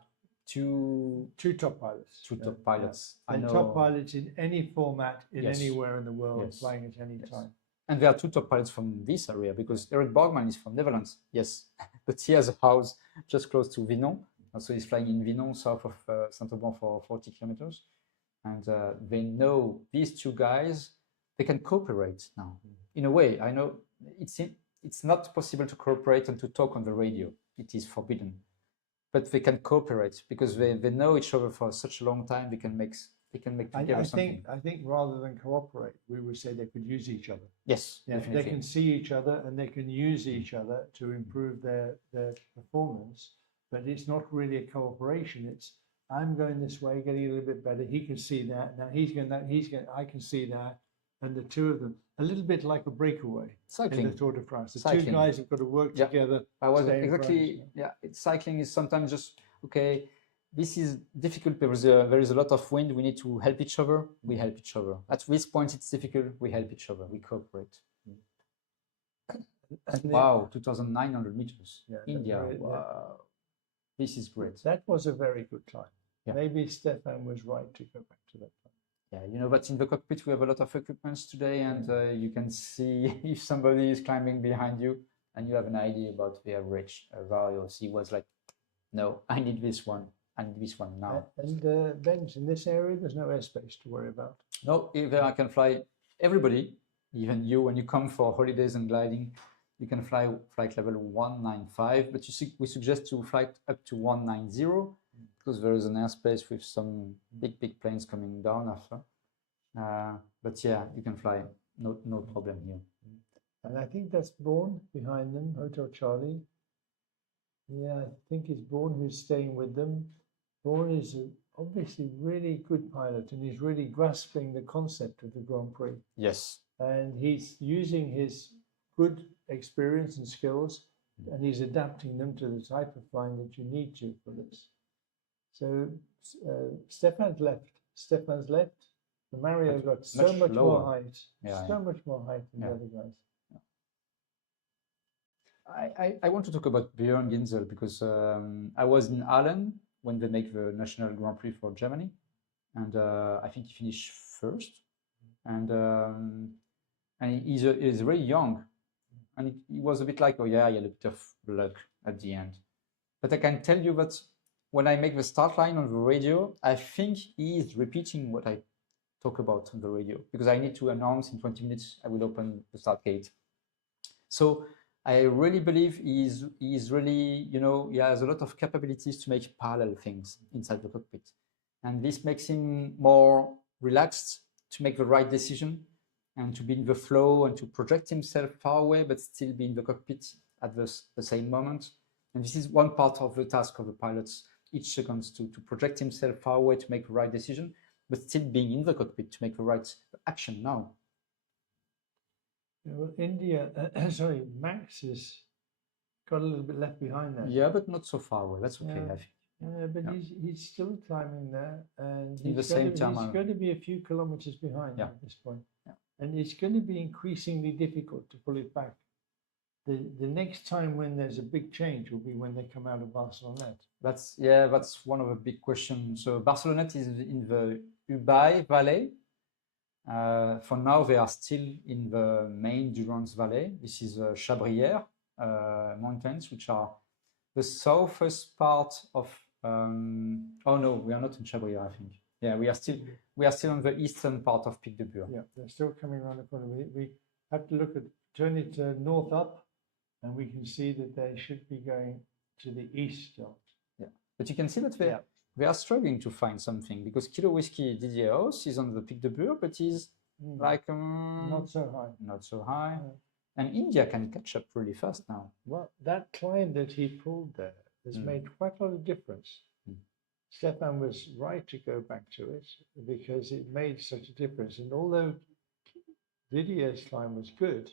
two top pilots. Top pilots. Yeah. And top pilots in any format, anywhere in the world, flying at any time. And there are two top pilots from this area because Eric Borgman is from Netherlands. Yes, but he has a house just close to Vinon. So he's flying in Vinon, south of Saint-Auban for 40 kilometers. And they know these two guys, they can cooperate now. In a way, I know it's not possible to cooperate and to talk on the radio. It is forbidden. But they can cooperate because they know each other for such a long time. They can make together something. I think rather than cooperate, we would say they could use each other. Yes, definitely. They can see each other and they can use each other to improve their performance. But it's not really a cooperation. It's I'm going this way, getting a little bit better. He can see that. Now he's going that. I can see that. and the two of them, a little bit like a breakaway in Cycling. the Tour de France. The Cycling. two guys have got to work Yeah. together. I was stay in front, exactly, yeah. Cycling is sometimes just, okay, this is difficult because there is a lot of wind. We need to help each other. We help each other. At this point, it's difficult. We help each other. We cooperate. And Wow, 2,900 meters. Yeah, India. very- Wow. This is great. That was a very good climb. Yeah. Maybe Stefan was right to go back to that climb. Yeah, you know that in the cockpit we have a lot of equipments today, and you can see if somebody is climbing behind you, and you have an idea about the average values. He was like, "No, I need this one. I need this one now." And Ben's in this area, there's no airspace to worry about. No, either I can fly. Everybody, even you, when you come for holidays and gliding, you can fly flight level 195, but we suggest to fly up to 190 because there is an airspace with some big planes coming down after. But yeah, you can fly, no problem here. And I think that's Bourne behind them, Hotel Charlie. Yeah, I think it's Bourne who's staying with them. Bourne is obviously really good pilot, and he's really grasping the concept of the Grand Prix. Yes. And he's using his good experience and skills, and he's adapting them to the type of flying that you need to for this. So Stefan's left. Mario got so much more height, so much more height than the other guys. I want to talk about Björn Ginzel because I was in Aalen when they make the National Grand Prix for Germany, and I think he finished first, and he's very young, and he was a bit like, oh yeah, he had a bit of luck at the end. But I can tell you that when I make the start line on the radio, I think he is repeating what I talk about on the radio, because I need to announce in 20 minutes I will open the start gate. So I really believe he is really, you know, he has a lot of capabilities to make parallel things inside the cockpit. And this makes him more relaxed to make the right decision and to be in the flow and to project himself far away, but still be in the cockpit at the same moment. And this is one part of the task of the pilots each second, to project himself far away to make the right decision, but still being in the cockpit to make the right action now. Yeah, well, India, Max has got a little bit left behind there. Yeah, but not so far away. That's okay, I think. Yeah, but he's still climbing there, and In the same time, he's going to be a few kilometers behind at this point. Yeah. And it's going to be increasingly difficult to pull it back. The next time when there's a big change will be when they come out of Barcelonette. That's one of the big questions. So Barcelonette is in the Ubay Valley. For now, they are still in the main Durance Valley. This is Chabrières mountains, which are the southwest part of. Oh no, we are not in Chabrières, I think. Yeah, we are still on the eastern part of Pic de Bure. Yeah, they're still coming around the corner. We have to turn it north up, and we can see that they should be going to the east still. Yeah, but you can see that they are struggling to find something, because Kilo Whiskey Didier House is on the Pic de Bure, but he's like not so high. Not so high. And India can catch up really fast now. Well, that climb that he pulled there has made quite a lot of difference. Stefan was right to go back to it because it made such a difference. And although Didier's climb was good,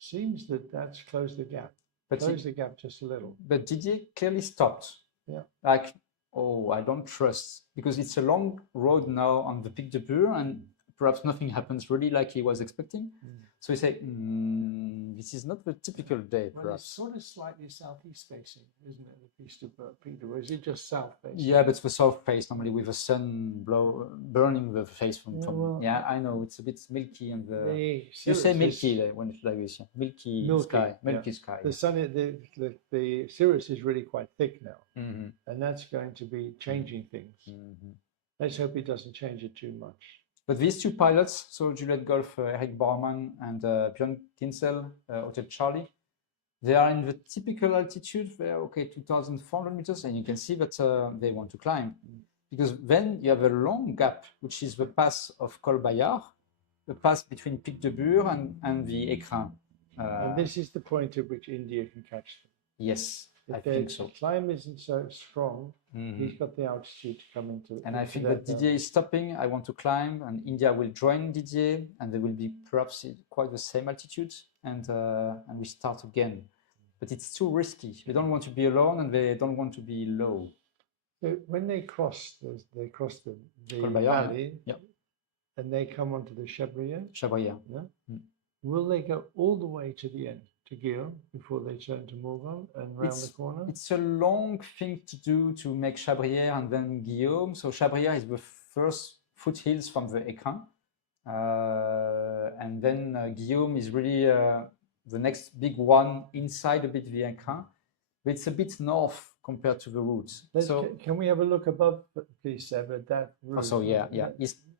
seems that that's closed the gap. Closed the gap just a little. But Didier clearly stopped. Yeah. Like, oh, I don't trust, because it's a long road now on the Pic de Bure, and perhaps nothing happens really like he was expecting. So he said, this is not the typical day, Well, perhaps. it's sort of slightly southeast facing, isn't it? The Pic de Bure, is it just south facing? Yeah, but it's the south face normally with the sun burning the face from. Yeah, I know it's a bit milky, and you say milky when it's like this. Yeah. Milky sky. The sun, the cirrus is really quite thick now, and that's going to be changing things. Let's hope it doesn't change it too much. But these two pilots, so Juliet Golf, Eric Bormann, and Björn Ginzel, Hotel Charlie, they are in the typical altitude. They're 2,400 meters, and you can see that they want to climb, because then you have a long gap, which is the pass of Col Bayard, the pass between Pic de Bure and the Écrin. And this is the point at which India can catch them. Yes. if think so. the climb isn't so strong, Mhm. he's got the altitude to come into. And I into think that Didier is stopping. I want to climb, and India will join Didier, and they will be perhaps at quite the same altitude, and we start again. But it's too risky. They don't want to be alone, and they don't want to be low. So when they cross the Col Bayard, valley, yeah. and they come onto the Chabrier, Chabrier. yeah? Mm. Will they go all the way to the end, to Guillaume, before they turn to Morgon and round the corner? It's a long thing to do to make Chabrier and then Guillaume. So Chabrier is the first foothills from the Écrin. And then Guillaume is really the next big one inside a bit the Écrin. But it's a bit north compared to the routes. Can we have a look above, please, Seb, at that route? Oh, so yeah.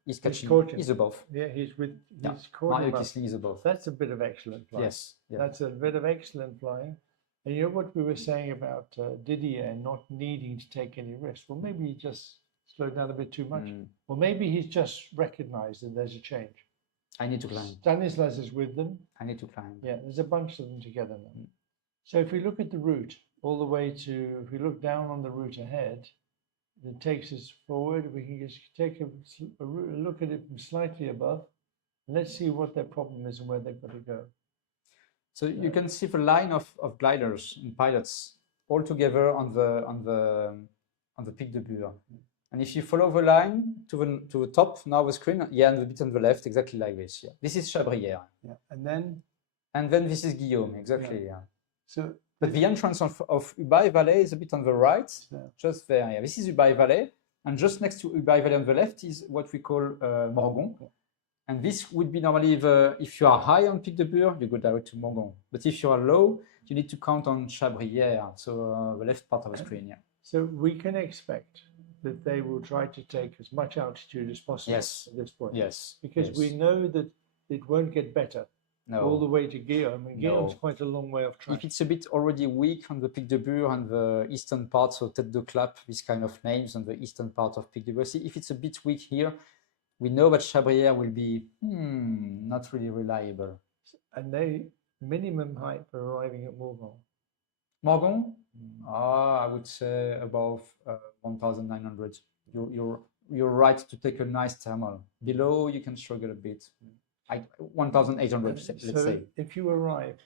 He's catching. caught him. He's above. Yeah, he's Yeah. caught Mario him up. Kisling is above. That's a bit of excellent flying. Yes. Yeah. That's a bit of excellent flying. And you know what we were saying about Didier not needing to take any risks? Well, maybe he just slowed down a bit too much. Or maybe he's just recognized that there's a change. I need to climb. Stanislas is with them. I need to climb. Yeah, there's a bunch of them together now. So if we look at the route all the way to, if we look down on the route ahead, it takes us forward. We can just take a look at it from slightly above. Let's see what their problem is and where they've got to go. So you can see the line of gliders and pilots all together on the Pic de Bure. And if you follow the line to the top, now the screen, yeah, and a bit on the left, exactly like this. Yeah. This is Chabrier. Yeah, and then this is Guillaume, exactly. Yeah. So, but the entrance of Ubaye Valley is a bit on the right, yeah. Just there. Yeah. This is Ubaye Valley, and just next to Ubaye Valley on the left is what we call Morgon. Yeah. And this would be normally if you are high on Pic de Bure, you go direct to Morgon. But if you are low, you need to count on Chabrier, so the left part of the screen. Yeah. So we can expect that they will try to take as much altitude as possible at this point. Yes. Because we know that it won't get better all the way to Guillaume. And Guillaume's quite a long way off track. If it's a bit already weak on the Pic de Bure and the eastern part, so Tête de Clap, this kind of names on the eastern part of Pic de Bure. See, if it's a bit weak here, we know that Chabrier will be not really reliable. And they minimum height for arriving at Morgon. Morgon, I would say above 1,900. You're right to take a nice thermal. Below, you can struggle a bit. 1,800, let's say. If you arrive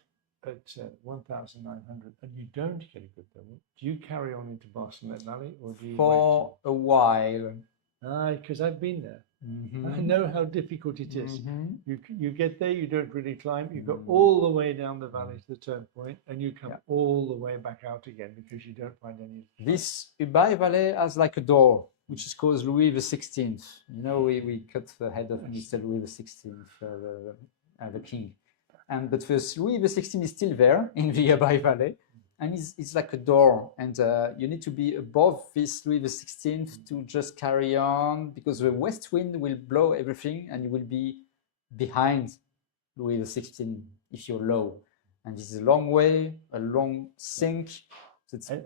at 1,900 and you don't get a good thermal, do you carry on into Barcelonette Valley or do you for a while? Because I've been there. I know how difficult it is. You get there, you don't really climb, you go all the way down the valley to the turn point, and you come all the way back out again because you don't find any. This Ubaye Valley has like a door, which is called Louis XVI. You know, we cut the head of Mr. Louis XVI, the king. But Louis XVI is still there in the Ubaye Valley. And it's like a door, and you need to be above this Louis XVI to just carry on, because the west wind will blow everything, and you will be behind Louis XVI if you're low. And this is a long way, a long sink.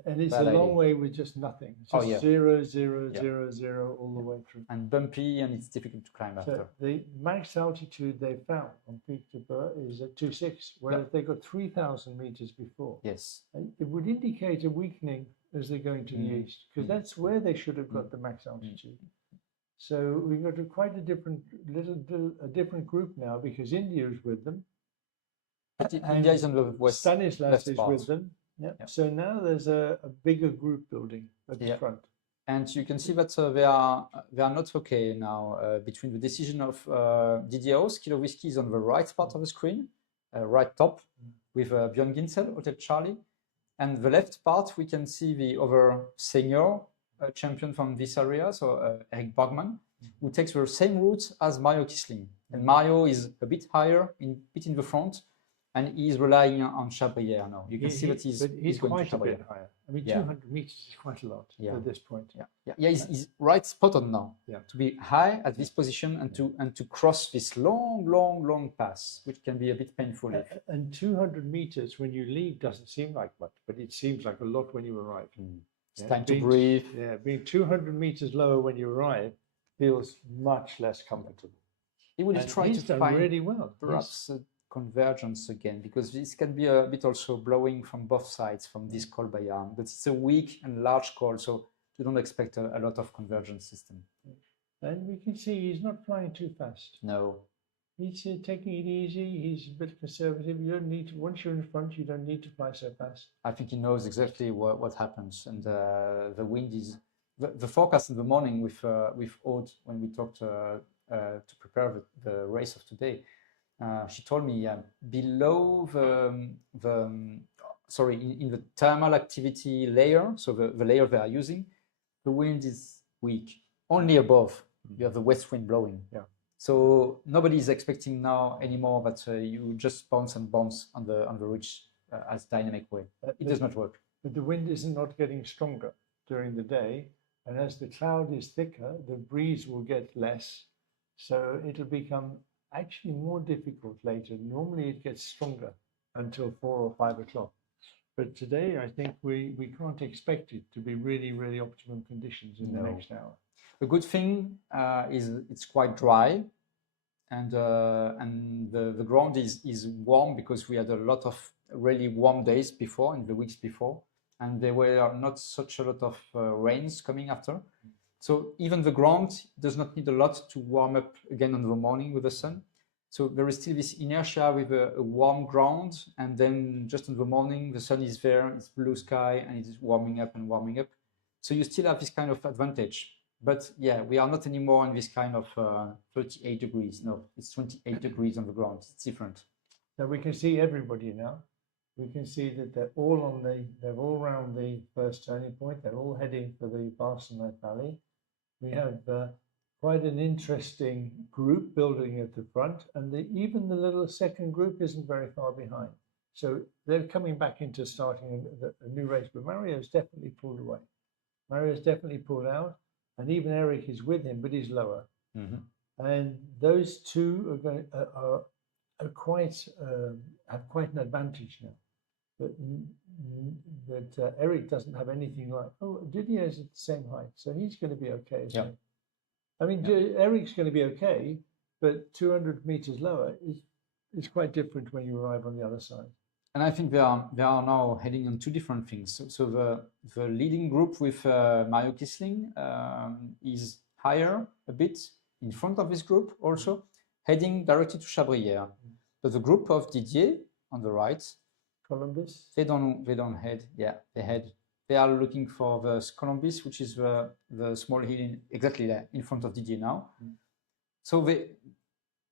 And it's a long way with just nothing. It's just 0, 0, 0, 0 all the way through. And bumpy, and it's difficult to climb after. So the max altitude they found on Pic de Bure is at 2,600, whereas they got 3,000 meters before. Yes. And it would indicate a weakening as they're going to the east, because that's where they should have got the max altitude. So we've got quite a different group now, because India is with them. India is on the west. Stanislas is with them. Yeah. So now there's a bigger group building at the front. And you can see that they are not okay now between the decision of Didier Kilo Whiskey is on the right part of the screen, right top, with Björn Ginsel, Hotel Charlie. And the left part, we can see the other senior champion from this area, so Eric Borgman, who takes the same route as Mario Kisling. And Mario is a bit higher, a bit in the front. And he's relying on Chabrier now. You can see that he's going quite to Chabrier. A bit higher. I mean, 200 meters is quite a lot at this point. He's right spot on now. To be high at this position and to cross this long pass, which can be a bit painful. And 200 meters when you leave doesn't seem like much, but it seems like a lot when you arrive. It's time to breathe. Yeah, being 200 meters lower when you arrive feels much less comfortable. He will try to done find really well. Perhaps convergence again, because this can be a bit also blowing from both sides from this call by arm, but it's a weak and large call, so you don't expect a lot of convergence system. And we can see he's not flying too fast. No. He's taking it easy. He's a bit conservative. You don't need to, once you're in front, you don't need to fly so fast. I think he knows exactly what happens, and the wind is the forecast in the morning with Aude when we talked to prepare the race of today. She told me below in the thermal activity layer, so the layer they are using, the wind is weak. Only above you have the west wind blowing. Yeah. So nobody is expecting now anymore that you just bounce and bounce on the ridge as dynamic way. It does not work. But the wind is not getting stronger during the day, and as the cloud is thicker, the breeze will get less. So it'll become actually more difficult later. Normally it gets stronger until 4 or 5 o'clock. But today I think we can't expect it to be really, really optimum conditions in the next hour. The good thing is it's quite dry, and the ground is warm because we had a lot of really warm days before, in the weeks before, and there were not such a lot of rains coming after. So even the ground does not need a lot to warm up again in the morning with the sun. So there is still this inertia with a warm ground, and then just in the morning the sun is there, it's blue sky, and it is warming up and warming up. So you still have this kind of advantage. But yeah, we are not anymore in this kind of 38 degrees. No, it's 28 degrees on the ground. It's different. Now we can see everybody now. We can see that they're all around the first turning point. They're all heading for the Barcelonette Valley. We have quite an interesting group building at the front, and even the little second group isn't very far behind. So they're coming back into starting a new race. But Mario's definitely pulled away. Mario's definitely pulled out. And even Eric is with him, but he's lower. Mm-hmm. And those two have quite an advantage now. But Eric doesn't have anything like. Oh, Didier's at the same height, so he's going to be okay. Yeah. I mean, Eric's going to be okay, but 200 meters lower is quite different when you arrive on the other side. And I think they are now heading on two different things. So the leading group with Mario Kissling is higher a bit in front of this group also, heading directly to Chabrières. But the group of Didier on the right, Columbus, they don't head. Yeah, they are looking for the Columbus, which is the small hill exactly there in front of Didier now. So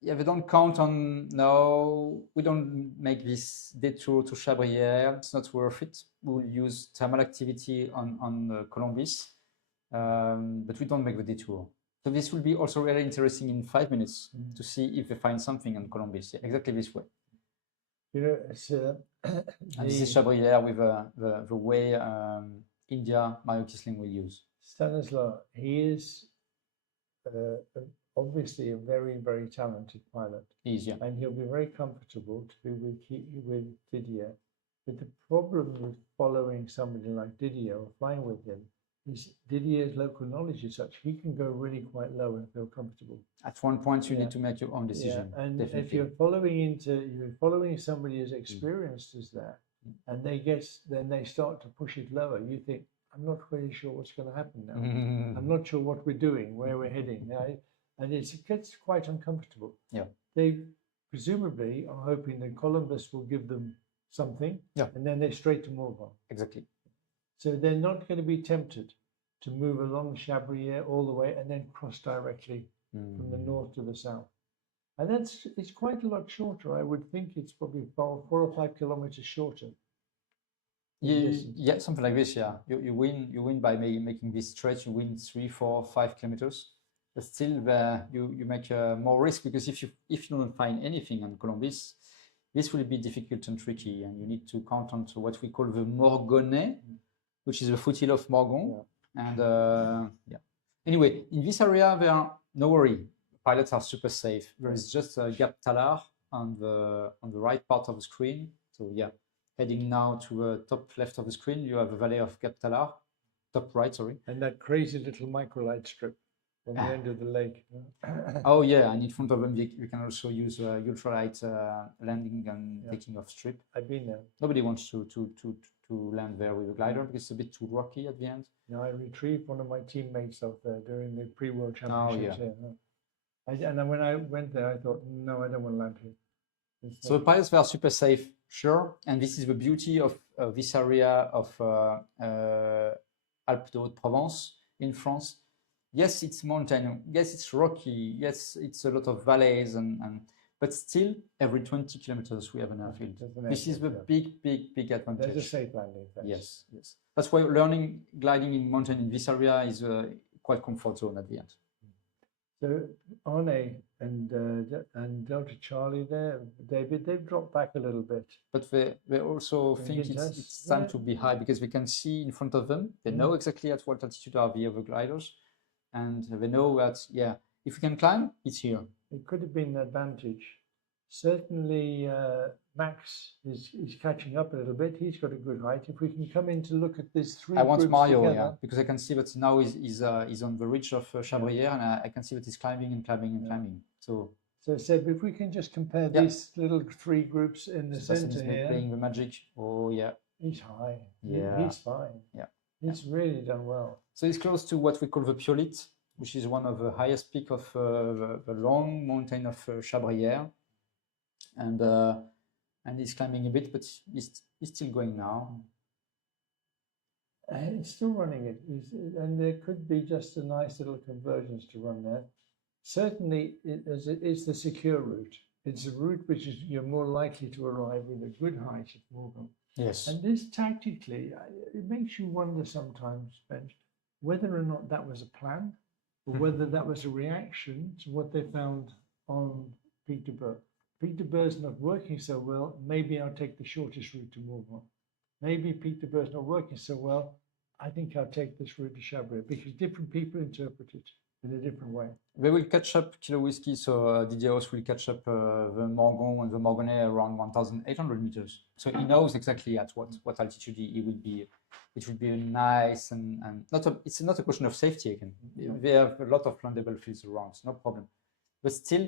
they don't count on, no, we don't make this detour to Chabrières, it's not worth it. We'll use thermal activity on Columbus, but we don't make the detour. So this will be also really interesting in 5 minutes to see if they find something on Columbus, exactly this way. You know, it's, and this is Chabrières with the way India Mario Kissling will use. Stanislaw, he is obviously a very, very talented pilot. Easier. And he'll be very comfortable to be with Didier. But the problem with following somebody like Didier or flying with him is Didier's local knowledge is such he can go really quite low and feel comfortable. At one point you need to make your own decision. Yeah. And definitely. If you're following somebody as experienced as that, and then they start to push it lower, you think, I'm not really sure what's going to happen now. I'm not sure what we're doing, where we're heading. And it gets quite uncomfortable. Yeah. They presumably are hoping that Columbus will give them something, and then they're straight to Morvan. Exactly. So they're not going to be tempted to move along Chabrières all the way and then cross directly from the north to the south. And it's quite a lot shorter. I would think it's probably 4 or 5 kilometers shorter. Yeah, something like this. Yeah, you win by making this stretch. You win 3, 4, 5 kilometers. But still, you make more risk, because if you don't find anything on Columbus, this will be difficult and tricky, and you need to count on to what we call the Morgonnet, which is the foothill of Morgon. Yeah. And anyway, in this area, there are no worry. Pilots are super safe. There is just a Gap Talar on the right part of the screen. So yeah, heading now to the top left of the screen, you have the valley of Gap Talar. Top right, sorry. And that crazy little microlight strip. on the end of the lake. Oh yeah, and in front of them you can also use ultralight landing and Yeah. taking off strip. I've been there. Nobody wants to land there with a glider because it's a bit too rocky at the end. No, I retrieved one of my teammates off there during the pre-world Oh, championships. yeah. And then when I went there, I thought, no, I don't want to land here. It's So the not- pilots were super safe, sure, and this is the beauty of this area of Alpes de Haute-Provence in France. Yes, it's mountain. Yes, it's rocky. Yes, it's a lot of valleys, but still, every 20 kilometers we have an airfield. There's an This is the airfield, big advantage. There's a safe landing place. Yes, yes. That's why learning gliding in mountain in this area is quite comfort zone at the end. So Arne and Delta Charlie there, David, they've dropped back a little bit. But they also They think hint us, it's time yeah. to be high because they can see in front of them. They Mm. know exactly at what altitude are the other gliders, and they know that if we can climb, it's here. It could have been an advantage. Certainly, Max is catching up a little bit. He's got a good height. If we can come in to look at these three I want groups Mario, together, because I can see that now he's on the ridge of Chabrière, and I can see that he's climbing and climbing and climbing. So So Seb, if we can just compare Yeah. these little three groups in the Sebastian center is here, playing the magic. Oh yeah. he's high. Yeah. He's fine. Yeah. He's really done well. So it's close to what we call the Piolit, which is one of the highest peak of the long mountain of Chabrière, and he's climbing a bit, but he's still going now. And he's still running it. And there could be just a nice little convergence to run there. Certainly, it's the secure route. It's a route which is you're more likely to arrive with a good height at Morgan. Yes. And this tactically, it makes you wonder sometimes, Benj, whether or not that was a plan, or whether that was a reaction to what they found on Peterborough. Peterborough's not working so well. Maybe I'll take the shortest route to Morgan. Maybe Peterborough's not working so well. I think I'll take this route to Chabrière, because different people interpret it in a different way. They will catch up Kilo Whiskey, so Didier Haus will catch up the Morgon and the Morgonnet around 1,800 meters. So he knows exactly at what altitude he will be. It will be nice and it's not a question of safety again. They have a lot of landable fields around, no problem. But still,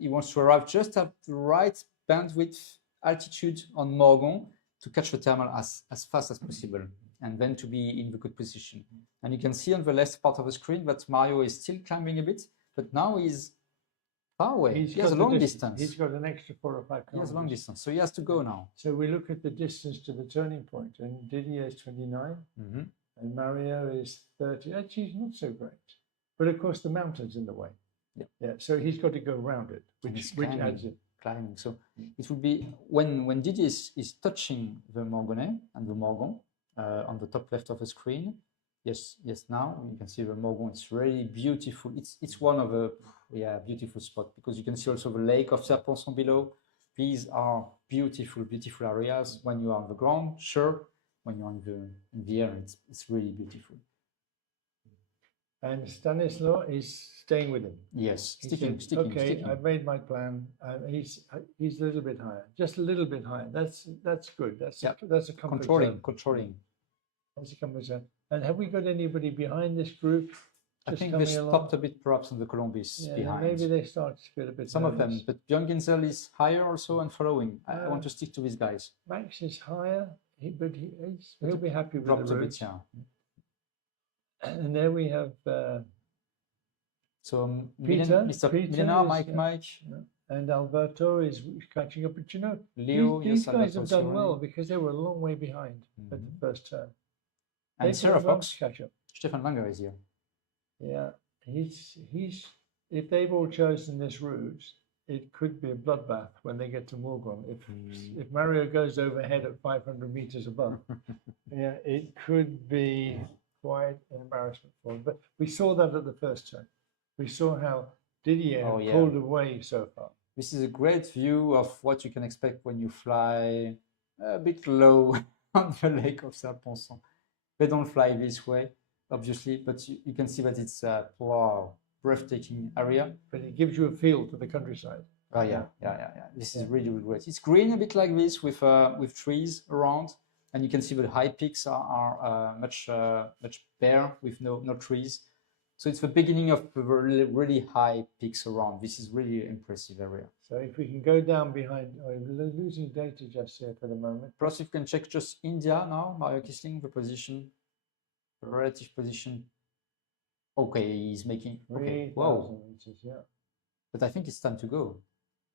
he wants to arrive just at the right bandwidth altitude on Morgon to catch the thermal as fast as possible, and then to be in the good position. And you can see on the left part of the screen that Mario is still climbing a bit, but now he's far away. He has a got the long distance. He's got an extra 4 or 5 He has a long kilometers. distance, so he has to go now. So we look at the distance to the turning point, and Didier is 29, Mhm. and Mario is 30. Actually, he's not so great. But of course, the mountain's in the way. Yeah. So he's got to go around it, And which he's adds it. climbing. So it will be when Didier is touching the Morgonnet and the Morgon on the top left of the screen. Yes, now you can see the Morgon. It's really beautiful. It's one of the beautiful spots, because you can see also the lake of Serponçon below. These are beautiful areas. When you are on the ground, sure. When you're in the air, it's really beautiful. And Stanislaw is staying with him. Yes, He sticking. said, okay, I've made my plan. He's a little bit higher, just a little bit higher. That's good. That's a comfort zone. Controlling. That's a comfort zone. And have we got anybody behind this group? I just think they coming along? stopped a bit perhaps on the Columbus Yeah, behind. maybe they start to feel a bit Some of them, nervous. but Björn Ginzel is higher also and following. I want to stick to these guys. Max is higher, but he'll be happy with Dropped the a route. bit, yeah. And there we have So Peter Mr. is, Milena, Mike, and Alberto is catching up. But you know, Leo, these yes, guys have Alberto done well Sironi. because they were a long way behind at the first turn. And They've Sarah done well Fox, to catch up. Stefan Langer is here. Yeah, he's. If they've all chosen this route, it could be a bloodbath when they get to Morgon. If Mario goes overhead at 500 meters above, yeah, it could be quite an embarrassment for him. But we saw that at the first turn. We saw how Didier Oh, yeah. pulled away so far. This is a great view of what you can expect when you fly a bit low on the lake of Serponçon. They don't fly this way, obviously, but you can see that it's a breathtaking area. But it gives you a feel for the countryside. Oh yeah. This is really great. It's green a bit like this with trees around, and you can see the high peaks are much bare with no trees. So it's the beginning of the really, really high peaks around. This is really impressive area. So if we can go down behind, I'm losing data just here for the moment. Perhaps you can check just India now, Mario Kisling, the position, the relative position. Okay, he's making, okay, 3,000 whoa. meters, yeah. But I think it's time to go.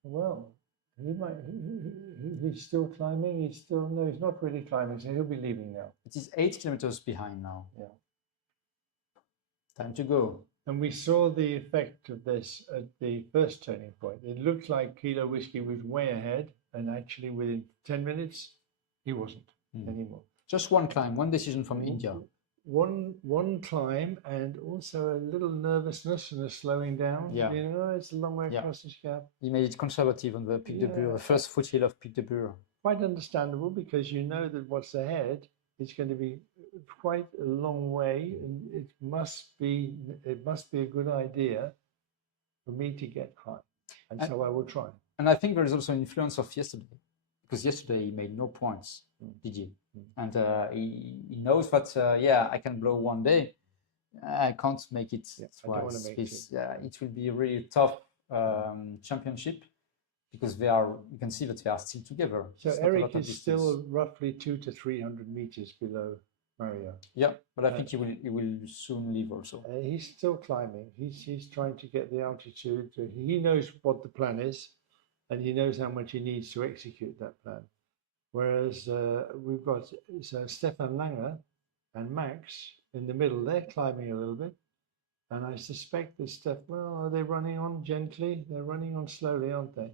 Well, he's still climbing. No, he's not really climbing, so he'll be leaving now. It is 8 kilometers behind now. Yeah. Time to go. And we saw the effect of this at the first turning point. It looked like Kilo Whiskey was way ahead, and actually within 10 minutes, he wasn't anymore. Just one climb, one decision from India. One climb, and also a little nervousness and a slowing down. Yeah. You know, it's a long way across this gap. He made it conservative on the Pic de Bure, the first foothill of Pic de Bure. Quite understandable, because you know that what's ahead is going to be quite a long way, and it must be a good idea for me to get high, and so I will try. And I think there is also an influence of yesterday, because yesterday he made no points, Didier, and he knows that I can blow one day, I can't make it twice. It will be a really tough championship, because you can see that they are still together. So Eric is still roughly 200 to 300 meters below Mario. Yeah, but I think he will soon leave also. He's still climbing. He's trying to get the altitude. He knows what the plan is, and he knows how much he needs to execute that plan. Whereas we've got Stefan Langer and Max in the middle. They're climbing a little bit, and I suspect that are they running on gently? They're running on slowly, aren't they?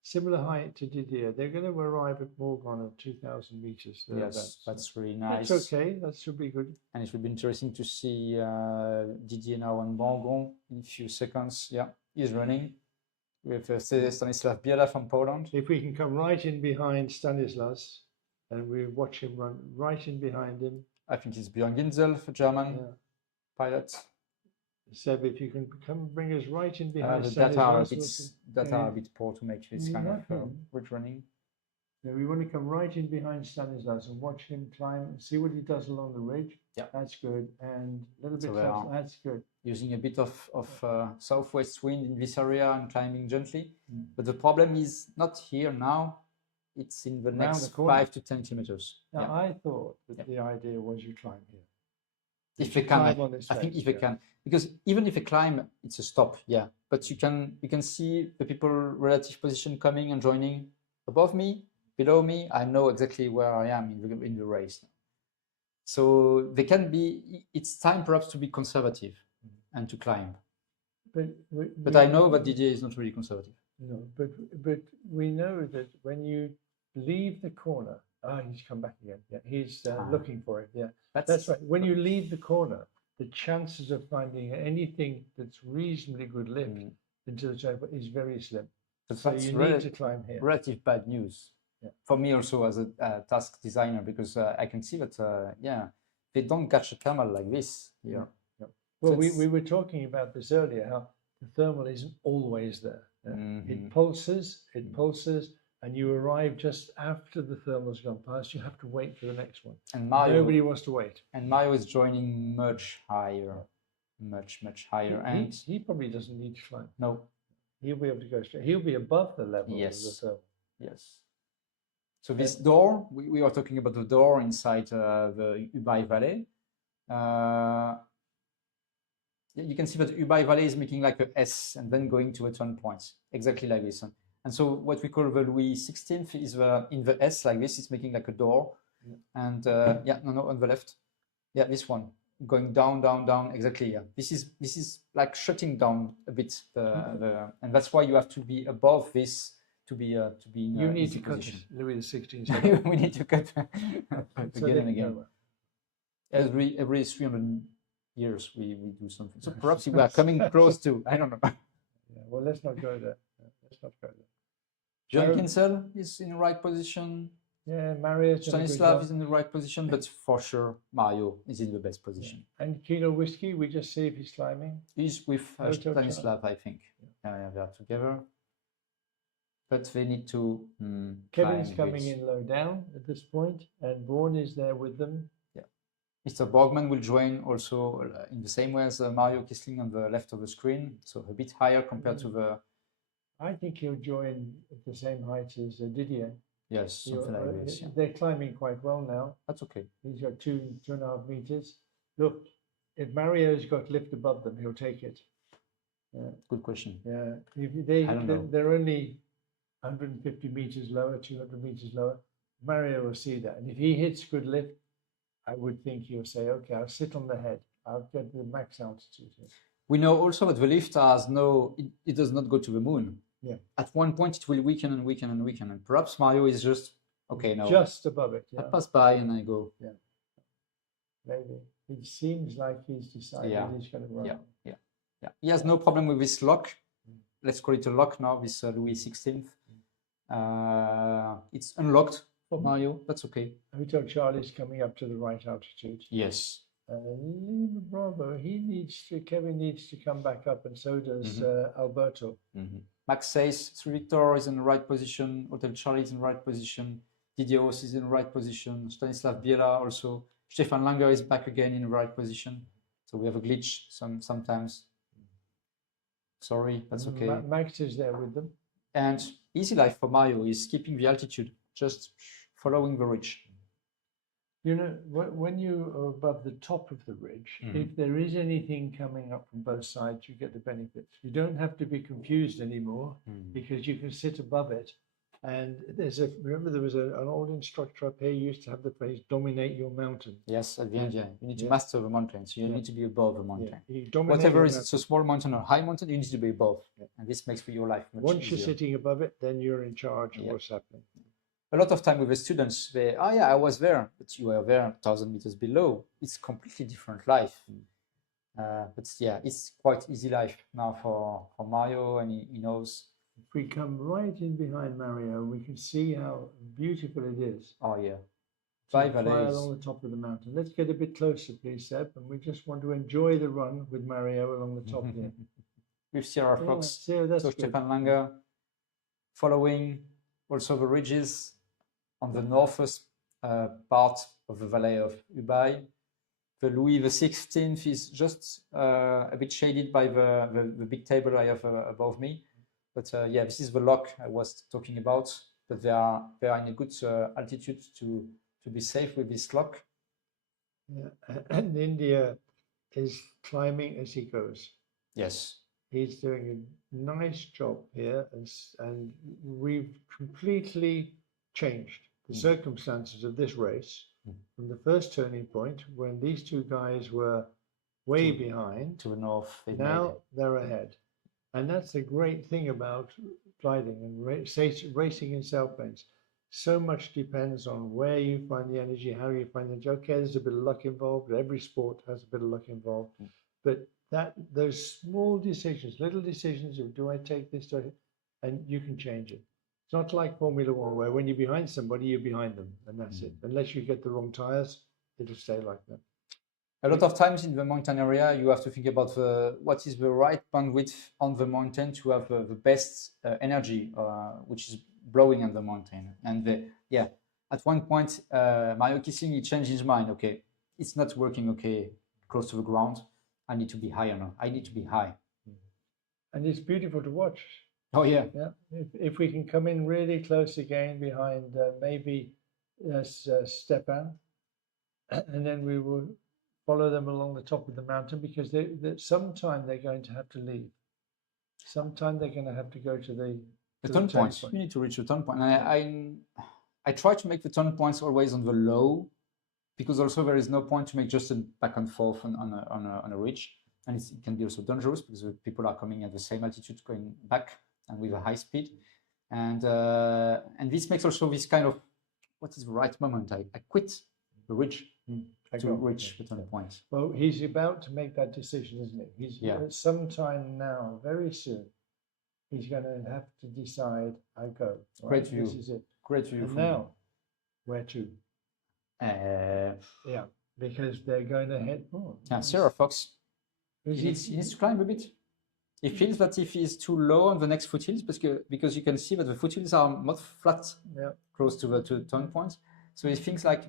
Similar height to Didier. They're going to arrive at Morgon at 2,000 meters. Yes, that's really nice. That's okay. That should be good. And it will be interesting to see Didier now on Morgon in a few seconds. Yeah, he's running with Stanislav Biela from Poland. If we can come right in behind Stanislas, and we watch him run right in behind him. I think it's Björn Ginzel, German pilot. Seb, if you can come bring us right in behind the data are a bit poor to make this kind of route running. Yeah, we want to come right in behind Stanislas and watch him climb and see what he does along the ridge. Yeah, that's good. And a little bit closer. That's good. Using a bit of southwest wind in this area and climbing gently. But the problem is not here now. It's in the next 5 to 10 kilometers. Now, I thought that the idea was you climb here. If they can, I think if they can, because even if they climb, it's a stop, but you can see the people relative position coming and joining above me, below me. I know exactly where I am in the race. So they can be. It's time perhaps to be conservative and to climb. But I know that Didier is not really conservative. No, but we know that when you leave the corner. He's come back again. Yeah, he's looking for it. Yeah, that's right. When you leave the corner, the chances of finding anything that's reasonably good lift into the trail is very slim. So you need to climb here. Relative bad news for me also as a task designer, because I can see that they don't catch a thermal like this. Yeah. Well, we were talking about this earlier. How the thermal isn't always there. It pulses. And you arrive just after the thermal's gone past. You have to wait for the next one. And nobody wants to wait. And Mario is joining much higher, much higher. And he probably doesn't need to climb. No, he'll be able to go straight. He'll be above the level of the thermal. Yes. So this door, we are talking about the door inside the Ubaye Valley. You can see that Ubaye Valley is making like a S and then going to a turn point, exactly like this. And so what we call the Louis XVI is in the S like this. It's making like a door, and on the left, this one going down, exactly. Yeah, this is like shutting down a bit and that's why you have to be above this to be in you need to cut position. Louis XVI. We need to cut again and again. Every 300 years we do something. So perhaps we are coming close to. I don't know. Well, let's not go there. Let's not go there. Björn Ginzel is in the right position. Yeah, Mario. Stanislav is in the right position, but for sure Mario is in the best position. And Kilo Whiskey, we just see if he's climbing. He's with Stanislav, I think. They are together. But they need to. Kevin's coming in low down at this point, and Vaughan is there with them. Yeah, Mr. Borgman will join also in the same way as Mario Kissling on the left of the screen, so a bit higher compared to the. I think he'll join at the same height as Didier. Yes, something like this. Yeah. They're climbing quite well now. That's okay. He's got 2.5 meters. Look, if Mario's got lift above them, he'll take it. Good question. Yeah, I don't know. they're only 150 meters lower, 200 meters lower. Mario will see that, and if he hits good lift, I would think he'll say, "Okay, I'll sit on the head. I'll get the max altitude." We know also that the lift has it does not go to the moon. Yeah. At one point, it will weaken and weaken and weaken, and perhaps Mario is just okay now. Just above it. I Yeah. pass by and I go. Yeah. Maybe it seems like he's decided he's going to run. Yeah. He has no problem with this lock. Let's call it a lock now. This Louis XVI. It's unlocked for Mario. That's okay. We told Charlie's coming up to the right altitude. Yes. Bravo. Kevin needs to come back up, and so does Alberto. Max says Victor is in the right position. Hotel Charlie is in the right position. Didier is in the right position. Stanislav Biela also. Stefan Langer is back again in the right position. So we have a glitch sometimes. Sorry, that's okay. Max is there with them. And easy life for Mario is keeping the altitude, just following the ridge. You know, when you are above the top of the ridge, if there is anything coming up from both sides, you get the benefits. You don't have to be confused anymore because you can sit above it. And remember there was an old instructor up here who used to have the phrase, dominate your mountain. Yes, at the end, you need to master the mountain. So you need to be above the mountain. Whatever is it's a small mountain or high mountain, you need to be above. And this makes for your life much Once easier. You're sitting above it, then you're in charge of what's happening. A lot of time with the students, I was there, but you were there 1,000 meters below. It's completely different life. But yeah, it's quite easy life now for Mario, and he knows. If we come right in behind Mario, we can see how beautiful it is. Oh yeah. Fly along the top of the mountain. Let's get a bit closer, please, Seb. And we just want to enjoy the run with Mario along the top here. With Sierra Fox. So Stefan Langer following also the ridges on the northwest part of the valley of Ubaye. The Louis XVI is just a bit shaded by the big table I have above me. But yeah, this is the lock I was talking about. But they are in a good altitude to be safe with this lock. Yeah. And India is climbing as he goes. Yes. He's doing a nice job here, and we've completely changed the circumstances of this race from the first turning point when these two guys were way behind to the north. Now they're ahead. And that's the great thing about gliding and racing in sailplanes. So much depends on where you find the energy, how you find the energy. Okay, there's a bit of luck involved. Every sport has a bit of luck involved. But those small decisions, little decisions of do I take this, and you can change it. It's not like Formula One where when you're behind somebody, you're behind them, and that's it. Unless you get the wrong tires, it'll stay like that. A lot of times in the mountain area, you have to think about what is the right bandwidth on the mountain to have the best energy, which is blowing on the mountain. And at one point, Mario Kissling, he changed his mind. Okay, it's not working. Okay, close to the ground. I need to be higher now. I need to be high. And it's beautiful to watch. Oh yeah. Yeah. If we can come in really close again behind maybe Stepan, and then we will follow them along the top of the mountain because sometime they're going to have to leave. Sometime they're going to have to go to the turn points. You need to reach the turn point. And I try to make the turn points always on the low, because also there is no point to make just a back and forth on a ridge, and it can be also dangerous because people are coming at the same altitude going back and with a high speed, and this makes also this kind of what is the right moment. I quit the ridge to reach the turn point. Well, he's about to make that decision, isn't he? He's sometime now, very soon. He's going to have to decide. I go. Great view. This is it. Great view. And now, where to? Yeah, because they're going to head. Sierra Fox. He needs to climb a bit. He feels that if he's too low on the next foothills, because you can see that the foothills are not flat, close to the turn points. So he thinks like,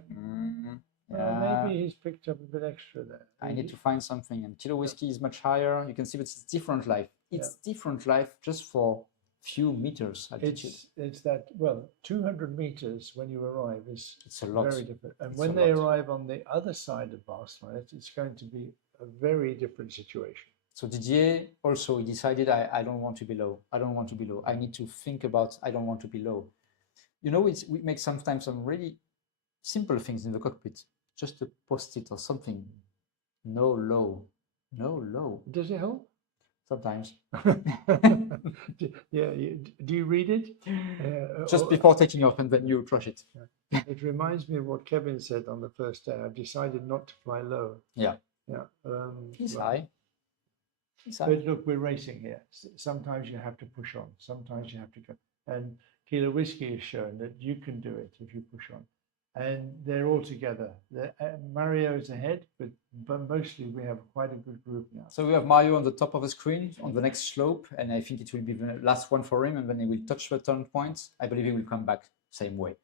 Maybe he's picked up a bit extra there. I need to find something. And Kilo Whiskey is much higher. You can see that it's different life. It's different life just for few meters altitude. It's that, well, 200 meters when you arrive is It's a lot. very different. And It's when a they lot. arrive on the other side of Barcelona, it's going to be a very different situation. So Didier also he decided I don't want to be low. I don't want to be low. I need to think about I don't want to be low. You know, we make sometimes some really simple things in the cockpit. Just a post-it or something. No low. No low. Does it help? Sometimes. Yeah. Do you read it? Just before taking off and then you crush it. It reminds me of what Kevin said on the first day. I've decided not to fly low. Yeah. Yeah. He's well, high. He's high. But look, we're racing here. Sometimes you have to push on. Sometimes you have to go. And Kilo Whiskey has shown that you can do it if you push on. And they're all together. Mario's ahead, but mostly we have quite a good group now. So we have Mario on the top of the screen on the next slope, and I think it will be the last one for him, and then he will touch the turn point. I believe he will come back same way.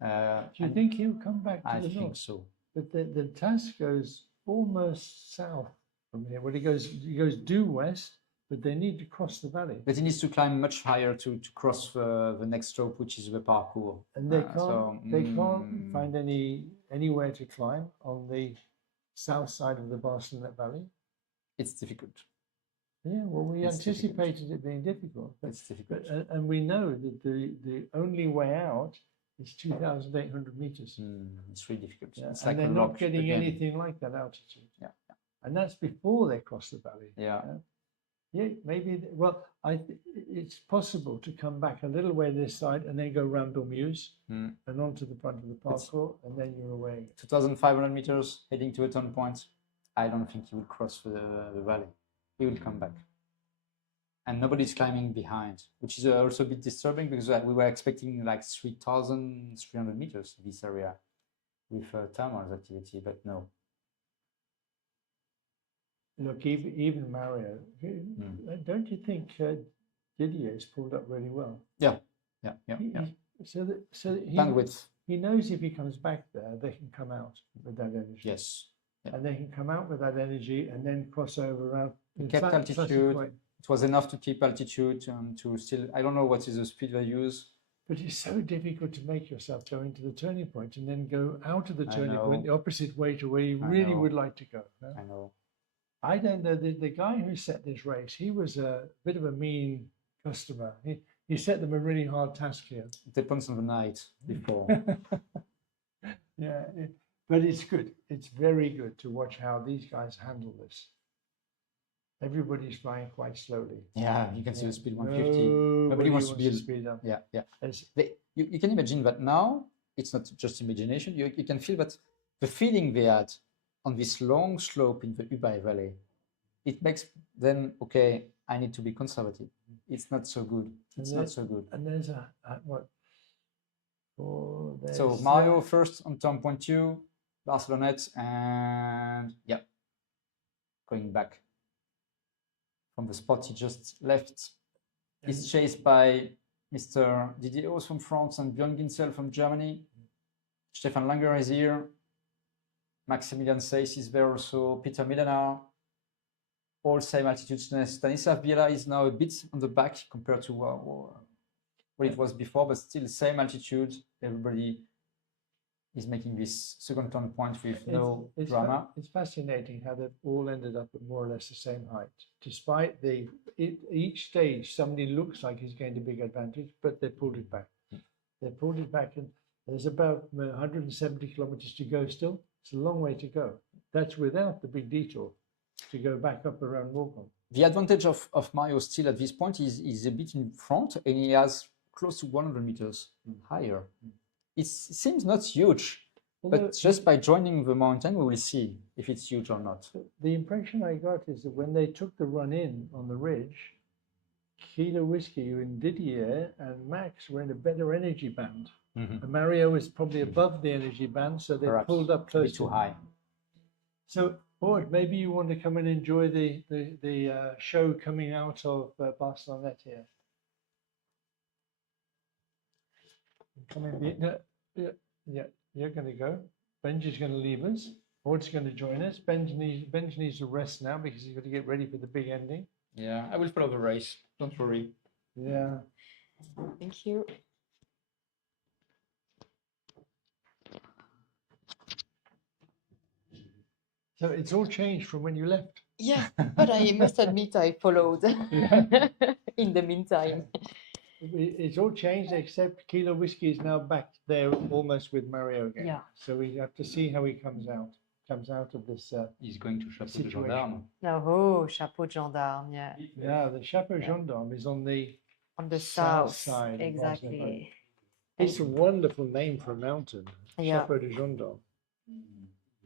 Do you think he'll come back to I the think north? so. But the task goes almost south from here. Well, he goes due west, but they need to cross the valley. But he needs to climb much higher to cross the next slope, which is the parkour. And they can't find anywhere to climb on the south side of the Barcelonette Valley. It's difficult. Yeah, well, we It's anticipated it being difficult. But, It's difficult. and we know that the only way out is 2,800 meters. It's really difficult. Yeah, It's and like they're a not rock getting again. anything like that altitude. Yeah. And that's before they cross the valley. Yeah. Yeah, maybe. Well, it's possible to come back a little way this side and then go round Bermuse and onto the front of the parkour, and then you're away. 2,500 meters heading to a turn point. I don't think he will cross the valley. He will come back. And nobody's climbing behind, which is also a bit disturbing because we were expecting like 3,300 meters in this area with thermal activity, but no. Look, even Mario, don't you think Didier has pulled up really well? Yeah. So that Bandwidth. he knows if he comes back there, they can come out with that energy. Yes. Yeah. And they can come out with that energy and then cross over around. He kept altitude. It was enough to keep altitude and to still, I don't know what is the speed they use. But it's so difficult to make yourself go into the turning point and then go out of the I turning know. point, the opposite way to where you I really know. would like to go. No? I know. I don't know. The guy who set this race, he was a bit of a mean customer. He set them a really hard task here. It depends on the night before. Yeah, but it's good. It's very good to watch how these guys handle this. Everybody's flying quite slowly. Yeah, you can see the speed 150. Nobody wants to be speed up. Yeah. You can imagine that now, it's not just imagination, you can feel that the feeling they had on this long slope in the Ubay Valley, it makes them, okay, I need to be conservative. It's not so good. It's not so good. And there's what? Oh, So Mario first on turn point 2, Barcelonette, and yeah, going back from the spot he just left. He's chased by Mr. Didier Haus from France and Björn Ginsel from Germany. Stefan Langer is here. Maximilian Seyss is there also. Peter Milenar. All same altitude. Stanislav Biela is now a bit on the back compared to what it was before, but still same altitude. Everybody is making this second turn point with no drama. It's fascinating how they've all ended up at more or less the same height. Despite each stage, somebody looks like he's gained a big advantage, but they pulled it back. They pulled it back, and there's about 170 kilometers to go still. It's a long way to go. That's without the big detour to go back up around Morgon. The advantage of Mario still at this point is a bit in front, and he has close to 100 meters higher. It seems not huge, but just by joining the mountain, we will see if it's huge or not. The impression I got is that when they took the run in on the ridge, Kilo Whiskey and Didier and Max were in a better energy band. And Mario was probably above the energy band, so they Perhaps pulled up close too to high. So, Boyd, maybe you want to come and enjoy the show coming out of Barcelonette here. Come in. Yeah, you're going to go. Benji's going to leave us. Maud's going to join us. Benji needs to rest now because he's got to get ready for the big ending. Yeah, I will follow the race. Don't worry. Yeah. Thank you. So it's all changed from when you left. Yeah, but I must admit I followed in the meantime. It's all changed except Kilo Whiskey is now back there almost with Mario again. Yeah. So we have to see how he comes out of this. He's going to Chapeau de situation. Gendarme. Oh, Chapeau de Gendarme, yeah. Yeah, the Chapeau Gendarme is on the south side. of exactly. Barcelona. It's a wonderful name for a mountain. Yeah. Chapeau de Gendarme.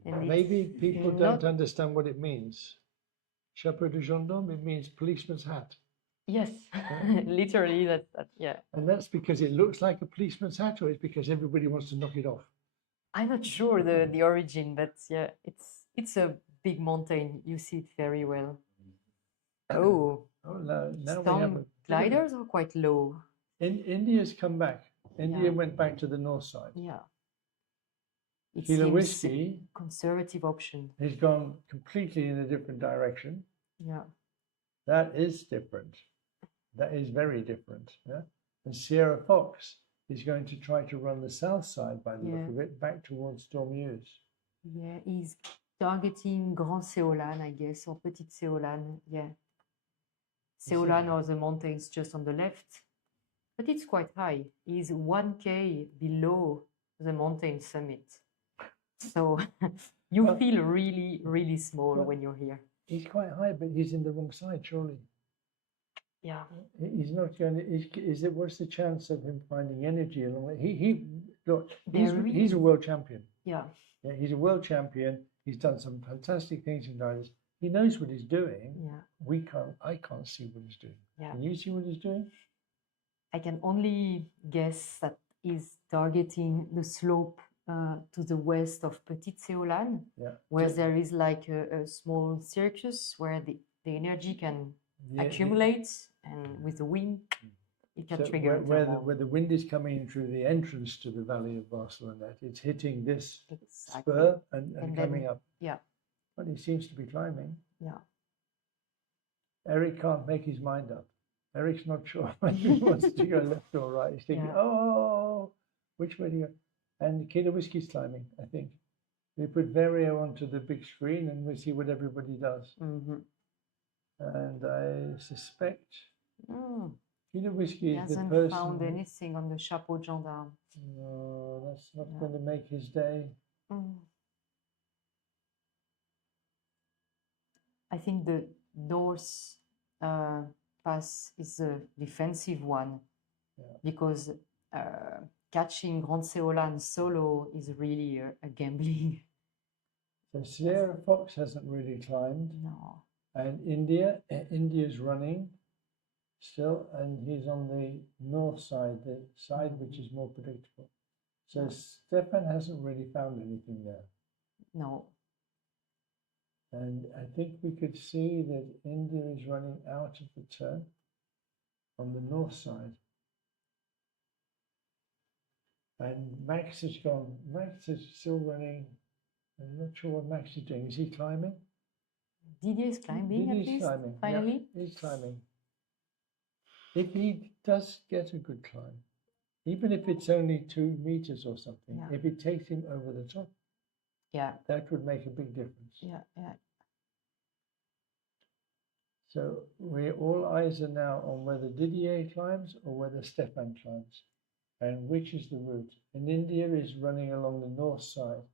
And Maybe it's people not- don't understand what it means. Chapeau de Gendarme, it means policeman's hat. Yes, literally that, yeah. And that's because it looks like a policeman's hat, or it's because everybody wants to knock it off. I'm not sure the origin, but yeah, it's a big mountain. You see it very well. Oh, Oh, now we have some gliders are quite low. India's come back. India Yeah. went back to the north side. Yeah. It Kilo seems Whiskey conservative option. has gone completely in a different direction. Yeah. That is different. That is very different. Yeah? And Sierra Fox is going to try to run the south side by the look Yeah. of it, back towards Dormeuse. Yeah, he's targeting Grand Seolan, I guess, or Petite Seolan. Yeah. Seolan are the mountains just on the left, but it's quite high. He's 1K below the mountain summit. So you Well- feel really, really small well- when you're here. He's quite high, but he's in the wrong side, surely. Yeah. He's not going to. What's the chance of him finding energy along it? Look, They're he's a world champion. Yeah. Yeah, he's a world champion. He's done some fantastic things in gliders. He knows what he's doing. Yeah. I can't see what he's doing. Yeah. Can you see what he's doing? I can only guess that he's targeting the slope to the west of Petite Seolan, Yeah. where there is like a small circus where the energy can accumulate, and with the wind, it can So trigger where the wind is coming in through the entrance to the valley of Barcelonette, it's hitting this Exactly. spur and And coming then- up. Yeah. But he seems to be climbing. Yeah. Eric can't make his mind up. Eric's not sure whether he wants to go left or right. He's thinking, Yeah. oh, which way do you go? And Kilo Whiskey's climbing, I think. We put Vario onto the big screen and we see what everybody does. Mhm. And I suspect Mm. Kilo Whiskey He is the hasn't person. found anything on the Chapeau de Gendarme. No, that's not Yeah. going to make his day. Mm. I think the north pass is a defensive one, Yeah. because catching Grand Seolan solo is really a gambling. So Sierra Fox hasn't really climbed. No. And India's running still, and he's on the north side, the side which is more predictable. So Stefan hasn't really found anything there. No. And I think we could see that India is running out of the turn on the north side. And Max has gone. Max is still running. I'm not sure what Max is doing. Is he climbing? Didier is climbing at Didier's least, climbing. Yeah, finally. he's climbing. If he does get a good climb, even if it's only 2 meters or something, Yeah. if it takes him over the top, Yeah, that would make a big difference. yeah, yeah. So all eyes are now on whether Didier climbs or whether Stefan climbs, and which is the route. And India is running along the north side.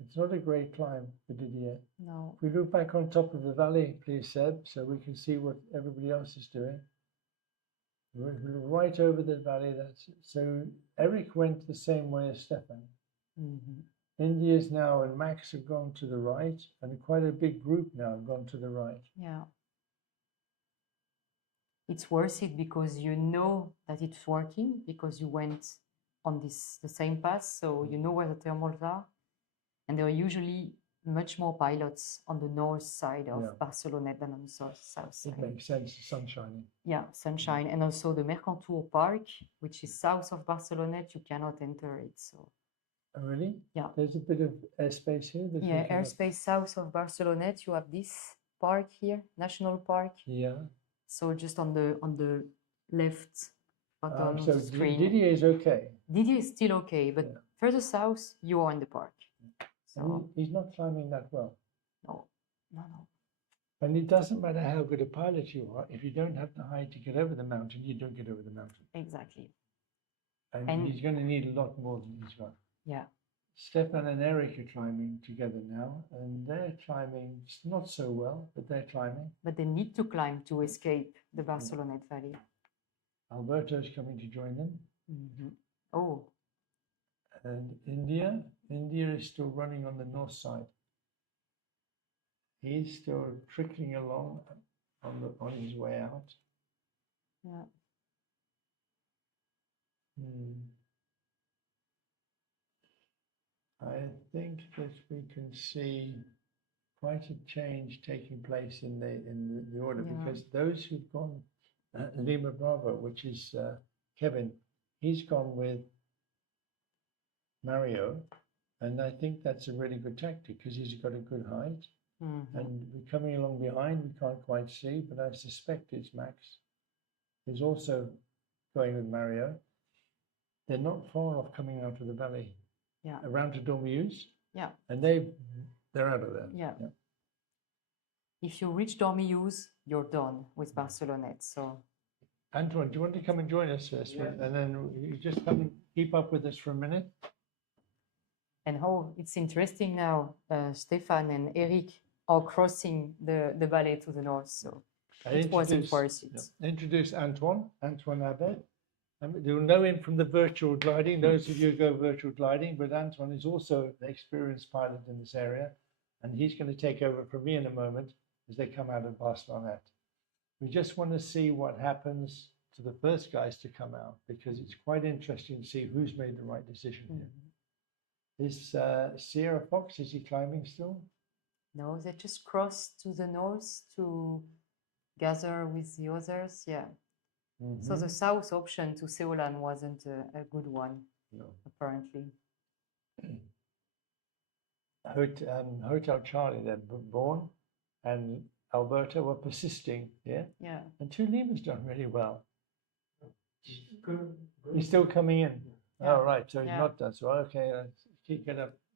It's not a great climb for Didier. No. If we look back on top of the valley, please, Seb, so we can see what everybody else is doing. We're right over the valley. That's it. So Eric went the same way as Stefan. Mhm. India's now and Max have gone to the right, and quite a big group now have gone to the right. Yeah. It's worth it because you know that it's working, because you went on the same path, so you know where the thermals are. And there are usually much more pilots on the north side of Yeah. Barcelonette than on the south It side. makes sense, the sun shining. Yeah, sunshine. And also the Mercantour Park, which is south of Barcelonette, you cannot enter it. So Oh, really? Yeah. There's a bit of airspace here. that we Yeah, can- airspace south of Barcelonette. You have this park here, national park. Yeah. So just on the left bottom of So the screen. Didier is okay. Didier is still okay, but Yeah. further south, you are in the park. So He's not climbing that well. no. And it doesn't matter how good a pilot you are, if you don't have the height to get over the mountain, you don't get over the mountain. Exactly. And he's going to need a lot more than he's got. Yeah. Stefan and Eric are climbing together now, and they're climbing not so well, but they're climbing. But they need to climb to escape the Barcelonette Valley. Alberto's coming to join them. Oh, And India is still running on the north side. He's still trickling along on his way out. yeah. I think that we can see quite a change taking place in the order, Yeah. because those who've gone Lima Bravo, which is Kevin, he's gone with Mario, and I think that's a really good tactic because he's got a good height. And we're coming along behind, we can't quite see, but I suspect it's Max. He's also going with Mario. They're not far off coming out of the valley. Yeah. Around to Dormius. Yeah. And they're out of there. Yeah. If you reach Dormius, you're done with Barcelonette. So Antoine, do you want to come and join us first? And then you just come and keep up with us for a minute. And it's interesting now, Stefan and Eric are crossing the valley to the north. So it wasn't worth it. Introduce Antoine Abed. You'll know him from the virtual gliding, those of you who go virtual gliding, but Antoine is also an experienced pilot in this area, and he's going to take over from me in a moment as they come out of Barcelonette. We just want to see what happens to the first guys to come out, because it's quite interesting to see who's made the right decision here. Is Sierra Fox, is he climbing still? No, they just crossed to the north to gather with the others. Yeah. So the south option to Sailplane wasn't a good one, apparently. Hotel Charlie, they're born, and Alberta were persisting, yeah? Yeah. And Two Lima's done really well. He's still coming in. Yeah. Oh, right, so he's Yeah. not done. So, okay, let's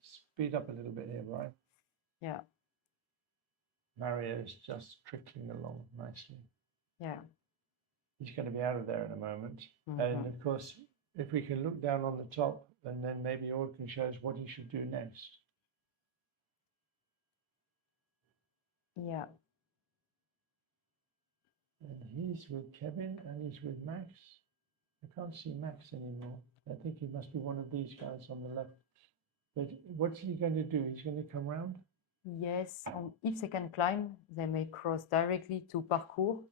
speed up a little bit here, right? Yeah. Mario's just trickling along nicely. Yeah. He's going to be out of there in a moment. And of course, if we can look down on the top, and then maybe Ord can show us what he should do next. Yeah. And he's with Kevin and he's with Max. I can't see Max anymore. I think he must be one of these guys on the left. But what's he going to do? He's going to come round? Yes. If they can climb, they may cross directly to Parcours.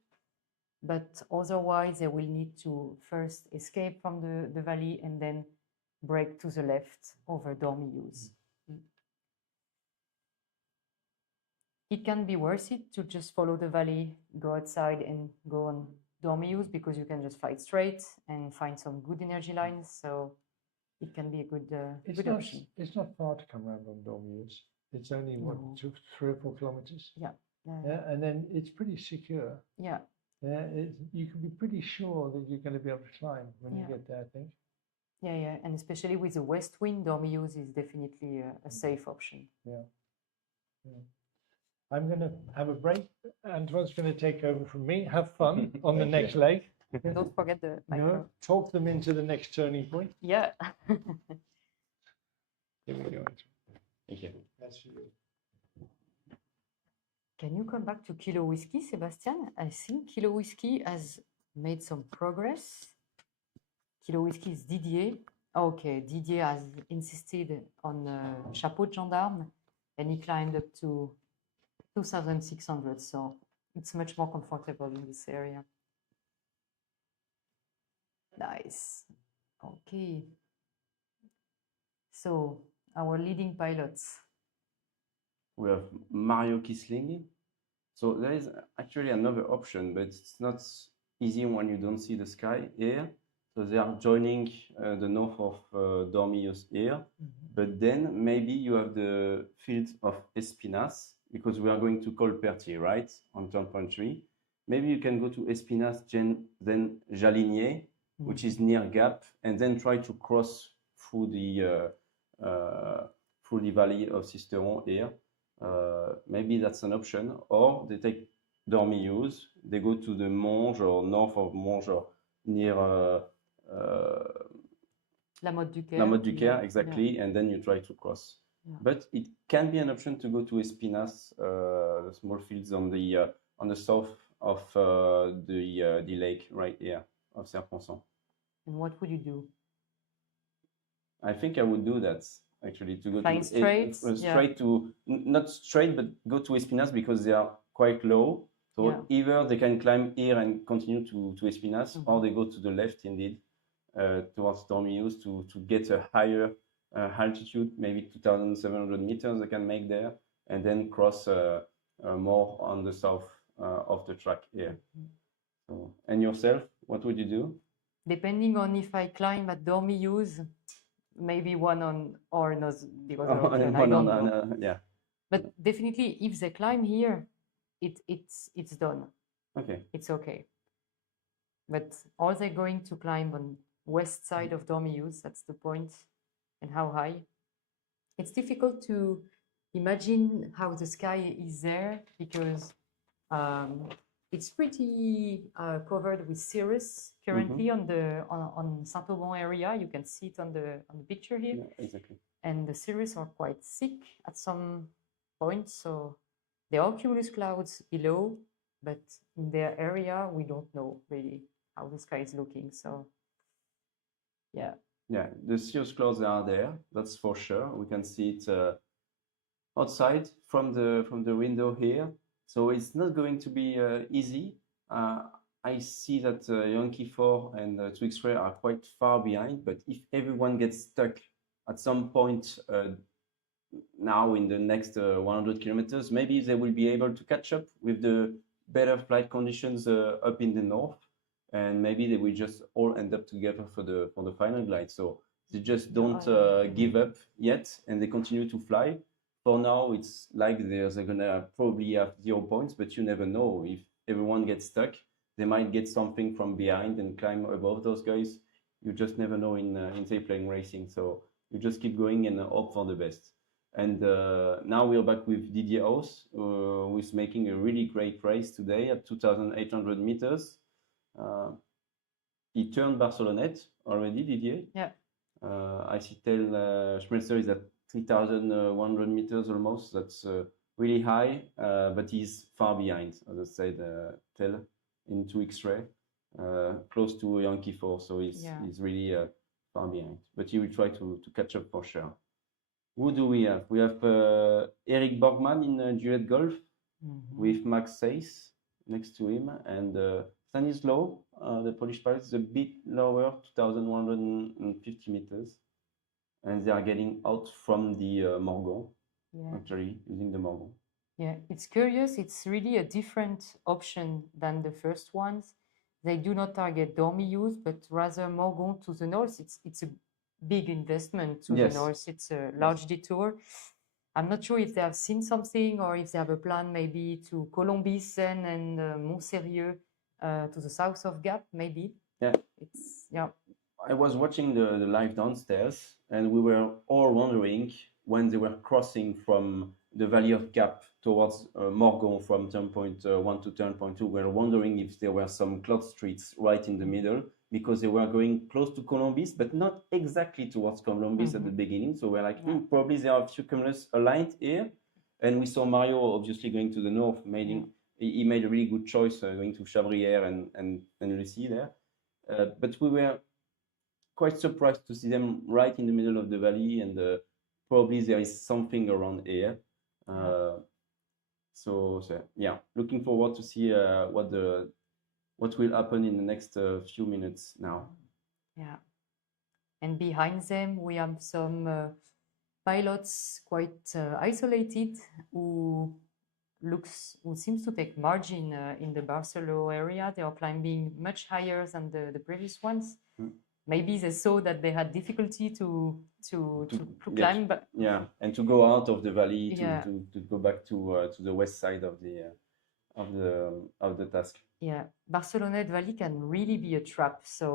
But otherwise, they will need to first escape from the valley and then break to the left over Dormius. It can be worth it to just follow the valley, go outside and go on Dormius, because you can just fly straight and find some good energy lines. So it can be a good option. It's not far to come around on Dormius. It's only, what, 3 or 4 kilometers? Yeah. Yeah, and then it's pretty secure. Yeah. Yeah, you can be pretty sure that you're going to be able to climb when you get there, I think. Yeah, yeah, and especially with the west wind, Dormius is definitely a safe option. Yeah. I'm going to have a break. Antoine's going to take over from me. Have fun on the next leg. Don't forget the micro. Talk them into the next turning point. Yeah. Here we go. Thank you. That's for you. Can you come back to Kilo Whiskey, Sebastian? I think Kilo Whiskey has made some progress. Kilo Whiskey is Didier. Okay, Didier has insisted on Chapeau de Gendarme, and he climbed up to 2,600, so it's much more comfortable in this area. Nice. Okay. So, our leading pilots. We have Mario Kisling. So there is actually another option, but it's not easy when you don't see the sky here. So they are joining the north of Dormius here, But then maybe you have the field of Espinasse, because we are going to Colpertier, right, on turn point 3. Maybe you can go to Espinasse, then Jalinier, which is near Gap, and then try to cross through the valley of Sisteron here. Maybe that's an option. Or they take Dormillouse, they go to the Monge or north of Monge or near La Motte du Caire. La Motte du Caire, exactly, and then you try to cross. Yeah. But it can be an option to go to Espinasse, the small fields on the south of the lake right here of Serponçon. And what would you do? I think I would do that actually, to go Flying to straight, straight to not straight, but go to Espinasse because they are quite low. So Yeah. either they can climb here and continue to Espinasse, Mhm. or they go to the left indeed, towards Dormillouse to get a higher altitude, maybe 2,700 meters they can make there, and then cross more on the south of the track here. So, and yourself, what would you do? Depending on if I climb at Dormillouse, maybe one on or no, the other option. I don't know. Yeah. But definitely, if they climb here, it's done. Okay. It's okay. But are they going to climb on west side of Dormillouse? That's the point. And how high? It's difficult to imagine how the sky is there because it's pretty covered with cirrus currently on Saint-Auban area. You can see it on the picture here. Yeah, exactly. And the cirrus are quite thick at some points. So there are cumulus clouds below, but in their area, we don't know really how the sky is looking. So yeah. Yeah, the cirrus clouds are there. That's for sure. We can see it outside from the window here. So it's not going to be easy. I see that Yankee 4 and 2X-Ray are quite far behind, but if everyone gets stuck at some point now in the next 100 kilometers, maybe they will be able to catch up with the better flight conditions up in the north, and maybe they will just all end up together for the final glide. So they just don't give up yet, and they continue to fly. For now, it's like they're gonna probably have 0 points, but you never know. If everyone gets stuck, they might get something from behind and climb above those guys. You just never know in Sailplane racing. So you just keep going and hope for the best. And now we're back with Didier Haus, who is making a really great race today at 2,800 meters. He turned Barcelonette already, Didier. Yeah. I see Schmelzer is at 3,100 meters almost. That's really high, but he's far behind, as I said, Tell in 2X-Ray, close to Yankee 4, so he's really far behind. But he will try to catch up for sure. Who do we have? We have Eric Borgman in Duet Golf with Max Seis next to him, and Stanislaw, the Polish pilot, is a bit lower, 2,150 meters. And they are getting out from the Morgon, actually, using the Morgon. Yeah, it's curious. It's really a different option than the first ones. They do not target Dormillouse, but rather Morgon to the north. It's a big investment to the north. It's a large detour. I'm not sure if they have seen something or if they have a plan maybe to Colombis and Montsérieux to the south of Gap, maybe. Yeah. Yeah. I was watching the live downstairs, and we were all wondering when they were crossing from the Valley of Gap towards Morgon from turn point 1 to turn point 2. We were wondering if there were some cloud streets right in the middle, because they were going close to Colombis, but not exactly towards Colombis at the beginning. So we're like, probably there are a few cumulus aligned here. And we saw Mario obviously going to the north. He made a really good choice going to Chabrière and Lucie there. But we were quite surprised to see them right in the middle of the valley, and probably there is something around here. So yeah, looking forward to see what will happen in the next few minutes now. Yeah, and behind them we have some pilots quite isolated who seems to take margin in the Barcelona area. They are climbing much higher than the previous ones. maybe they saw that they had difficulty to get- climb, but Yeah, and to go out of the valley Yeah. to go back to the west side of the task. yeah, Barcelonette Valley can really be a trap. So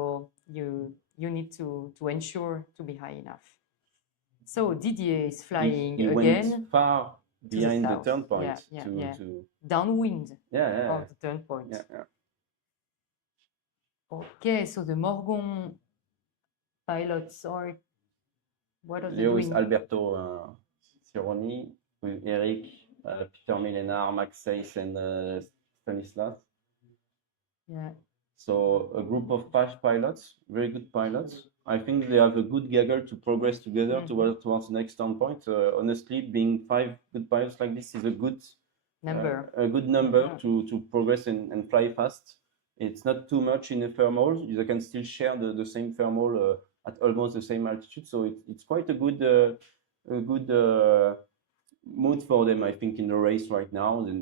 you need to ensure to be high enough. So Didier is flying He again went far to the behind the south. turn point Yeah, to, yeah. to downwind yeah of the turn point. yeah. Okay, so the Morgon pilots are what are they Leo is doing? Alberto Cironi with Eric, Peter Millenar, Max Seis, and Stanislas. Yeah, So a group of 5 pilots, very good pilots. I think they have a good gaggle to progress together Mhm. towards the next turn point. Honestly, being 5 good pilots like this is a good number. a good number Yeah. to progress and fly fast. It's not too much in the thermal. They can still share the same thermal at almost the same altitude. So it's quite a good mood for them, I think, in the race right now. And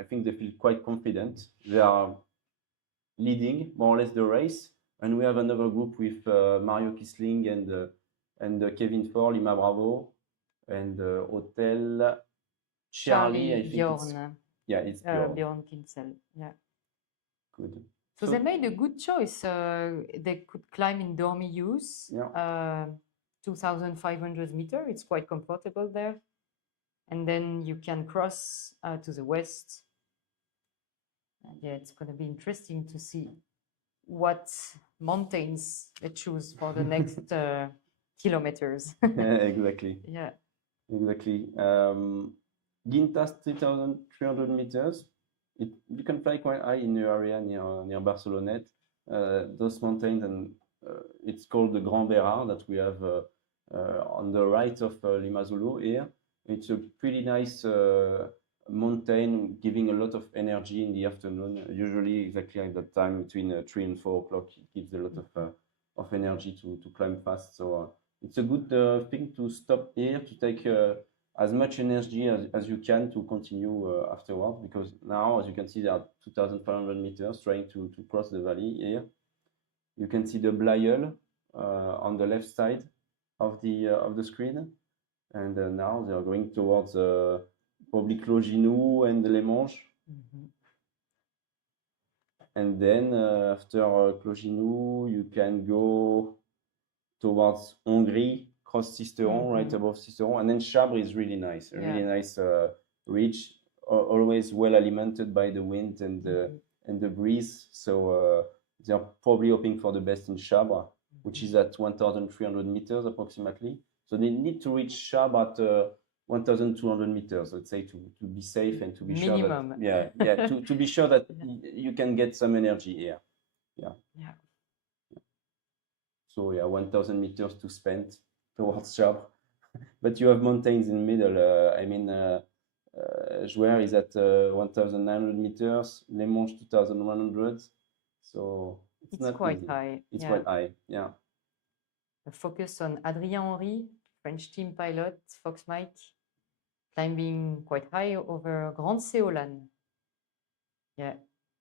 I think they feel quite confident. They are leading more or less the race. And we have another group with Mario Kisling and Kevin Ford, Lima Bravo, and Hotel Charlie. I think Bjorn. it's Bjorn. Bjorn Kinsel. Yeah. Good. So they made a good choice. They could climb in Dormillouz, Yeah. 2,500 meters. It's quite comfortable there. And then you can cross to the west. And yeah, it's going to be interesting to see what mountains they choose for the next kilometers. Exactly. Yeah. Exactly. Gintas 3,300 meters. You can fly quite high in the area near Barcelonette. Those mountains, and it's called the Grand Berard that we have on the right of Limazulu here. It's a pretty nice mountain, giving a lot of energy in the afternoon. Usually, exactly at that time between 3 and 4 o'clock, it gives a lot of energy to climb fast. So it's a good thing to stop here to take as much energy as you can to continue afterwards, because now, as you can see, there are 2,500 meters trying to cross the valley here. You can see the Blayeul on the left side of the screen, and now they are going towards probably Cloginou and Les Manches. Mhm. And then after Cloginou, you can go towards Hongrie, cross Sisteron, right above Sisteron, and then Chabre is really nice, a really nice ridge, always well alimented by the wind and the breeze. So they are probably hoping for the best in Chabre, which is at 1,300 meters approximately. So they need to reach Chabre at 1,200 meters, let's say, to be safe and to be Minimum. sure that to be sure that you can get some energy here. Yeah. So 1,000 meters to spend towards Chabre, but you have mountains in the middle. Jouer is at 1,900 meters, Les Manches 2,100. So it's not quite easy. high. It's quite high. Yeah. A focus on Adrien Henry, French team pilot, Fox Mike, climbing quite high over Grande Séolane. Yeah.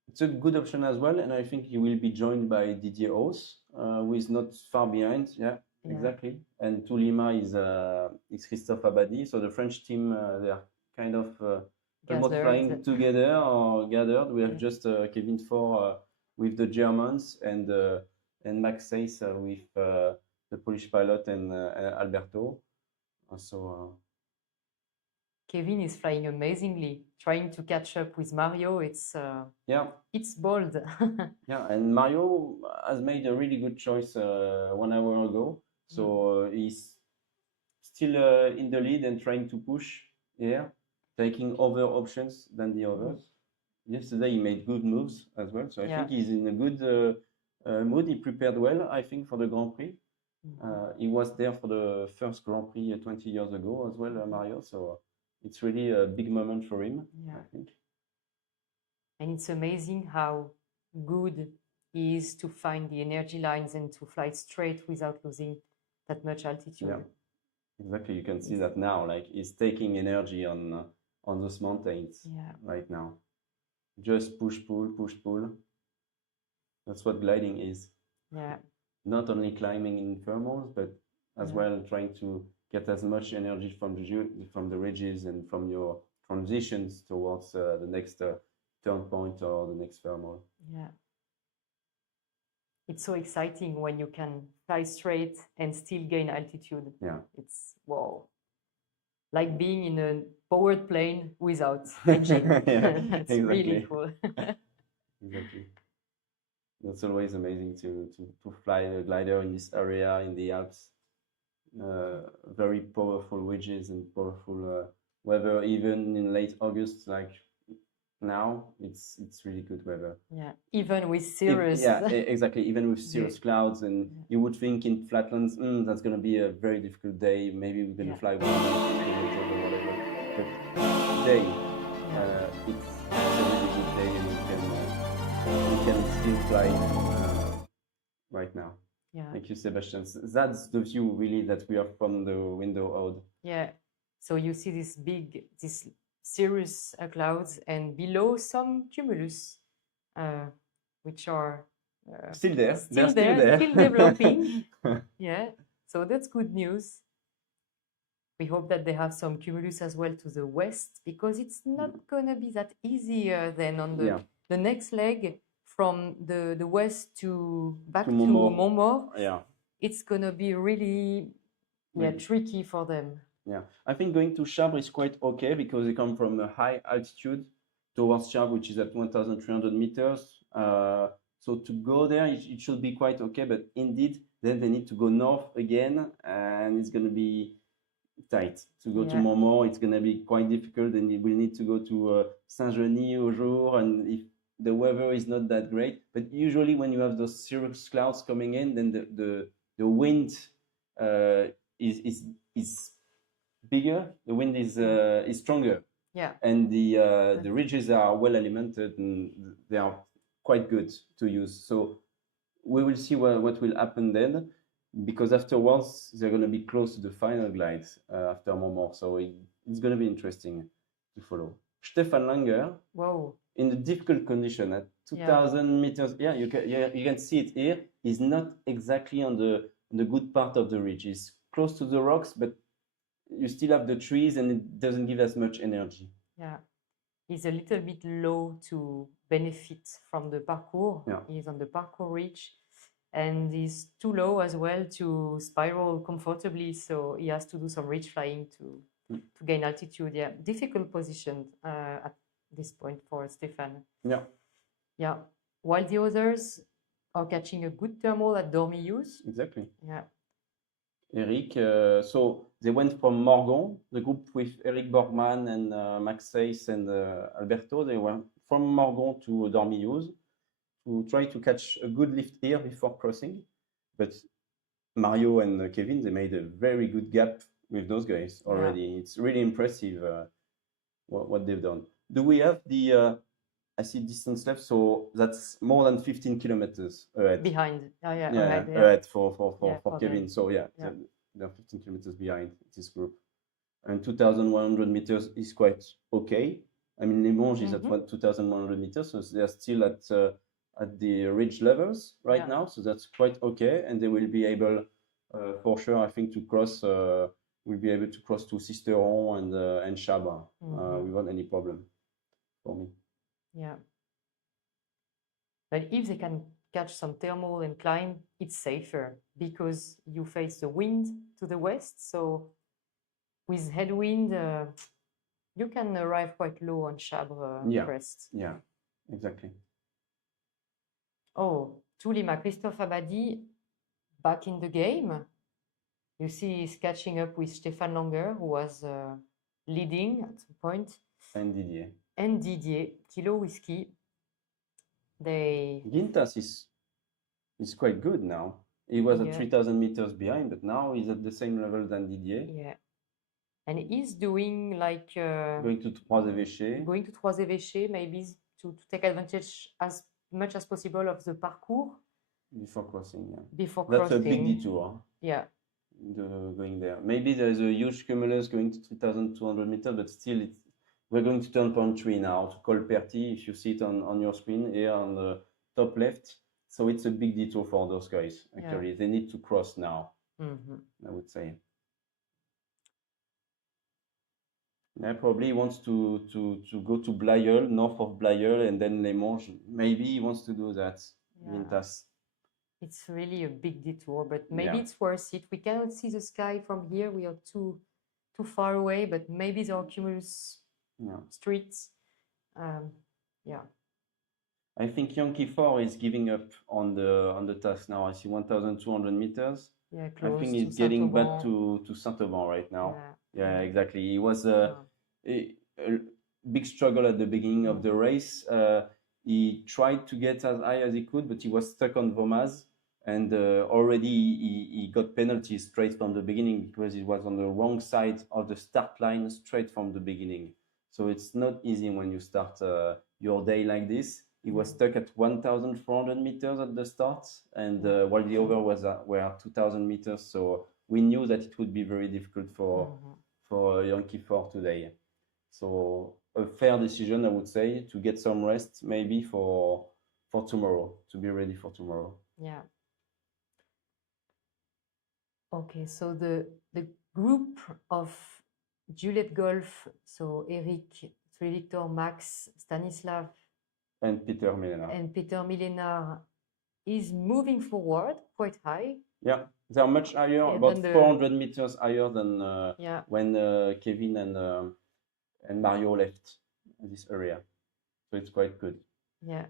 It's a good option as well, and I think he will be joined by Didier Haus, who is not far behind. Yeah, exactly. And Toulima is Christophe Abadi. So the French team, they are kind of almost flying together or gathered. We have just Kevin Ford with the Germans and Max Seis with the Polish pilot and Alberto. So Kevin is flying amazingly, trying to catch up with Mario. It's bold. Yeah, and Mario has made a really good choice 1 hour ago. So he's still in the lead and trying to push here, taking other options than the others. Yesterday he made good moves as well. So I think he's in a good mood. He prepared well, I think, for the Grand Prix. He was there for the first Grand Prix 20 years ago as well, Mario. So it's really a big moment for him, I think. And it's amazing how good he is to find the energy lines and to fly straight without losing that much altitude. Yeah, exactly. You can see that now, like he's taking energy on those mountains right now. Just push, pull, push, pull. That's what gliding is. Yeah. not only climbing in thermals, but as Yeah. well trying to get as much energy from the ridges and from your transitions towards the next turn point or the next thermal. Yeah. It's so exciting when you can fly straight and still gain altitude. Yeah. It's wow. Like being in a powered plane without engine. Yeah, That's exactly. really cool. Exactly. That's always amazing to fly a glider in this area in the Alps. Very powerful ridges and powerful weather. Even in late August, like now, it's really good weather. Yeah. Even with cirrus. Exactly. Even with cirrus clouds, and you would think in flatlands, that's going to be a very difficult day. Maybe we're going to fly 100 kilometers or whatever. But today, it's a really good day, and we can still fly right now. Yeah. Thank you, Sebastian. That's the view really that we are from the window out. Yeah. So you see this cirrus clouds, and below some cumulus, which are Still there. still They're there, still still developing. Yeah. So that's good news. We hope that they have some cumulus as well to the west, because it's not gonna be that easier than on the next leg from the west back to Montmort. Yeah. It's gonna be really tricky for them. Yeah, I think going to Chabre is quite okay because they come from a high altitude towards Chabre, which is at 1,300 meters. So to go there, it should be quite okay. But indeed, then they need to go north again, and it's going to be tight. To go to Montmort, it's going to be quite difficult, and we need to go to Saint-Genis au jour, and if the weather is not that great. But usually when you have those cirrus clouds coming in, then the wind is bigger, the wind is stronger. Yeah. And the ridges are well alimented and they are quite good to use. So we will see what will happen then, because afterwards they're going to be close to the final glide after Montmort. So it's going to be interesting to follow. Stefan Langer, wow, in the difficult condition at 2,000 meters. Yeah, you can see it here. He's not exactly on the good part of the ridge. He's close to the rocks, but you still have the trees and it doesn't give as much energy. Yeah, he's a little bit low to benefit from the parcours. Yeah. He's on the parcours ridge, and he's too low as well to spiral comfortably, so he has to do some ridge flying to gain altitude. Yeah, difficult position at this point for Stefan. Yeah. Yeah, while the others are catching a good thermal at Dormillouz. Exactly. Yeah. Eric, so they went from Morgon, the group with Eric Borgman and Max Seyss and Alberto. They went from Morgon to Dormillouz to try to catch a good lift here before crossing. But Mario and Kevin, they made a very good gap with those guys already. Yeah. It's really impressive what they've done. Do we have the, I see distance left, so that's more than 15 kilometers ahead. Behind. Ahead for Kevin. Them. So they're 15 kilometers behind this group. And 2,100 meters is quite okay. I mean, Limoges is at 2,100 meters, so they're still at the ridge levels right now, so that's quite okay. And they will be able, for sure, I think, to cross. Will be able to cross to Sisteron and Chabre without any problem for me. Yeah. But if they can catch some thermal and climb, it's safer because you face the wind to the west. So with headwind, you can arrive quite low on Chabre crest. Yeah, exactly. Oh, Toulima, Christophe Abadi back in the game. You see he's catching up with Stefan Langer, who was leading at some point. And Didier. And Didier, Kilo Whiskey. Gintas is quite good now. He was at 3,000 meters behind, but now he's at the same level than Didier. Yeah. And he's doing like... going to Trois-Évêchés. Going to Trois-Évêchés, maybe to take advantage as much as possible of the parcours. Before crossing, yeah. That's a big detour. Yeah. Going there. Maybe there's a huge cumulus going to 3,200 meters, but still we're going to turn point 3 now to Colperti. If you see it on your screen here on the top left, So it's a big detour for those guys. Actually, they need to cross now. I would say. Yeah, probably he wants to go to Blayeul, north of Blayeul, and then Les Monges. Maybe he wants to do that. Gintas. It's really a big detour, but maybe it's worth it. We cannot see the sky from here. We are too far away, but maybe there are cumulus streets. I think Yankee 4 is giving up on the task now. I see 1,200 meters. Yeah, I think he's getting back to Saint-Auban right now. Yeah, exactly. He was a big struggle at the beginning of the race. He tried to get as high as he could, but he was stuck on Vomaz. And already he got penalties straight from the beginning because he was on the wrong side of the start line straight from the beginning. So it's not easy when you start your day like this. He was stuck at 1,400 meters at the start, and while the other were at 2,000 meters. So we knew that it would be very difficult for Yankee 4 today. So a fair decision, I would say, to get some rest maybe for tomorrow, to be ready for tomorrow. Yeah. Okay, so the group of Juliet Golf, so Eric, Victor, Max, Stanislav, and Peter Millenard is moving forward quite high. Yeah, they are much higher, about 400 meters higher than when Kevin and Mario left this area. So it's quite good. Yeah.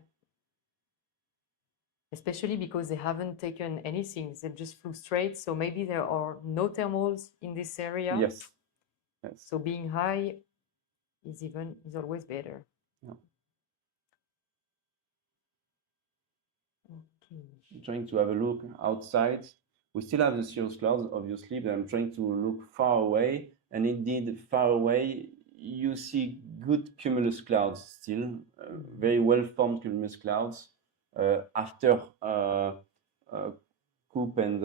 Especially because they haven't taken anything. They just flew straight. So maybe there are no thermals in this area. Yes. So being high is always better. Yeah. Okay. I'm trying to have a look outside. We still have the cirrus clouds, obviously, but I'm trying to look far away. And indeed, far away, you see good cumulus clouds still, very well-formed cumulus clouds. After Coupe and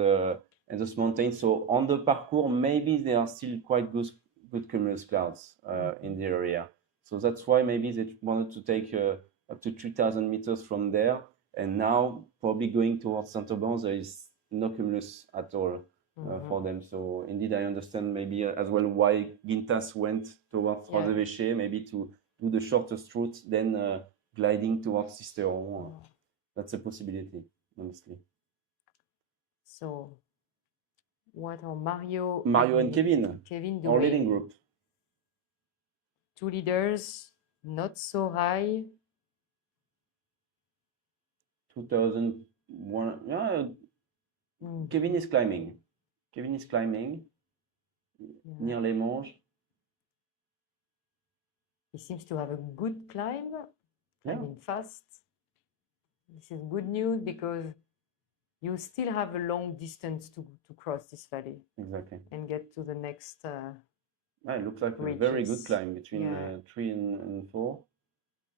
those mountains. So on the parcours, maybe there are still quite good cumulus clouds in the area. So that's why maybe they wanted to take up to 3,000 meters from there. And now probably going towards Saint-Auban, there is no cumulus at all for them. So indeed, I understand maybe as well why Gintas went towards Trois-Évêchés, maybe to do the shortest route, then gliding towards Sisteron. That's a possibility, honestly. So, what are Mario and Kevin doing? Our leading group. Two leaders, not so high. 2001. Yeah, Kevin is climbing. Near Les Monges. He seems to have a good climb, climbing fast. This is good news because you still have a long distance to cross this valley. Exactly. And get to the next it looks like a very good climb between 3 and 4.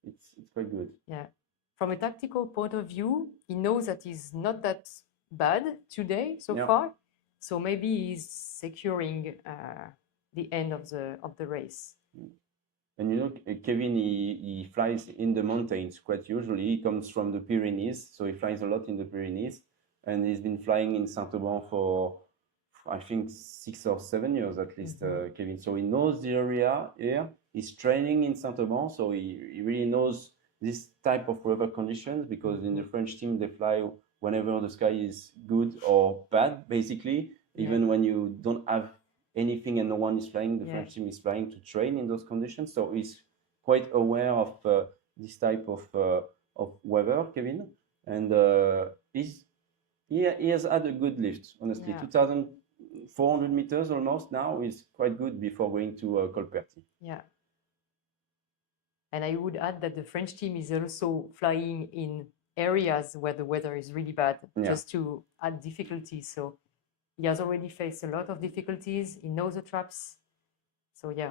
It's quite good. Yeah. From a tactical point of view, he knows that he's not that bad today so far. So maybe he's securing the end of the race. And you know, Kevin, he flies in the mountains quite usually. He comes from the Pyrenees, so he flies a lot in the Pyrenees. And he's been flying in Saint-Auban for, I think, 6 or 7 years at least, Kevin. So he knows the area here. He's training in Saint-Auban, so he really knows this type of weather conditions, because in the French team, they fly whenever the sky is good or bad, basically. Even when you don't have anything and no one is flying, the French team is flying to train in those conditions. So he's quite aware of this type of weather, Kevin. And he has had a good lift, honestly. 2,400 meters almost now is quite good before going to Colperti. Yeah. And I would add that the French team is also flying in areas where the weather is really bad, just to add difficulties. So he has already faced a lot of difficulties. He knows the traps. So yeah,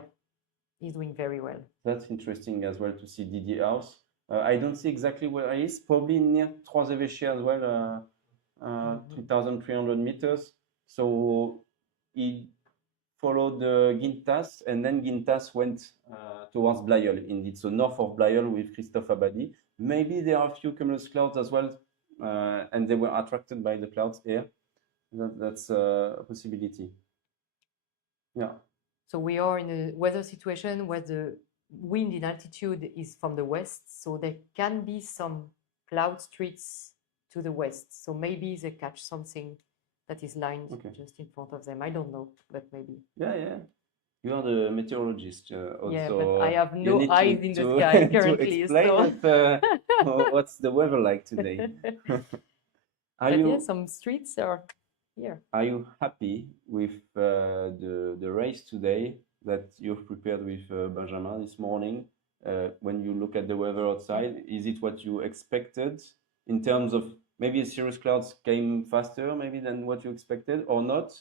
he's doing very well. That's interesting as well to see Didier House. I don't see exactly where he is. Probably near Trois-Évêchés as well, 2,300 meters. So he followed Gintas, and then Gintas went towards Blayeul, indeed. So north of Blayeul with Christophe Abadi. Maybe there are a few cumulus clouds as well and they were attracted by the clouds here. That's a possibility. Yeah. So we are in a weather situation where the wind in altitude is from the west, so there can be some cloud streets to the west. So maybe they catch something that is lined just in front of them. I don't know, but maybe. Yeah. You are the meteorologist, Yeah, also. but I have You no need eyes in the sky to currently. explain So. what's the weather like today. Yeah, some streets are here. Are you happy with the race today that you've prepared with Benjamin this morning? When you look at the weather outside, is it what you expected in terms of maybe cirrus clouds came faster maybe than what you expected or not?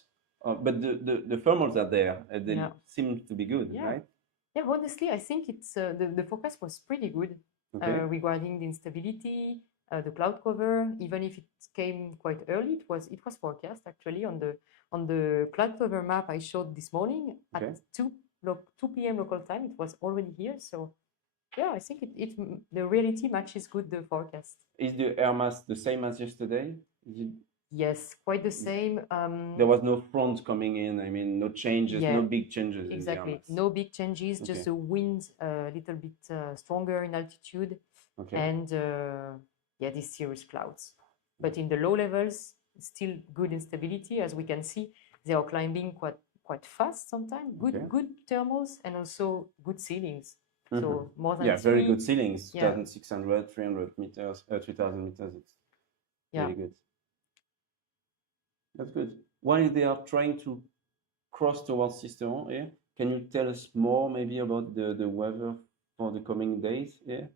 But the thermals are there. They seem to be good, right? Yeah, honestly, I think it's the forecast was pretty good regarding the instability, the cloud cover. Even if it came quite early, it was forecast actually on the cloud cover map I showed this morning at 2 p.m. local time. It was already here, so yeah, I think the reality matches good the forecast. Is the air mass the same as yesterday? Yes, quite the same. There was no front coming in. I mean, no changes, no big changes. Exactly, no big changes. Just the wind a little bit stronger in altitude, and these cirrus clouds. But in the low levels, still good instability. As we can see, they are climbing quite fast sometimes. Good thermals and also good ceilings. So more than very good ceilings. 2,600, 300 meters, 3,000 meters. It's very good. That's good. While they are trying to cross towards St-Auban here, can you tell us more maybe about the weather for the coming days here?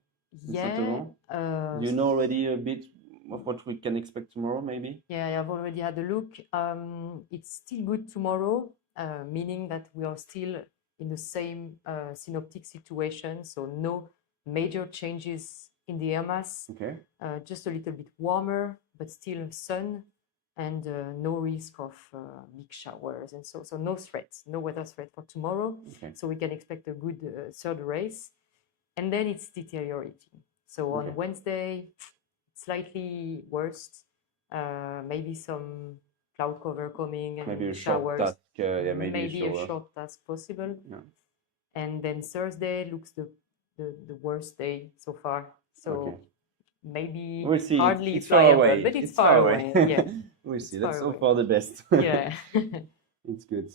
Do you know already a bit of what we can expect tomorrow maybe? Yeah, I have already had a look. It's still good tomorrow, meaning that we are still in the same synoptic situation, so no major changes in the air mass. Just a little bit warmer, but still sun, and no risk of big showers, and so no threats, no weather threat for tomorrow. So we can expect a good third race, and then it's deteriorating. So on Wednesday, slightly worse, maybe some cloud cover coming and maybe a showers. Short task, maybe a short task possible. And then Thursday looks the worst day so far. So maybe we'll see. Hardly it's far away, but it's far away. Yeah, we'll see. It's That's far so far the best. Yeah. It's good.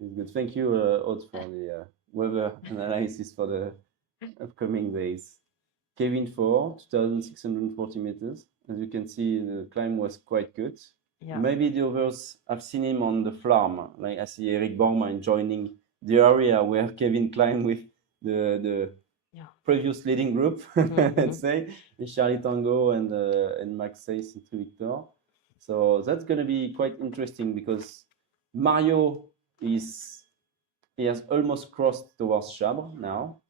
It's good. Thank you, Aude, for the weather analysis for the upcoming days. Kevin 4, 2,640 meters. As you can see, the climb was quite good. Maybe the others, I've seen him on the Flarm. Like I see Eric Borgman joining the area where Kevin climbed with the previous leading group, let's say, with Charlie Tango and Max Sace and Victor. So that's going to be quite interesting because Mario he has almost crossed towards Chabre now.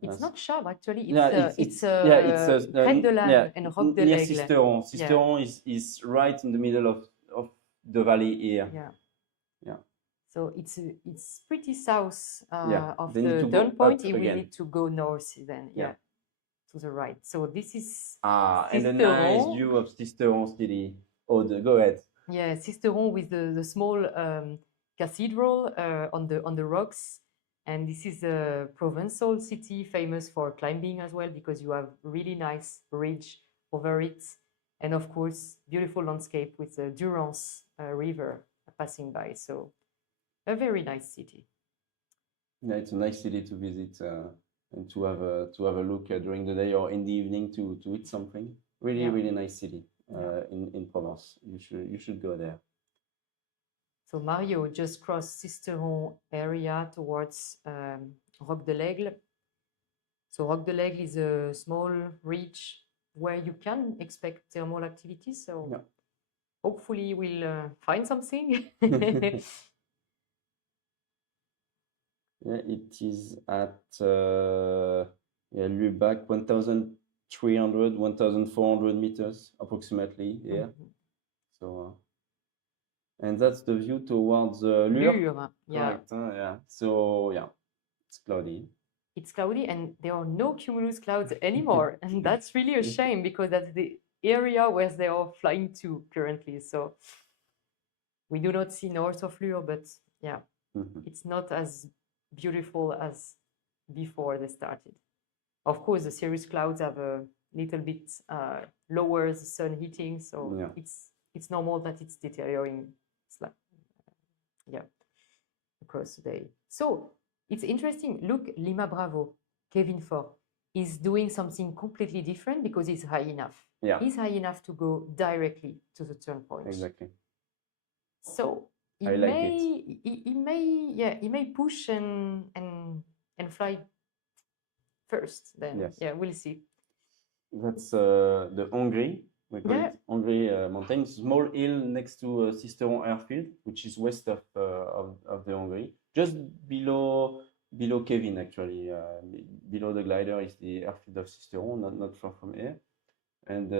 It's not Chabre actually. It's Crête de l'Âne and Roc de near l'Aigle. St-Auban. St-Auban is right in the middle of the valley here. Yeah. So it's pretty south of They need the to turn go point. up It will again. need to go north then. To the right. So this is and a nice view of St-Auban city. Aude, go ahead. Yeah, St-Auban with the small cathedral on the rocks. And this is a Provençal city famous for climbing as well, because you have really nice ridge over it. And of course, beautiful landscape with the Durance River passing by. So a very nice city. Yeah, it's a nice city to visit and to have a look during the day or in the evening to eat something. Really nice city in Provence. You should go there. So Mario just crossed St-Auban area towards Roc de l'Aigle. So Roc de l'Aigle is a small ridge where you can expect thermal activity. So hopefully we'll find something. It is at Lubac, 1,300, 1,400 meters approximately here. So. And that's the view towards Lure. Correct, So, it's cloudy. It's cloudy and there are no cumulus clouds anymore. And that's really a shame because that's area where they are flying to currently. So we do not see north of Lure, but yeah, it's not as beautiful as before they started. Of course, the cirrus clouds have a little bit lower the sun heating, so it's normal that it's deteriorating across the day. So it's interesting. Look, Lima Bravo, Kevin Ford is doing something completely different because he's high enough. Yeah. He's high enough to go directly to the turn point. Exactly. So he I like he may push and fly first. Then Yes. yeah, we'll see. That's the Hongrie. We call Yeah. it Hongrie mountain. Small hill next to Sisteron airfield, which is west of the Hongrie, just below Kevin actually. Below the glider is the airfield of Sisteron, not far from here, and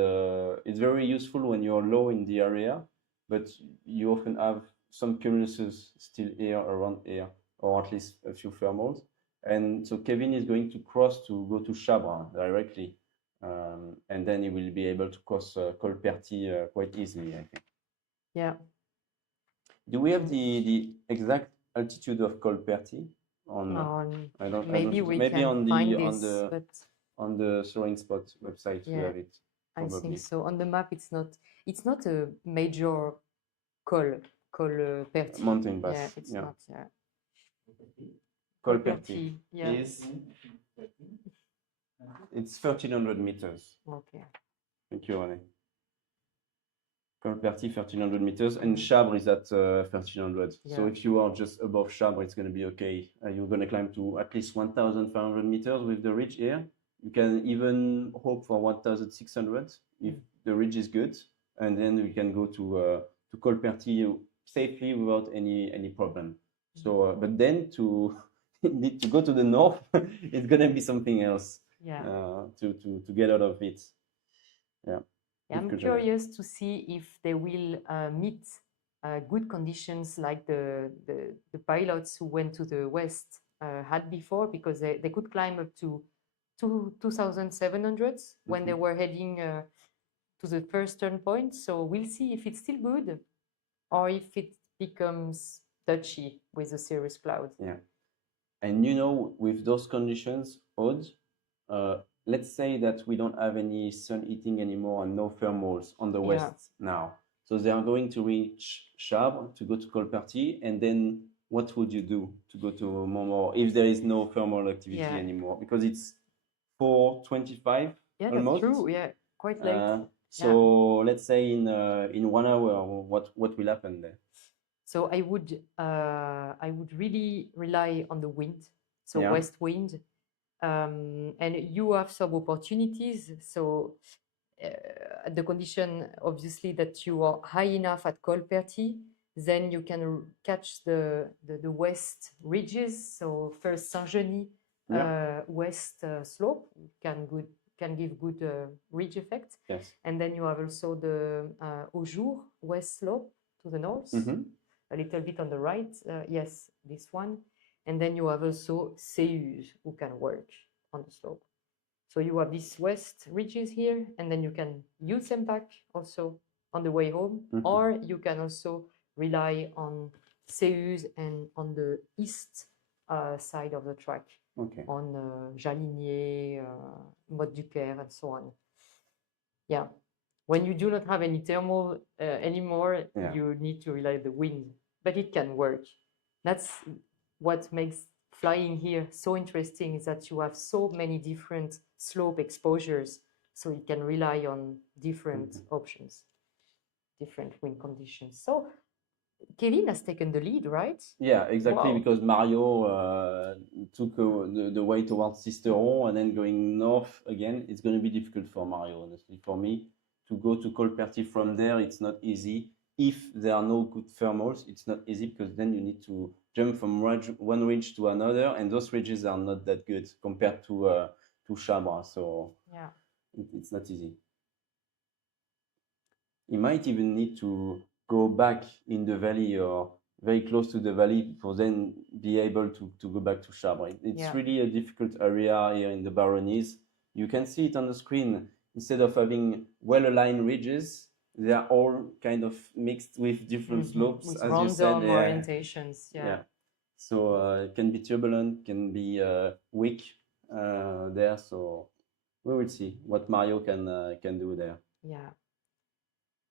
it's very useful when you're low in the area, but you often have some cumuluses still here around here, or at least a few thermals. And so Kevin is going to cross to go to Chabra directly. And then he will be able to cross Colperty quite easily, I think. Yeah. Do we have the exact altitude of Colperty? Maybe we maybe can on find the this, but on the Soaring Spot website we yeah, have it. I Probably. think so. On the map, it's not a major Colperty. Mountain pass. Yeah, it's Yeah. not. Yeah. Colperty yeah. is it's 1,300 meters. Okay. Thank you, René. Colperty 1,300 meters, and Chabre is at 1,300. Yeah. So if you are just above Chabre, it's going to be okay. You're going to climb to at least 1,500 meters with the ridge here. You can even hope for 1,600 if the ridge is good, and then we can go to Colperty safely without any problem. So, but then to need to go to the north, it's going to be something else. Yeah. To get out of it. Yeah. I'm curious to see if they will meet good conditions like the pilots who went to the west had before, because they could climb up to 2,700 when they were heading to the first turn point. So we'll see if it's still good or if it becomes touchy with the cirrus cloud. Yeah. And with those conditions, Aude, let's say that we don't have any sun heating anymore and no thermals on the west now. So they are going to reach Chabre to go to Colperty, and then what would you do to go to Montmort if there is no thermal activity anymore? Because it's 4:25 almost. That's true. Yeah, quite late. So let's say in 1 hour, what will happen there? So I would really rely on the wind, so west wind. And you have some opportunities. So the condition, obviously, that you are high enough at Colperty, then you can catch the west ridges. So first Saint-Genis west slope can give good ridge effect. Yes. And then you have also the Aujour west slope to the north, a little bit on the right. Yes, this one. And then you have also Seilles who can work on the slope. So you have these west ridges here, and then you can use them back also on the way home, or you can also rely on Seilles and on the east side of the track, on Jalinier, Motte du Caire, and so on. Yeah. When you do not have any thermal anymore, you need to rely on the wind, but it can work. That's what makes flying here so interesting, is that you have so many different slope exposures, so you can rely on different options, different wind conditions. So Kevin has taken the lead, right? Yeah, exactly. Wow. Because Mario took the way towards Sisteron, and then going north again, it's going to be difficult for Mario, honestly. For me, to go to Colperty from there, it's not easy. If there are no good thermals, it's not easy, because then you need to jump from one ridge to another, and those ridges are not that good compared to Chabre. So it's not easy. You might even need to go back in the valley or very close to the valley for then be able to go back to Chabre. It's really a difficult area here in the Baronnies. You can see it on the screen. instead of having well-aligned ridges, they are all kind of mixed with different slopes, With as you said. random orientations. Yeah. So it can be turbulent, can be weak there. So we will see what Mario can do there. Yeah.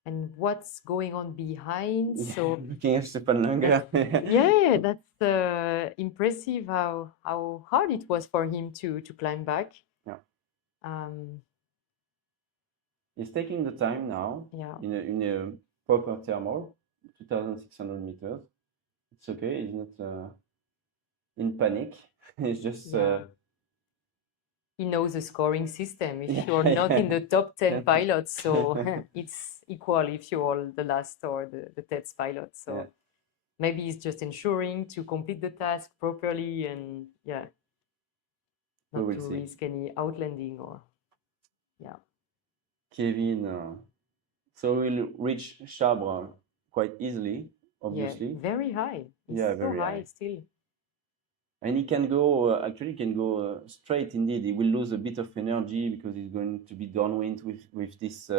And what's going on behind? So Looking at Stefan Langer. yeah, that's impressive how hard it was for him to climb back. Yeah. Um, He's taking the time now yeah. in a proper thermal, 2,600 meters. It's okay. He's not in panic. He's just. He knows the scoring system. If you're not in the top 10 pilots, so it's equal if you're the last or the 10th pilot. So maybe he's just ensuring to complete the task properly and not to risk any outlanding or Kevin, so we'll reach Chabre quite easily, obviously. Yeah, very high. It's very high still. And he can go, actually can go straight indeed. He will lose a bit of energy because he's going to be downwind with this,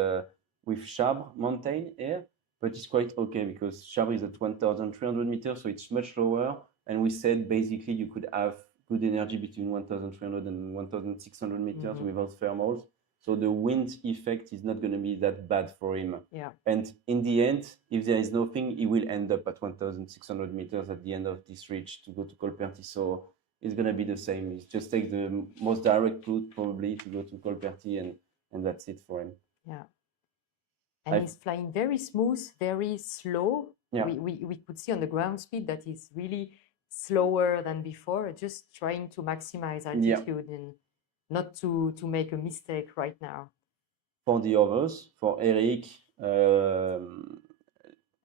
with Chabre mountain here. But it's quite okay because Chabre is at 1,300 meters, so it's much lower. And we said basically you could have good energy between 1,300 and 1,600 meters without thermals. So the wind effect is not going to be that bad for him. Yeah. And in the end, if there is nothing, he will end up at 1,600 meters at the end of this reach to go to Colperti. So it's going to be the same. He just takes the most direct route probably to go to Colperti, and that's it for him. Yeah. And he's flying very smooth, very slow. Yeah. We could see on the ground speed that he's really slower than before, just trying to maximize altitude and not to make a mistake right now. For the others, for Eric,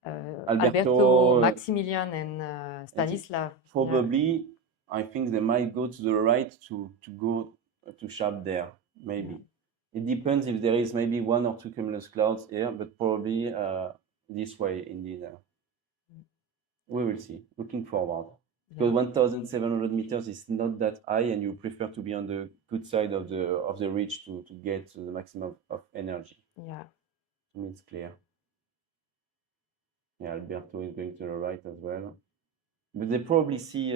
Alberto, Maximilian, and Stanislav. Probably, I think they might go to the right to go to Chabre there, maybe. Yeah. It depends if there is maybe 1 or 2 cumulus clouds here, but probably this way indeed. We will see. Looking forward. Because 1,700 meters is not that high, and you prefer to be on the good side of the ridge to get to the maximum of energy. Yeah. To me, it's clear. Yeah, Alberto is going to the right as well. But they probably see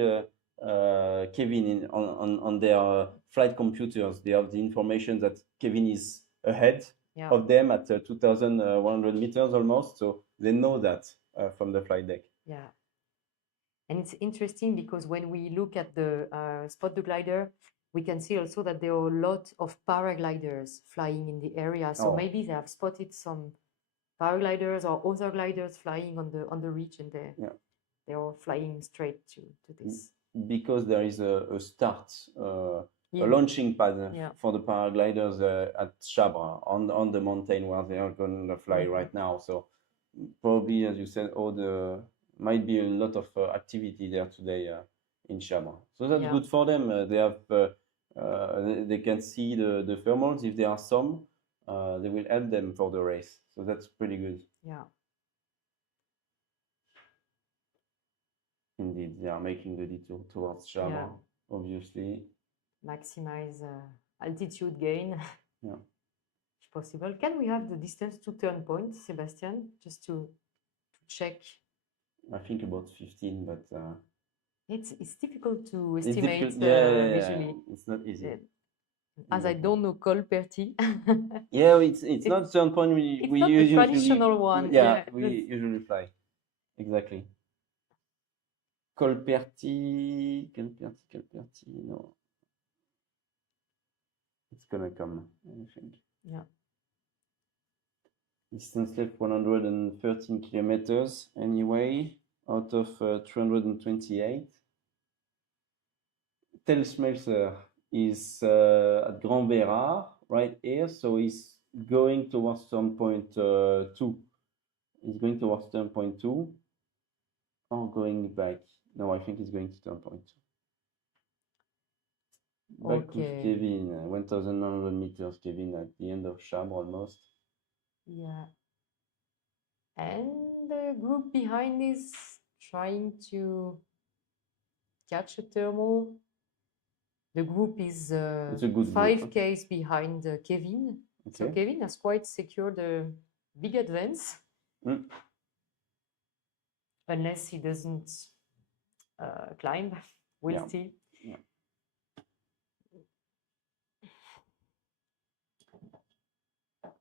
Kevin on their flight computers. They have the information that Kevin is ahead of them at 2,100 meters almost. So they know that from the flight deck. Yeah. And it's interesting because when we look at the spot the glider, we can see also that there are a lot of paragliders flying in the area. So maybe they have spotted some paragliders or other gliders flying on the ridge, and they are flying straight to this. Because there is a start, a launching pad for the paragliders at Chabre on the mountain where they are going to fly right now. So probably, as you said, might be a lot of activity there today in Chabre. So that's good for them. They have, they can see the thermals. If there are some, they will help them for the race. So that's pretty good. Yeah. Indeed, they are making the detour towards Chabre, obviously. Maximize altitude gain, if possible. Can we have the distance to turn point, Sebastian, just to check? I think about 15, but it's difficult to estimate visually. It's not easy. As I don't know Colperti. It's not turn point. We not usually, the traditional one. We usually fly. Exactly. Colperti, no. It's gonna come, I think. Yeah. Distance left 113 kilometers anyway, out of 328. Telsmelser is at Grand Bérard right here, so he's going towards turn point 2. He's going towards turn point 2 or going back. No, I think he's going to turn point 2. Back with Kevin, 1,900 meters, Kevin at the end of Chabre almost. Yeah. And the group behind is trying to catch a thermal. The group is 5 Ks behind Kevin. So Okay. Kevin has quite secured a big advance, Mm. unless he doesn't climb. We'll Yeah. see. Yeah.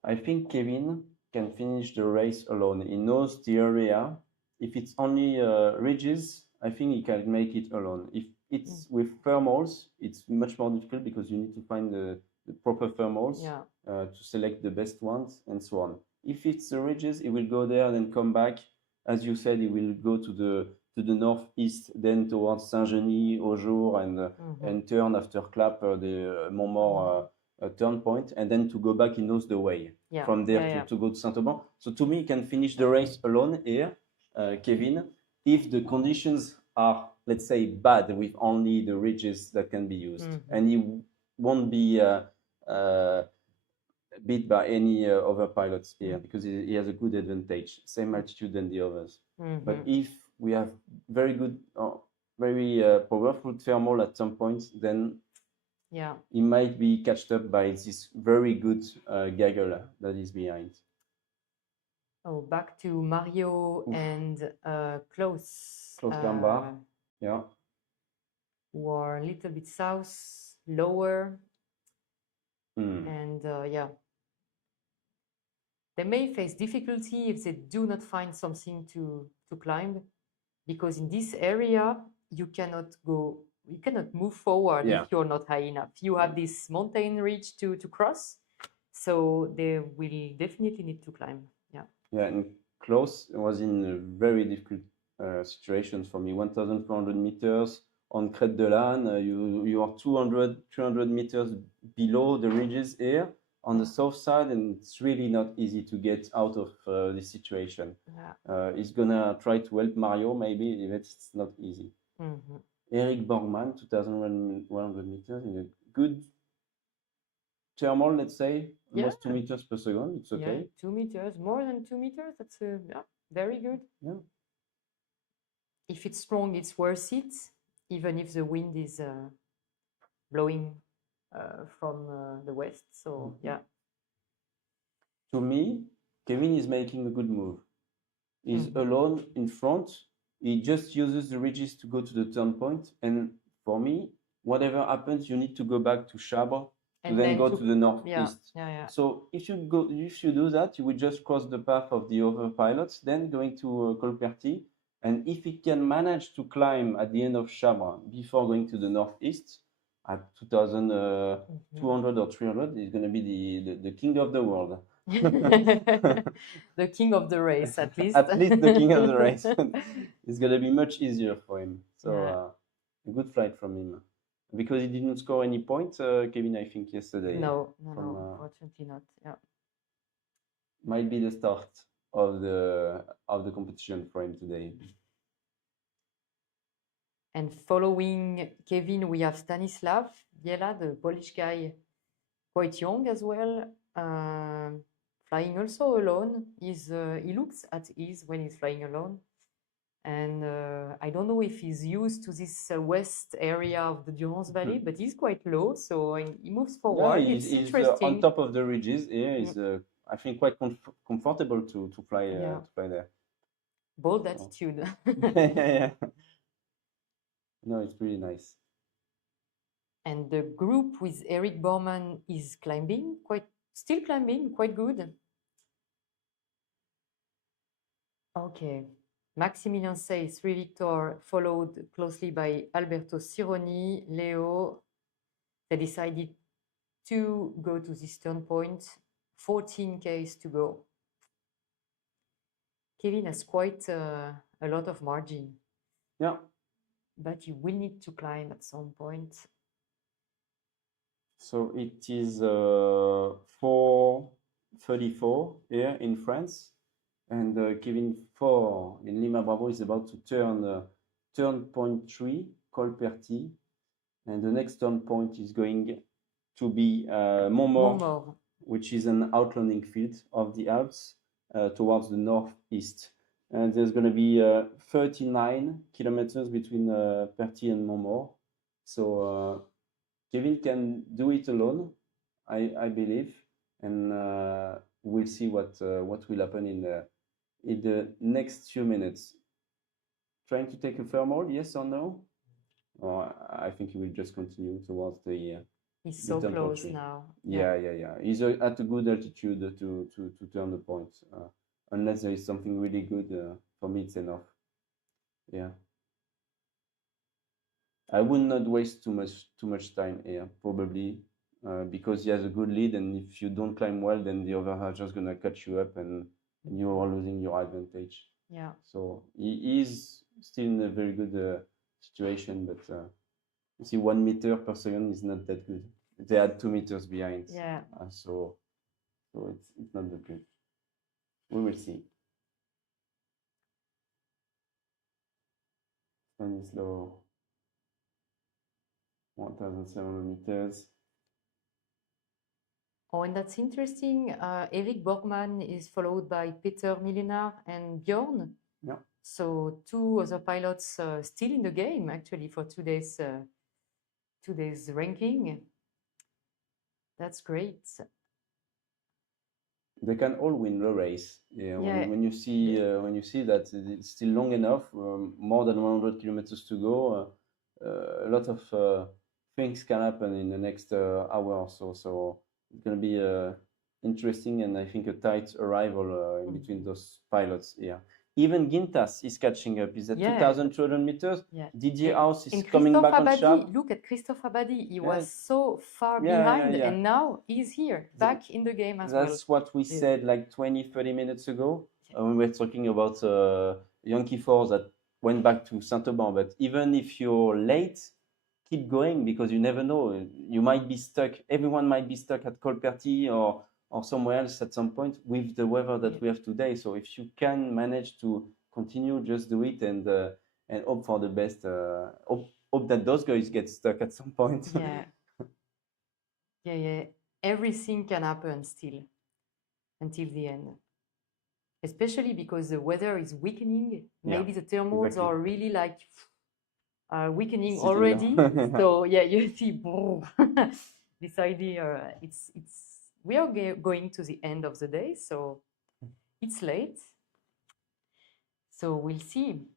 I think Kevin can finish the race alone. He knows the area. If it's only ridges, I think he can make it alone. If it's with thermals, it's much more difficult because you need to find the proper thermals Yeah. to select the best ones and so on. If it's the ridges, he will go there and then come back. As you said, he will go to the northeast, then towards Saint-Genis, Aujour, and turn after Clap the Montmort turn point, and then to go back, he knows the way Yeah. from there Yeah, to go to Saint-Auban. So to me, he can finish the race alone here, Kevin, if the conditions are, let's say, bad with only the ridges that can be used, and he won't be beat by any other pilots here because he has a good advantage, same altitude than the others. But if we have very good, very powerful thermal at some point, then Yeah. he might be catched up by this very good gaggle that is behind. Oh, back to Mario and Klaus. Klaus Gambard. Yeah. Who are a little bit south, lower. And yeah, they may face difficulty if they do not find something to climb, because in this area you cannot move forward Yeah. if you're not high enough. You have this mountain ridge to cross, so they will definitely need to climb. Yeah. Yeah, and Klaus was in a very difficult situations for me. 1,400 meters on Crête de l'Âne. You are 300 meters below the ridges here on the south side, and it's really not easy to get out of this situation. Yeah. He's gonna try to help Mario, maybe, but it's not easy. Eric Borgman, 2,100 meters in a good thermal, let's say, almost 2 meters per second. It's okay. Yeah, 2 meters, more than 2 meters. That's yeah, very good. Yeah. If it's strong, it's worth it, even if the wind is blowing from the west. So yeah. To me, Kevin is making a good move. He's alone in front. He just uses the ridges to go to the turn point. And for me, whatever happens, you need to go back to Chabre to then go to the northeast. Yeah. So if you do that, you will just cross the path of the other pilots, then going to Colperty. And if he can manage to climb at the end of Chabre before going to the northeast at 2,200 or 300, he's going to be the king of the world. The king of the race, at least. At least the king of the race. It's going to be much easier for him. So a good flight from him. Because he didn't score any points, Kevin, I think, yesterday. No, unfortunately not. Yeah. Might be the start of the competition for him today. And following Kevin, we have Stanislav Biela, the Polish guy, quite young as well, flying also alone. He looks at ease when he's flying alone. And I don't know if he's used to this west area of the Durance Valley, but he's quite low, so he moves forward. Yeah, it's he's interesting. on top of the ridges. Yeah, he's I think quite comfortable to fly to fly there. Bold attitude. Yeah. No, it's really nice. And the group with Eric Borman is still climbing, quite good. Okay. Maximilien Say, 3 victor, followed closely by Alberto Sironi, Leo. They decided to go to this turn point. 14 Ks to go. Kevin has quite a lot of margin. Yeah. But you will need to climb at some point. So it is 4:34 here in France. And Kevin 4 in Lima Bravo is about to turn point 3, Colperty. And the next turn point is going to be Montmort, which is an outlanding field of the Alps towards the northeast. And there's going to be 39 kilometers between Perty and Montmort. So Kevin can do it alone, I believe. and we'll see what will happen in the next few minutes. Trying to take a thermal, yes or no? Or I think he will just continue towards the. He's so turn point close three. now. Yeah. He's at a good altitude to turn the point. Unless there is something really good, for me it's enough. Yeah. I would not waste too much time here, probably, because he has a good lead, and if you don't climb well, then the other are just gonna catch you up, and you are losing your advantage. Yeah. So he is still in a very good situation, but you see, 1 meter per second is not that good. They are 2 meters behind. Yeah. So it's not that good. We will see. Stanislaw, 1,700 meters. Oh, and that's interesting. Eric Borgman is followed by Peter Millenaar and Bjorn. Yeah. So 2 other pilots still in the game, actually, for today's ranking. That's great. They can all win the race. Yeah. When you see that it's still long enough, more than 100 kilometers to go, a lot of things can happen in the next hour or so. So it's going to be interesting, and I think a tight arrival in between those pilots here. Even Gintas is catching up. He's at 2,200 meters. Yeah. Didier House is And coming back Christophe on Abadi, sharp. look at Christophe Abadi. He Yeah. was so far Yeah, behind, yeah. and now he's here, back in the game as well. That's what we said like 20, 30 minutes ago. When we were talking about Yankee Force that went back to Saint-Auban. But even if you're late, keep going, because you never know. You might be stuck. Everyone might be stuck at Colperty or somewhere else at some point with the weather that we have today. So if you can manage to continue, just do it, and hope for the best. Hope that those guys get stuck at some point. Yeah. Everything can happen still until the end. Especially because the weather is weakening. Maybe the thermals are really like weakening Sitting already. down. So yeah, you see this idea. We are going to the end of the day, so it's late. So we'll see.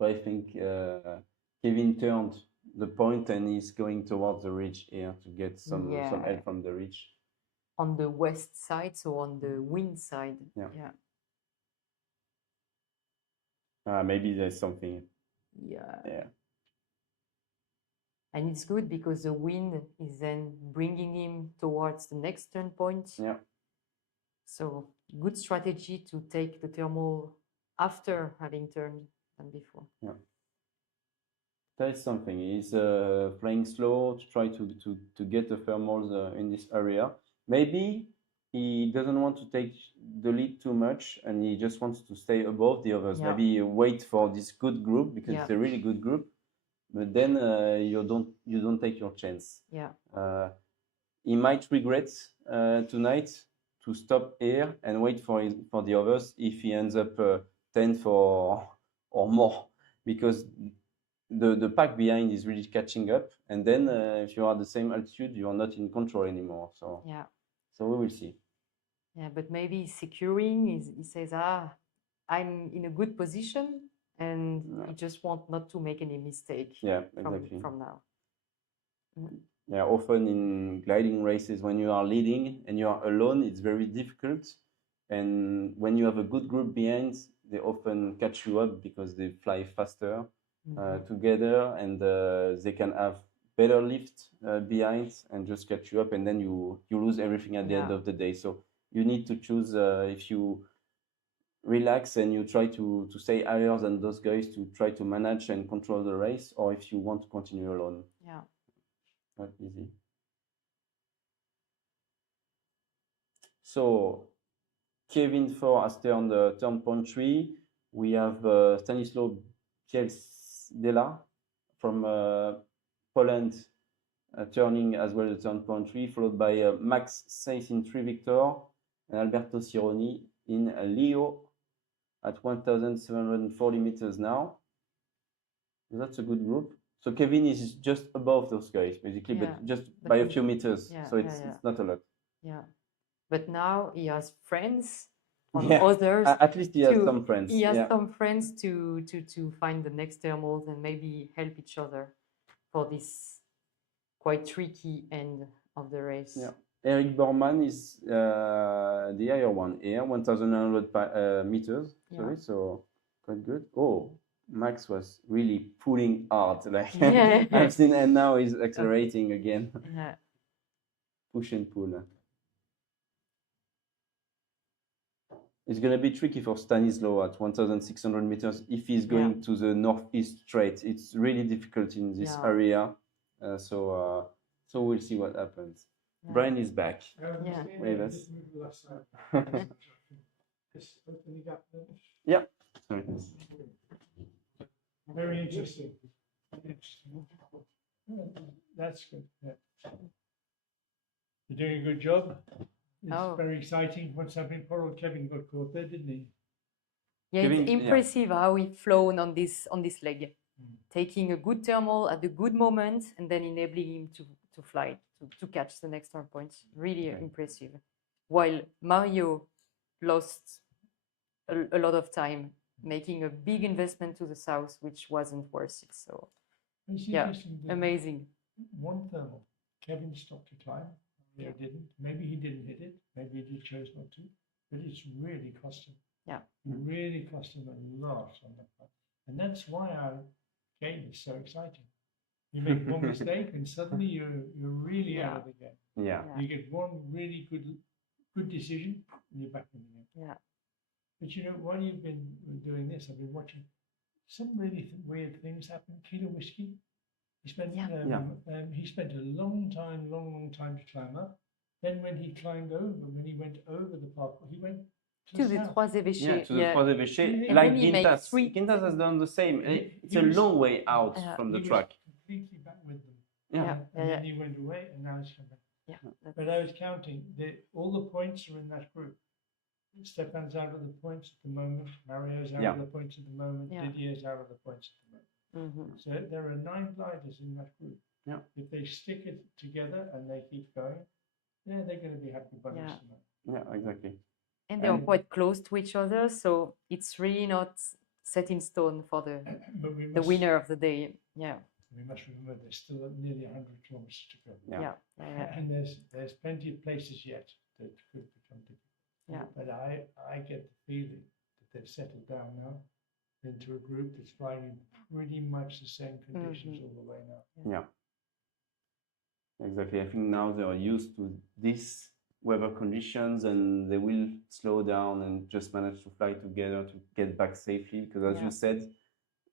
I think Kevin turned the point and he's going towards the ridge here to get some help from the ridge. On the west side, so on the wind side. Yeah. Maybe there's something. Yeah. And it's good because the wind is then bringing him towards the next turn point. Yeah. So good strategy to take the thermal after having turned than before. Yeah. That is something. He's flying slow to try to get the thermals in this area. Maybe he doesn't want to take the lead too much, and he just wants to stay above the others. Yeah. Maybe wait for this good group, because it's a really good group. But then you don't take your chance. Yeah. He might regret tonight to stop here and wait for the others if he ends up 10th or more, because the pack behind is really catching up, and then if you are at the same altitude, you are not in control anymore. So yeah. So we will see. Yeah, but maybe securing. He says, I'm in a good position, and he just wants not to make any mistake. Yeah, exactly. From now. Yeah, often in gliding races, when you are leading and you are alone, it's very difficult. And when you have a good group behind, they often catch you up because they fly faster together, and they can have better lift behind and just catch you up, and then you lose everything at the end of the day. So you need to choose if you relax and you try to stay higher than those guys to try to manage and control the race, or if you want to continue alone. Yeah. Not easy. So Kevin 4 has turned turn point 3. We have Stanislaw Bielsdela from Poland turning as well the turn point 3, followed by Max Seitz in 3 Victor and Alberto Cironi in Leo at 1,740 meters now. That's a good group. So Kevin is just above those guys, basically, but just by a few meters. So it's not a lot. Yeah. but now he has friends on Yeah, others. at least he has to- some friends. He has Yeah. some friends to find the next thermals and maybe help each other for this quite tricky end of the race. Yeah. Eric Borman is the higher one here, 1,900 meters. Sorry, Yeah. so quite good. Oh, Max was really pulling hard, like Yeah. I've seen, and now he's accelerating again. Yeah. Push and pull. It's going to be tricky for Stanislaw at 1,600 meters if he's going to the northeast straight. It's really difficult in this Yeah. area. So we'll see what happens. Yeah. Brian is back. Yeah. Wave us. Yeah. Sorry. Very interesting. That's good. Yeah. You're doing a good job. It's Oh. very exciting. What's happening? Poor old Kevin got caught there, didn't he? Yeah, Kevin, it's yeah. impressive how he flown on this leg, taking a good thermal at a good moment and then enabling him to fly, to catch the next turn points. Really impressive. While Mario lost a lot of time making a big investment to the south, which wasn't worth it. So It's yeah, interesting that amazing. one thermal, Kevin stopped to climb. Mario didn't. Maybe he didn't hit it. Maybe he chose not to. But it's really cost him. Yeah. It really cost him a lot on that part. And that's why our game is so exciting. You make one mistake and suddenly you're really out of the game. Yeah. You get one really good decision and you're back in the game. Yeah. But you know, while you've been doing this, I've been watching some really weird things happen. Kilo Whiskey, he spent he spent a long time to climb up. Then when he climbed over, when he went over the parkour, he went To the south. Trois Évêchés. Yeah, to the Trois Évêchés, And like then he makes Gintas. three- Gintas has done the same. It's He a was- long way out Yeah. from the He was track. completely back with them. Yeah. And then he went away, and now he's come back. Yeah. But I was counting. All the points are in that group. Stefan's out of the points at the moment. Mario's out of the points at the moment. Yeah. Didier's out of the points at the moment. Mhm. So there are 9 gliders in that group. Yeah. If they stick it together and they keep going, yeah, they're going to be happy bunnies Yeah. tonight. Yeah, exactly. And they are And- quite close to each other, so it's really not set in stone for But we the must, winner of the day. Yeah. we must remember there's still nearly 100 kilometers to go. Yeah. Yeah. Yeah. And there's plenty of places yet that could become difficult. Yeah. But I get the feeling that they've settled down now into a group that's flying in pretty much the same conditions all the way now. Yeah. Exactly. I think now they are used to these weather conditions and they will slow down and just manage to fly together to get back safely. Because as you said,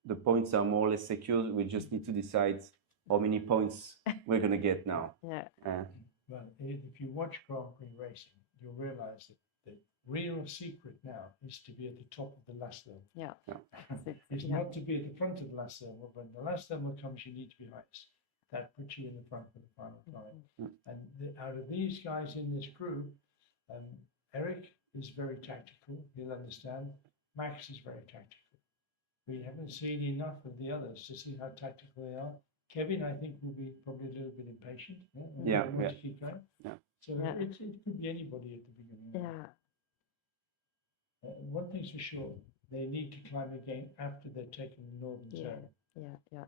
the points are more or less secure. We just need to decide how many points we're going to get now. Yeah. Well, if you watch Grand Prix racing, you'll realize that the real secret now is to be at the top of the last level. Yeah. It's not to be at the front of the last level. When the last level comes, you need to be highest. That puts you in the front for the final climb. And out of these guys in this group, Eric is very tactical. He'll understand. Max is very tactical. We haven't seen enough of the others to see how tactical they are. Kevin, I think, will be probably a little bit impatient. Yeah, Want yeah. to keep going. Yeah. So it could be anybody at the beginning. Yeah. One thing's for sure, they need to climb again after they've taken the northern zone. Yeah.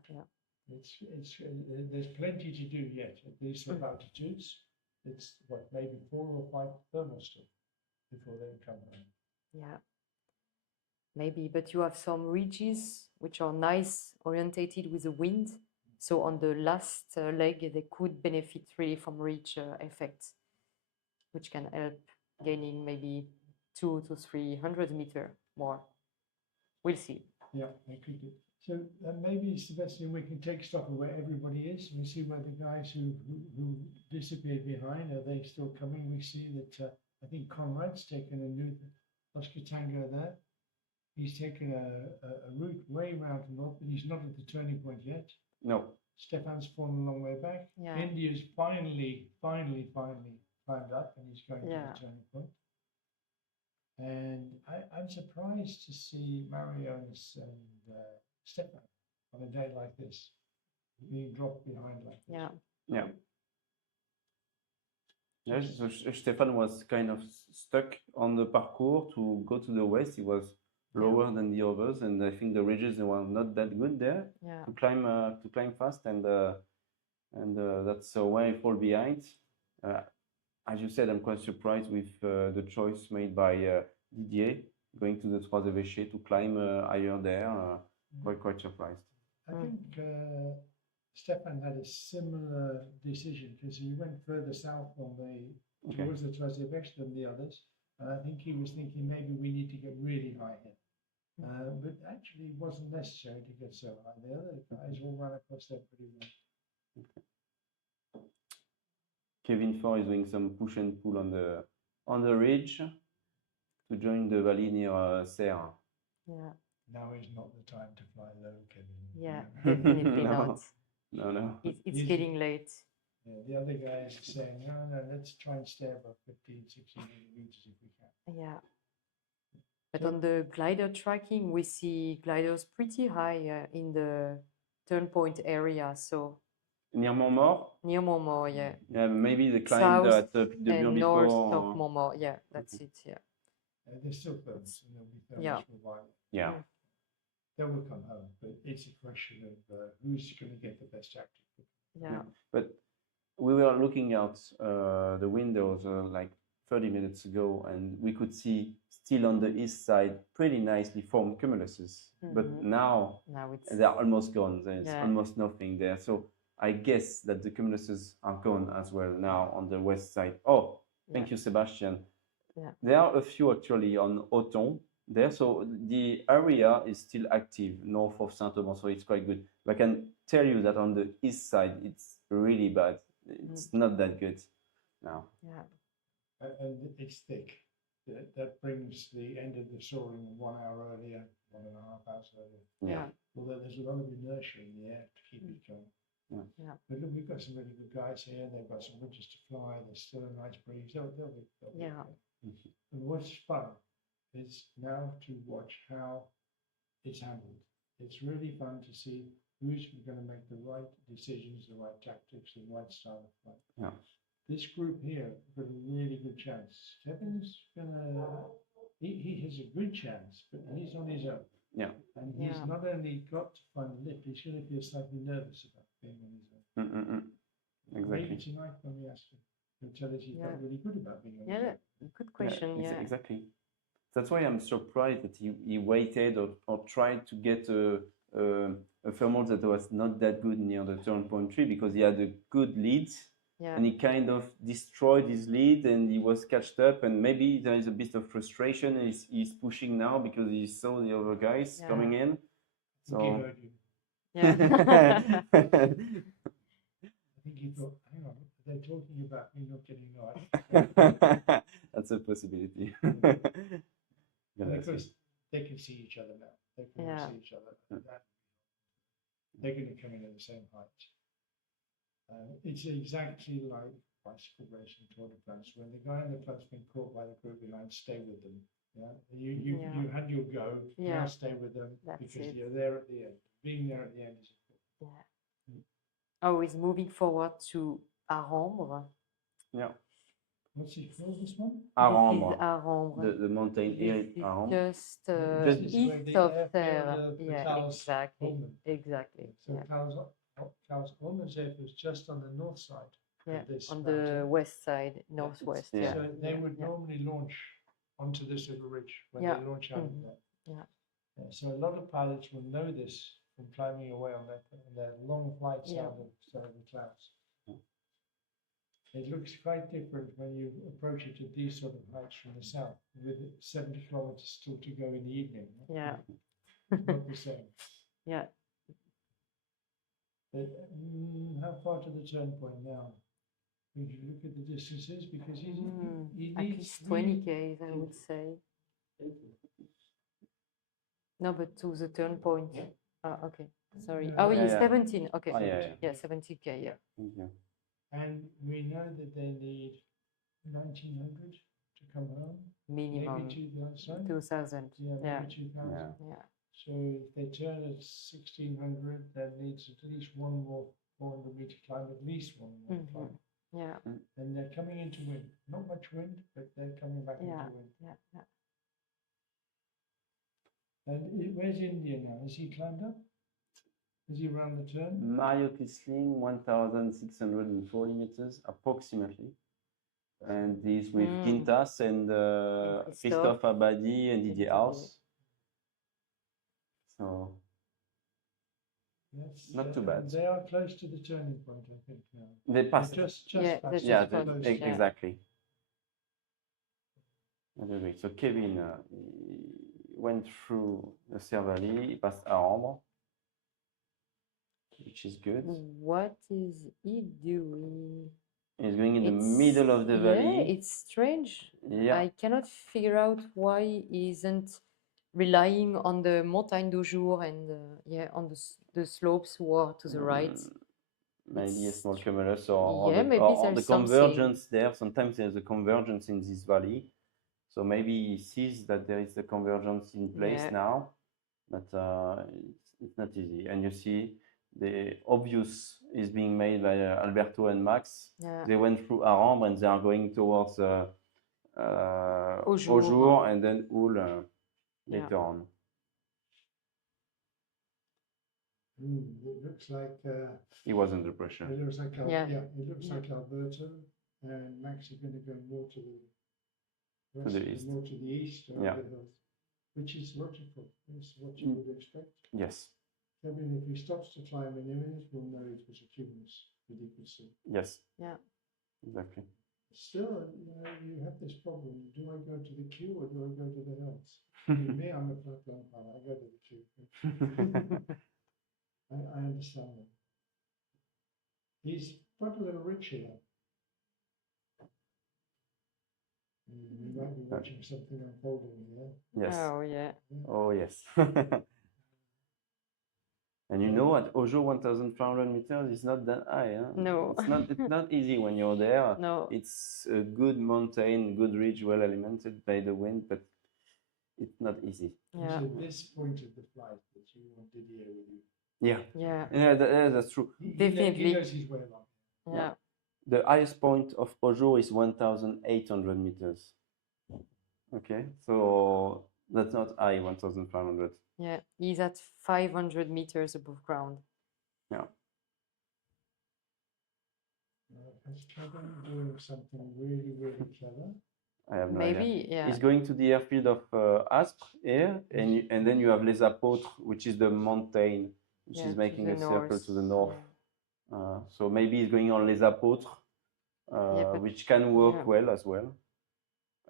There's plenty to do yet at these sort of altitudes. It's maybe 4 or 5 thermals still before they come home. Yeah. Maybe, but you have some ridges which are nice, orientated with the wind. So on the last leg, they could benefit really from ridge effects, which can help gaining maybe 200 to 300 meters more. We'll see. Yeah, they could do. So maybe it's the best thing we can take stock of where everybody is. We see where the guys who disappeared behind, are they still coming? We see that I think Conrad's taken a new Oscar Tango there. He's taken a route way around the north, but he's not at the turning point yet. No. Stefan's fallen a long way back. Yeah. India's finally climbed up and he's going to the turning point. And I'm surprised to see Mario and Stefan on a day like this, being dropped behind like this. Yeah. Yeah. Yes, so Stefan was kind of stuck on the parcours to go to the west. He was lower than the others, and I think the ridges were not that good there Yeah. to climb fast, and that's why I fall behind. As you said, I'm quite surprised with the choice made by Didier going to the Trois Évêchés to climb higher there. Quite surprised. I think Stefan had a similar decision because he went further south on towards the Trois Évêchés than the others, and I think he was thinking maybe we need to get really high here. But actually, it wasn't necessary to get so high. The other guys all ran across there pretty well. Kevin Ford is doing some push and pull on the ridge to join the valley near Serie. Yeah. Now is not the time to fly low, Kevin. Yeah, definitely not. No. It's getting late. Yeah, the other guys are saying, no, let's try and stay above 15, 16 meters if we can. Yeah. But on the glider tracking, we see gliders pretty high in the turn point area. So Near Montmort? near Montmort, yeah. Yeah, maybe they climbed South at the and before. north of Montmort. Yeah, that's it. Yeah. They're still therms, and they'll be therms Yeah. for a while. Yeah. They will come home, but it's a question of who's going to get the best tactic. Yeah. But we were looking out the windows like 30 minutes ago, and we could see still on the east side pretty nicely formed cumuluses. But now they're almost gone. There's almost nothing there. So I guess that the cumuluses are gone as well now on the west side. Oh, thank you, Sebastian. Yeah. There are a few actually on Auton there. So the area is still active north of Saint-Auban, so it's quite good. But I can tell you that on the east side, it's really bad. It's not that good now. Yeah. And it's thick. That brings the end of the soaring 1 hour earlier, 1.5 hours earlier. Yeah. Although there's a lot of inertia in the air to keep it going. Yeah. But look, we've got some really good guys here. They've got some winters to fly. There's still a nice breeze. They'll be Yeah. okay. And what's fun is now to watch how it's handled. It's really fun to see who's going to make the right decisions, the right tactics, the right style of flight. Yeah. This group here got a really good chance. Kevin's he has a good chance, but he's on his own. Yeah. And he's not only got to find the lift, he's going to feel slightly nervous about being on his own. Exactly. Maybe tonight when we ask him, he'll tell us he felt really good about being on his Yeah, own. good question. Yeah. Exactly. That's why I'm surprised that he waited or tried to get a thermal that was not that good near the turn point 3 because he had a good lead. Yeah. And he kind of destroyed his lead and he was catched up, and maybe there is a bit of frustration. He's pushing now because he saw the other guys coming in. So He heard you. Yeah. I think he thought, hang on, they're talking about me not getting right. That's a possibility. And of course, they can see each other now. They can see each other. They're going to come in at the same height. It's exactly like bicycle racing Tour de France. When the guy in the front's been caught by the group behind, stay with them. Yeah, you had your go. Now stay with them because you're there at the end. Being there at the end is important. Yeah. Oh, he's moving forward to Arombre. Yeah. What's it called, this one? Arombre. This is Arombre. The mountain here, Arombre. Just east of Serie. Yeah, Klaus exactly. Ullmann. Exactly. So Klaus Ullmann's was just on the north side. Yeah, of this on mountain. the west side, northwest. Yeah. So they would normally launch onto this little ridge when they launch out of there. Yeah. So a lot of pilots will know this from climbing away on their long flights out of the clouds. It looks quite different when you approach it at these sort of heights from the south, with 70 kilometers still to go in the evening. Yeah. It's not the same. Yeah. But, how far to the turn point now? Would you look at the distances? Because he at needs least 20 k's, I would say. No, but to the turn point. Okay. Sorry. Oh, yeah, 17. Okay. Oh, yeah. 70k. Yeah. And we know that they need 1900 to come home. Minimum. Maybe 2000. 2000. Yeah, maybe 2000. Yeah. So if they turn at 1600, that needs at least one more 400-meter climb, at least one more climb. Yeah. And they're coming into wind. Not much wind, but they're coming back Yeah. into wind. Yeah. Yeah. And where's India now? Has he climbed up? Is he around the turn? Mario Kisling, 1,640 meters approximately. And he's with Quintas and Christophe Abadi and Didier House. So not too bad. They are close to the turning point, I think now. They passed. Just Yeah, past they're it, just close. close, yeah. Exactly. Anyway, so Kevin he went through the Serie Valley, he passed Arambre, which is good. What is he doing? He's going in the It's- middle of the yeah, valley. it's strange. Yeah. I cannot figure out why he isn't relying on the Montagne d'Aujour and on the slopes who are to the right. Maybe a It's small cumulus or, yeah, maybe or the there's something. convergence there. Sometimes there's a convergence in this valley. So maybe he sees that there is a convergence in place Yeah. now, but it's not easy. And you see the obvious is being made by Alberto and Max. Yeah. They went through Arambre and they are going towards Aujour and then Houle later on. It looks like He was under pressure. it looks like Yeah. it looks like Alberto and Max is going to go more to the west, the east. more to the east of Yeah. the hills, which is logical. It's what you would expect. Yes. Kevin, if he stops to climb in imminence, we'll know it was a cumulus that he could see. Yes. Yeah. Exactly. Still, you have this problem. Do I go to the queue or do I go to the hills? With me, I'm a flatland fan. I go to the queue. I understand that. He's quite a little rich here. You might be watching something unfolding here. Yes. Oh yeah. Oh yes. And you know, at Aujour 1,500 meters is not that high. Huh? No. It's not easy when you're there. No. It's a good mountain, good ridge, well alimented by the wind, but it's not easy. Yeah. It's at this point of the flight that you want Didier with you. Yeah. Yeah. Yeah, that's true. He Definitely. knows his way along. Yeah. The highest point of Aujour is 1,800 meters. Okay, so that's not high, 1,500. Yeah. He's at 500 meters above ground. Yeah. Is Kevin doing something really, really clever? I have no Maybe, idea. yeah. He's going to the airfield of Aspres here, and then you have Les Apôtres, which is the mountain, which Yeah, is to making the a circle north. to the north. Yeah. So maybe he's going on Les Apôtres, but- which can work yeah. well as well.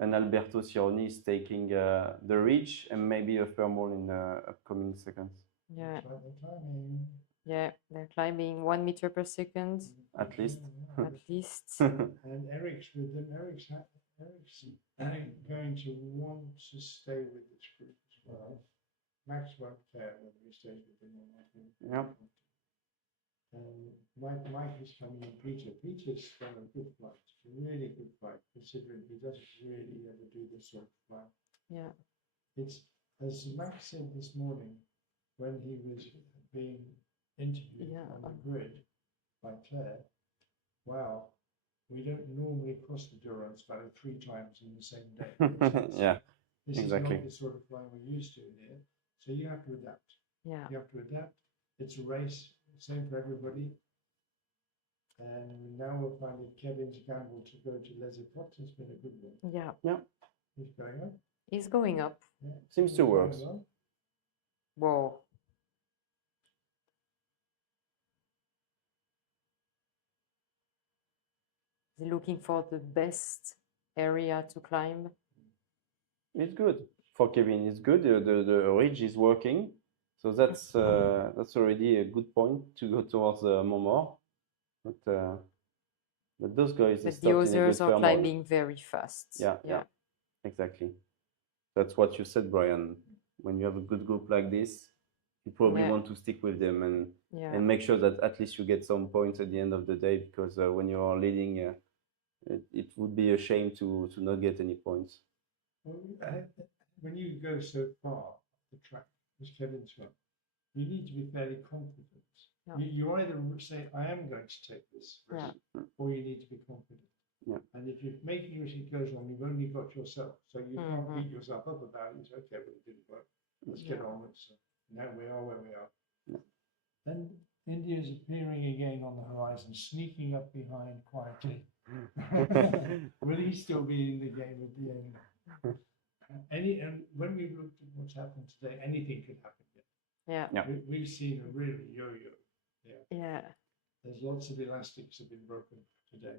And Alberto Sironi is taking the ridge and maybe a thermal in the upcoming seconds. Yeah. That's right, they're climbing. Yeah. They're climbing 1 meter per second At least. at least. And Eric's with them. Eric's going to want to stay with this group as well. Max won't care whether he stays with them or not. Yeah. Mike is coming in. Peter's done a good flight, a really good flight, considering he doesn't really ever do this sort of flight. Yeah. It's, as Max said this morning, when he was being interviewed on the grid by Claire, wow, we don't normally cross the Durance Valley 3 times in the same day. Yeah, This exactly. is not the sort of flying we're used to here. So you have to adapt. Yeah. You have to adapt. It's a race, same for everybody. And now we'll find that Kevin's gamble to go to Les Apôtres has been a good one. Yeah. Yeah. He's going up. He's going up. Yeah. Seems to He's work. going well. Whoa. He's looking for the best area to climb. It's good for Kevin. It's good. The ridge is working, so that's already a good point to go towards Montmort. But those guys But start the in a good others are thermal. climbing very fast. Yeah, exactly. That's what you said, Brian. When you have a good group like this, you probably Yeah. want to stick with them and Yeah. make sure that at least you get some points at the end of the day, because when you are leading, it would be a shame to not get any points. Well, when you go so far up the track, as Kevin's got, you need to be fairly confident Yeah. You either say, I am going to take this risk, or you need to be confident. Yeah. And if you're making a risk it goes wrong, you've only got yourself. So you can't beat yourself up about it. You say, okay, well, it didn't work. Let's get on with it. So now we are where we are. Yeah. Then India is appearing again on the horizon, sneaking up behind quietly. Will he still be in the game at the end? And when we looked at what's happened today, anything could happen. Yeah. We've seen a really yo-yo. Yeah. There's lots of elastics have been broken today.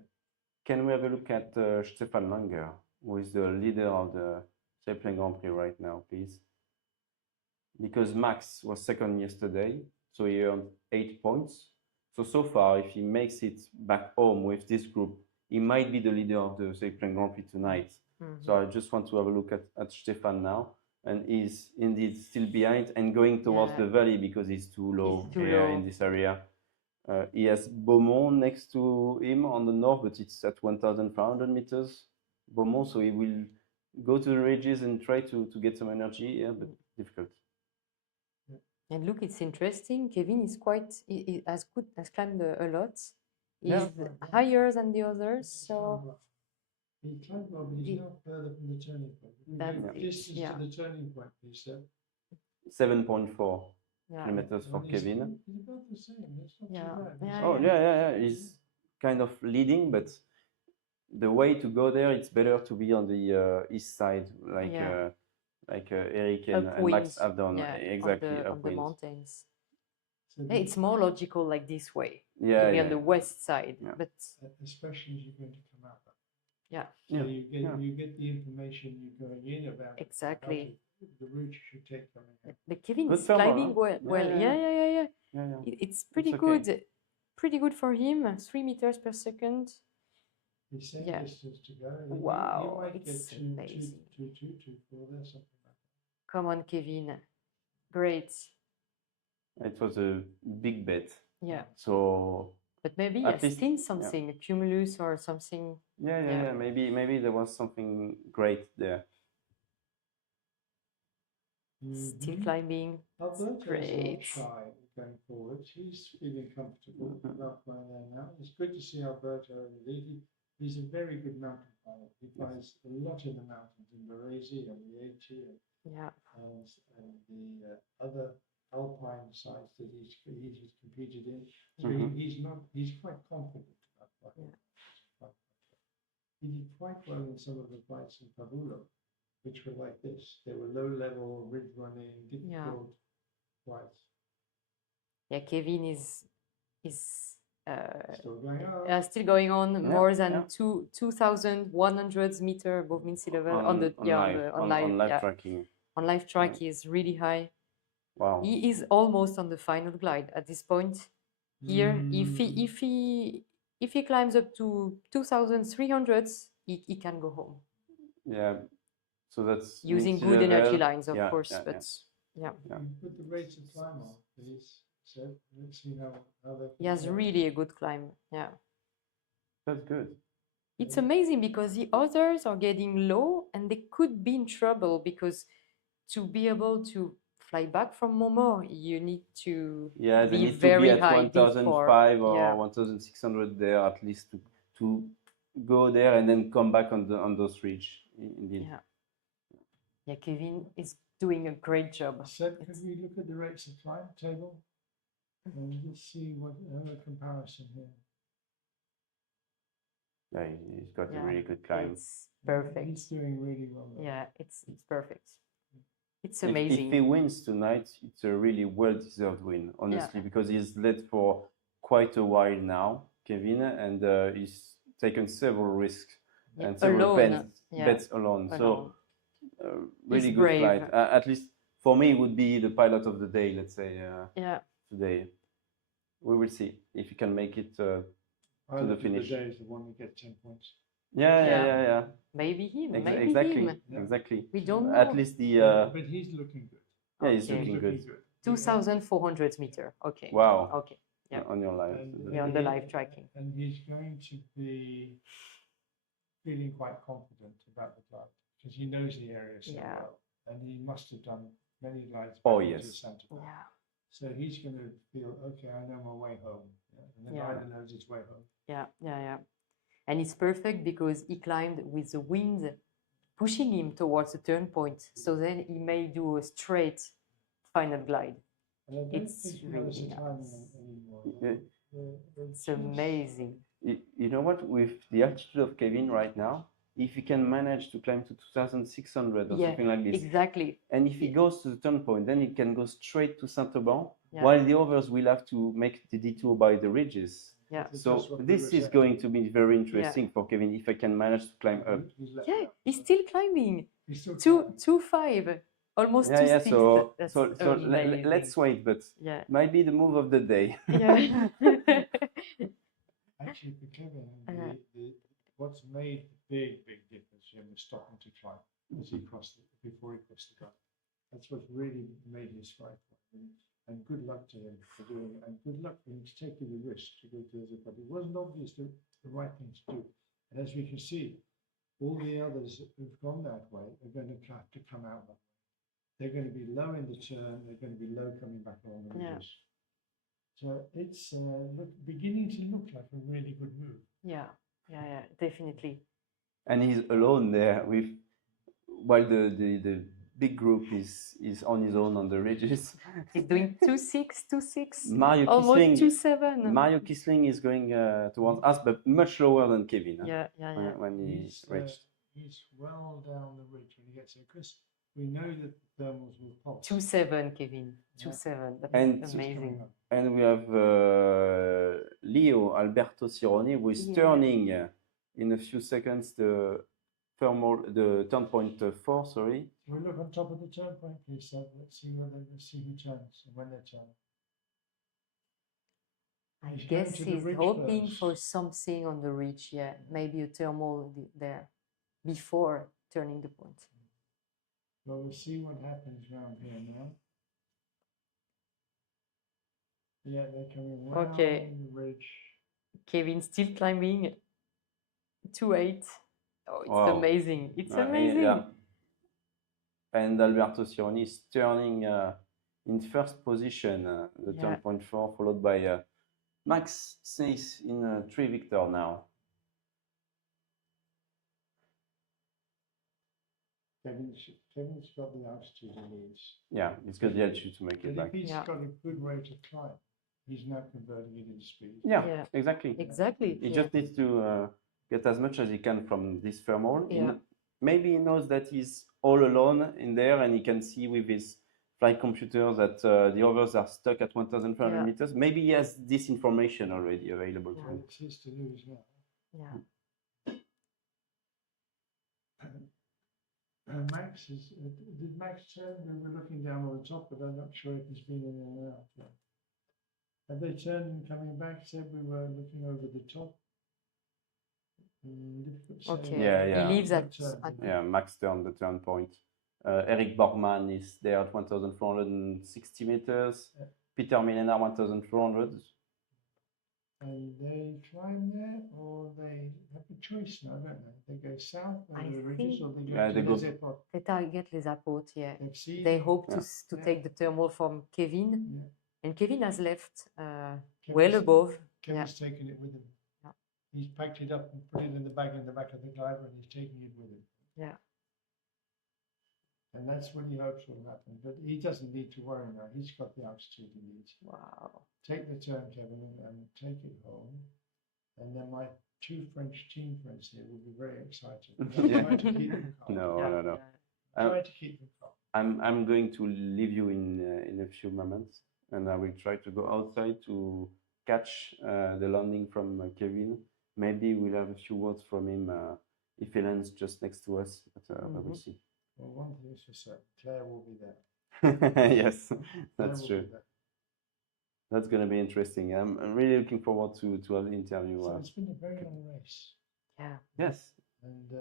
Can we have a look at Stefan Langer, who is the leader of the Sailplane Grand Prix right now, please? Because Max was second yesterday, so he earned 8 points. So far, if he makes it back home with this group, he might be the leader of the Sailplane Grand Prix tonight. So I just want to have a look at Stefan now. And he's indeed still behind and going towards the valley because he's too low in this area. He has Beaumont next to him on the north, but it's at 1,500 meters, Beaumont, so he will go to the ridges and try to get some energy here, but difficult. And look, it's interesting. Kevin is he has climbed a lot. He's higher than the others, so he climbed well, but he's now further from the turning point. That's Distance to the turning point, he said. 7.4 kilometers for Kevin. He's about the same. That's not too bad. Oh, yeah. He's kind of leading, but the way to go there, it's better to be on the east side, like Eric and Max have done. Exactly, on the mountains. So It's more logical like this way. Yeah, to be on the west side, but especially as you're going to come out. Yeah. So you get the information you're going in about exactly the route you should take coming in. But Kevin is climbing well. Yeah. It's pretty good. Okay. Pretty good for him. 3 meters per second. The same distance to go. Wow, you might it's get amazing. 2:4 there, something like that. Come on, Kevin. Great. It was a big bet. Yeah. So. But maybe he has seen something, a cumulus or something. Yeah. Maybe there was something great there. Still climbing. Alberto's Great. not shy going forward. He's feeling comfortable about flying there now. It's good to see Alberto in the lead. He's a very good mountain pilot. He flies a lot in the mountains in Baresi and the Aichi and the other alpine sites that he's competed in. So he's quite confident about flying. He did quite well in some of the flights in Pavulo, which were like this. They were low level, ridge running, difficult flights. Yeah, Kevin is still going on. More than 2,100 meters above mean sea level on live tracking. On live track, he is really high. Wow. He is almost on the final glide at this point. Here, if he climbs up to 2,300, he can go home. Yeah. So that's using good energy lines, of course. But Put the rates of climb on, please. So let's see how he has really a good climb. Yeah. That's good. It's amazing because the others are getting low and they could be in trouble because to be able to fly back from Momo, you need to be very high. 1,005 or 1,600 there at least to go there and then come back on those ridges. Indeed. Yeah, Kevin is doing a great job. So could we look at the rates of climb table and let's see what comparison here. Yeah, he's got a really good climb. It's perfect. He's doing really well. Yeah, it's perfect. It's amazing. If he wins tonight, it's a really well-deserved win, honestly, because he's led for quite a while now, Kevin, and he's taken several risks and several bets alone. So really good flight. At least for me, it would be the pilot of the day, let's say, today. We will see if he can make it to the finish. The day is the one who gets 10 points. Yeah. Maybe him. Exactly. We don't know. At least the. But he's looking good. Yeah, he's looking good. 2,400 meters. Okay. Wow. Okay. Yeah. On your live. On the live tracking. And he's going to be feeling quite confident about the glide because he knows the area so well, and he must have done many glides. Oh yes. Yeah. So he's going to feel, okay, I know my way home. Yeah? And the Yeah. rider knows his way home. Yeah. And it's perfect because he climbed with the wind pushing him towards the turn point. So then he may do a straight final glide. And I don't It's think he really has the timing nice. anymore. It's amazing. You know what? With the altitude of Kevin right now, if he can manage to climb to 2,600 or Yeah, something like this, exactly. and if he goes to the turn point, then he can go straight to Saint-Auban, Yeah. while the others will have to make the detour by the ridges. Yeah. So That's what we this were is saying. going to be very interesting for Kevin if I can manage to climb up. He's let Yeah, down. he's still climbing. He's still Two, climbing. 2.5, almost Yeah, 2.6. So That's let's amazing. wait, but Yeah. might be the move of the day. Yeah. Actually, for Kevin, Uh-huh. what's made the big difference for him was stopping to climb as he before he crossed the ground. That's what really made his fight. And good luck to him for doing it. And good luck for him to take the risk to go to the but it wasn't obvious the right thing to do. And as we can see, all the others who've gone that way are going to have to come out that way. They're going to be low in the turn, they're going to be low coming back along the Yeah. ridges. So it's beginning to look like a really good move. Yeah, definitely. And he's alone there with while the big group is on his own on the ridges. He's doing 2.6, 2.6, Mario almost Kisling, 2.7. Mario Kisling is going towards us, but much lower than Kevin. Huh? Yeah. When he reached. He's well down the ridge when he gets there because we know that the thermals will pop. 2.7, Kevin. 2.7. That's And- amazing. And we have Leo Alberto Cironi, who is Yeah. turning in a few seconds the turn point 4, sorry. Can we look on top of the turn point, please, Seb? Let's see who turns and when they turn. I He's going guess to the he's ridge hoping first. for something on the ridge, yeah. Maybe a thermal there before turning the point. Well, we'll see what happens round here now. Yeah, they're coming round Okay. the ridge. Kevin still climbing 2.8. Oh, it's Wow. amazing. It's Yeah. amazing. And Alberto Cironi is turning in first position, the Yeah. turn point 4, followed by Max Snaith in 3 Victor now. Kevin's got the altitude he needs. Yeah, he's got the altitude to make it But back. if he's Yeah. got a good rate of climb, he's now converting it into speed. Yeah, Yeah. exactly. Exactly. He yeah. just needs to get as much as he can from this thermal. Yeah. Maybe he knows that he's all alone in there and he can see with his flight computer that the others are stuck at 1,500 Yeah. meters. Maybe he has this information already available to Yeah. Well, him. it's his to lose now. Yeah. Max did Max turn? We were looking down on the top, but I'm not sure if he's been in and out. Yeah. Have they turned and coming back? Said we were looking over the top. Difficult to say. Okay. Yeah. He leaves at, Turn. Yeah, Max turned the turn point. Eric Borgman is there at 1,460 meters. Yeah. Peter Milena 1,400. And they climb there, or they have a choice now, don't they? They go south I over the ridges, think- or they go Yeah, to they the go- Zeppot. they target les apotes, yeah. They've seen. They hope Yeah. to Yeah. take the thermal from Kevin. Yeah. And Kevin has left Kevin's- well above. Kevin's taken it with him. Yeah. He's packed it up and put it in the back of the glider, and he's taking it with him. Yeah. And that's what he hopes will happen. But he doesn't need to worry now. He's got the altitude he needs. Wow. Take the turn, Kevin, and take it home. And then my two French team friends here will be very excited. Yeah. Try to keep them calm. No, Yeah, no. yeah. Try to keep them calm. I'm going to leave you in a few moments, and I will try to go outside to catch the landing from Kevin. Maybe we'll have a few words from him if he lands just next to us, but we will see. Well, one thing is for certain, Claire will be there. Yes, Claire that's will true. be there. That's going to be interesting. I'm really looking forward to have the interview. So it's been a very long race. Yeah. Yes. And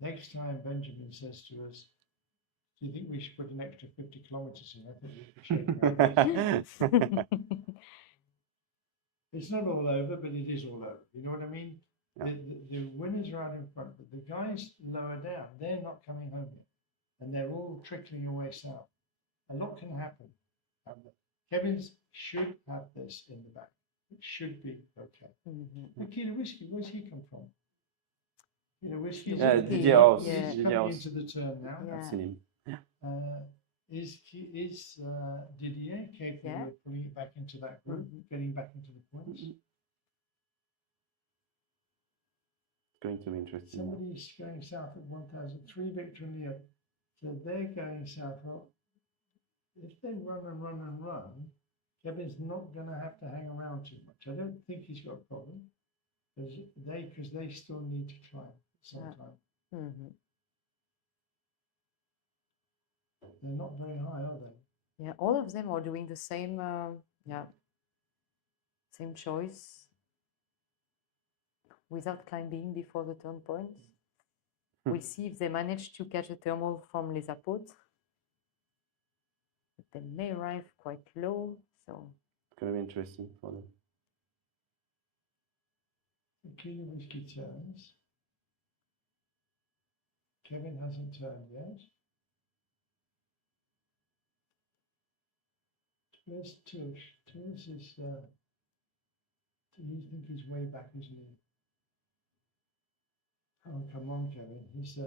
next time Benjamin says to us, do you think we should put an extra 50 kilometers in? I think we should shake our heads. It's not all over, but it is all over. You know what I mean? Yeah. The winners are out in front, but the guys lower down, they're not coming home yet. And they're all trickling away south. A lot can happen. have that. Kevin's should have this in the back. It should be okay. Mhm. And Kilo Whiskey, where's he come from? Kilo Whiskey's Yeah, coming Didier Haus. he's Yeah. coming into the turn now. Yeah. I've seen him. Is Didier capable Yeah. of pulling it back into that group, getting back into the points? It's going to be interesting. Somebody's going south at 1,003 Victor and Leo. So they're going south. Well, if they run and run and run, Kevin's not going to have to hang around too much. I don't think he's got a problem. Because they still need to climb at some time. Mhm. They're not very high, are they? Yeah, all of them are doing the same, same choice without climbing before the turn point. We'll see if they manage to catch a thermal from Les Apôtres. But they may arrive quite low, so. It's going to be interesting for them. Kilo Whiskey turns. Kevin hasn't turned yet. Where's Tush? Tush is, you think he's way back, isn't he? Oh, come on, Kevin. He's,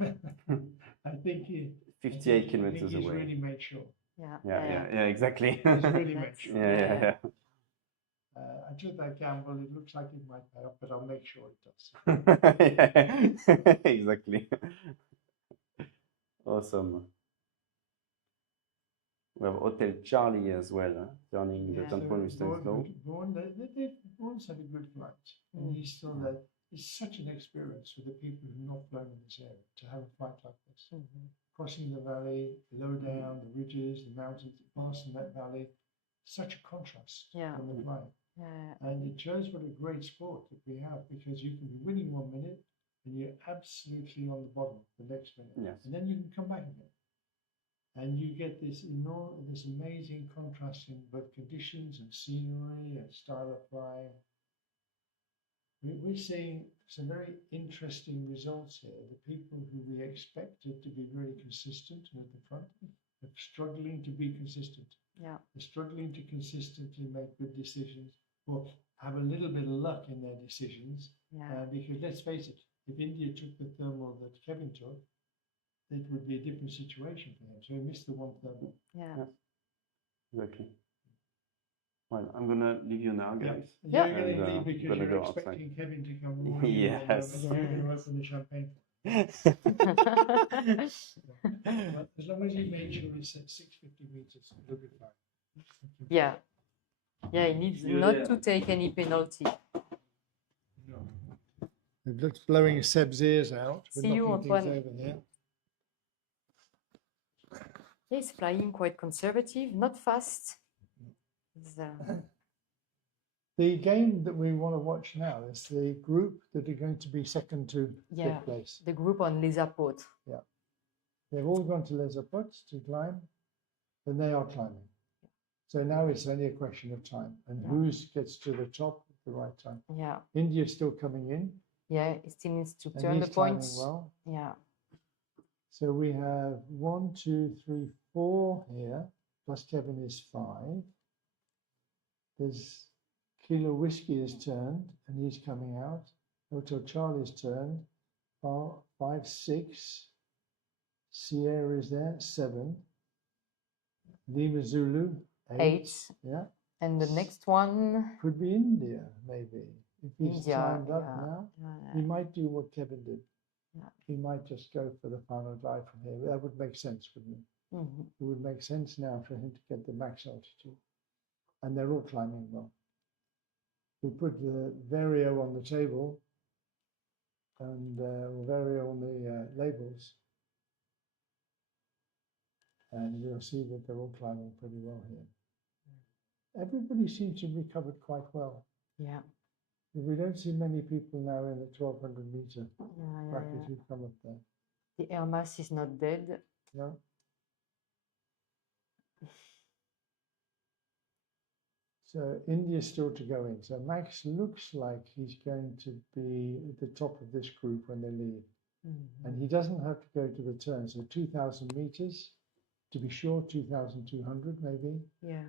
I think he... 58 kilometers he's away. really made sure. Yeah, exactly. He's really made sure. Yeah. I took that gamble. It looks like it might pay off, but I'll make sure it does. Yeah, exactly. Awesome. We have Hotel Charlie as well, huh? Turning the turn point with slow. Vaughan's had a good flight, and he's still there. It's such an experience for the people who've not flown in this area to have a flight like this. Crossing the valley, low down, the ridges, the mountains, the Barcelonette Valley. Such a contrast from the flying. And it shows what a great sport that we have, because you can be winning 1 minute and you're absolutely on the bottom the next minute. Yes. And then you can come back again. And you get this amazing contrast in both conditions and scenery and style of flying. We're seeing some very interesting results here. The people who we expected to be very consistent at the front are struggling to be consistent. Yeah. They're struggling to consistently make good decisions or have a little bit of luck in their decisions. Because let's face it, if India took the thermal that Kevin took, it would be a different situation for him. So he missed the one thermal. Yeah. Exactly. Well, I'm gonna leave you now, guys. You're going to leave because you're expecting Kevin to come along. Yes. You're going to open the champagne. Well, as long as you make sure it's at 650 meters, it'll be fine. Yeah. Yeah, he needs not to take any penalty. No. It looks blowing Seb's ears out. See you, Antoine. Over there. He's flying quite conservative, not fast. The game that we want to watch now is the group that are going to be second to fifth place. The group on Les Apôtres. Yeah. They've all gone to Les Apôtres to climb, and they are climbing. So now it's only a question of time and who gets to the top at the right time. Yeah. India's still coming in. Yeah, he still needs to and turn the he's climbing points. well. Yeah. So we have 1, 2, 3, 4 here, plus Kevin is 5. There's Kilo Whiskey has turned and he's coming out. Hotel Charlie's turned. 5, 6. Sierra is there, 7. Lima Zulu, 8. Yeah. And the next one could be India, maybe. If he's India, climbed up now, he might do what Kevin did. Yeah. He might just go for the final dive from here. That would make sense, wouldn't it? It would make sense now for him to get the max altitude. And they're all climbing well. We put the Vario on the table and Vario on the labels. And we'll see that they're all climbing pretty well here. Everybody seems to have recovered quite well. Yeah. We don't see many people now in the 1200 meter bracket who come up there. The air mass is not dead. No. So India's still to go in. So Max looks like he's going to be at the top of this group when they leave. And he doesn't have to go to the turn. So 2000 meters, to be sure, 2,200 maybe. Yeah.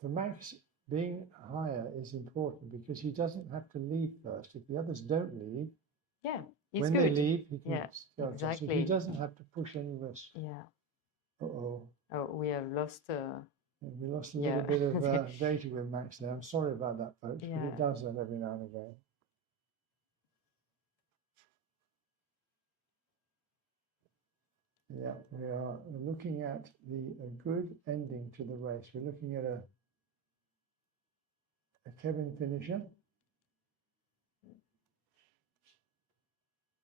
For Max, being higher is important because he doesn't have to leave first. If the others don't leave, Yeah. It's when good. they leave, he can Yeah, go. So exactly. he doesn't have to push any risk. Yeah. Uh-oh. Oh, we have lost. We lost a little bit of data with Max there. I'm sorry about that, folks, but Yeah. it does that every now and again. Yeah, we are looking at a good ending to the race. We're looking at a Kevin finisher.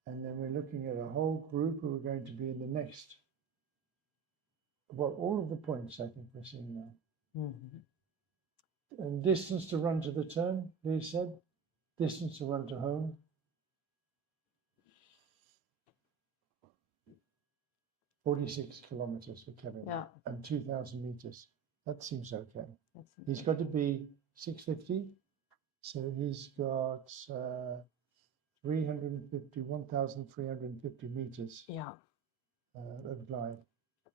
And then we're looking at a whole group who are going to be in the next. Well, all of the points I think we're seeing now. Mm-hmm. And distance to run to the turn, Lee said. Distance to run to home. 46 kilometers for Kevin. Yeah. And 2,000 meters. That seems okay. That's He's got to be 650. So he's got 1,350 meters Yeah. of glide.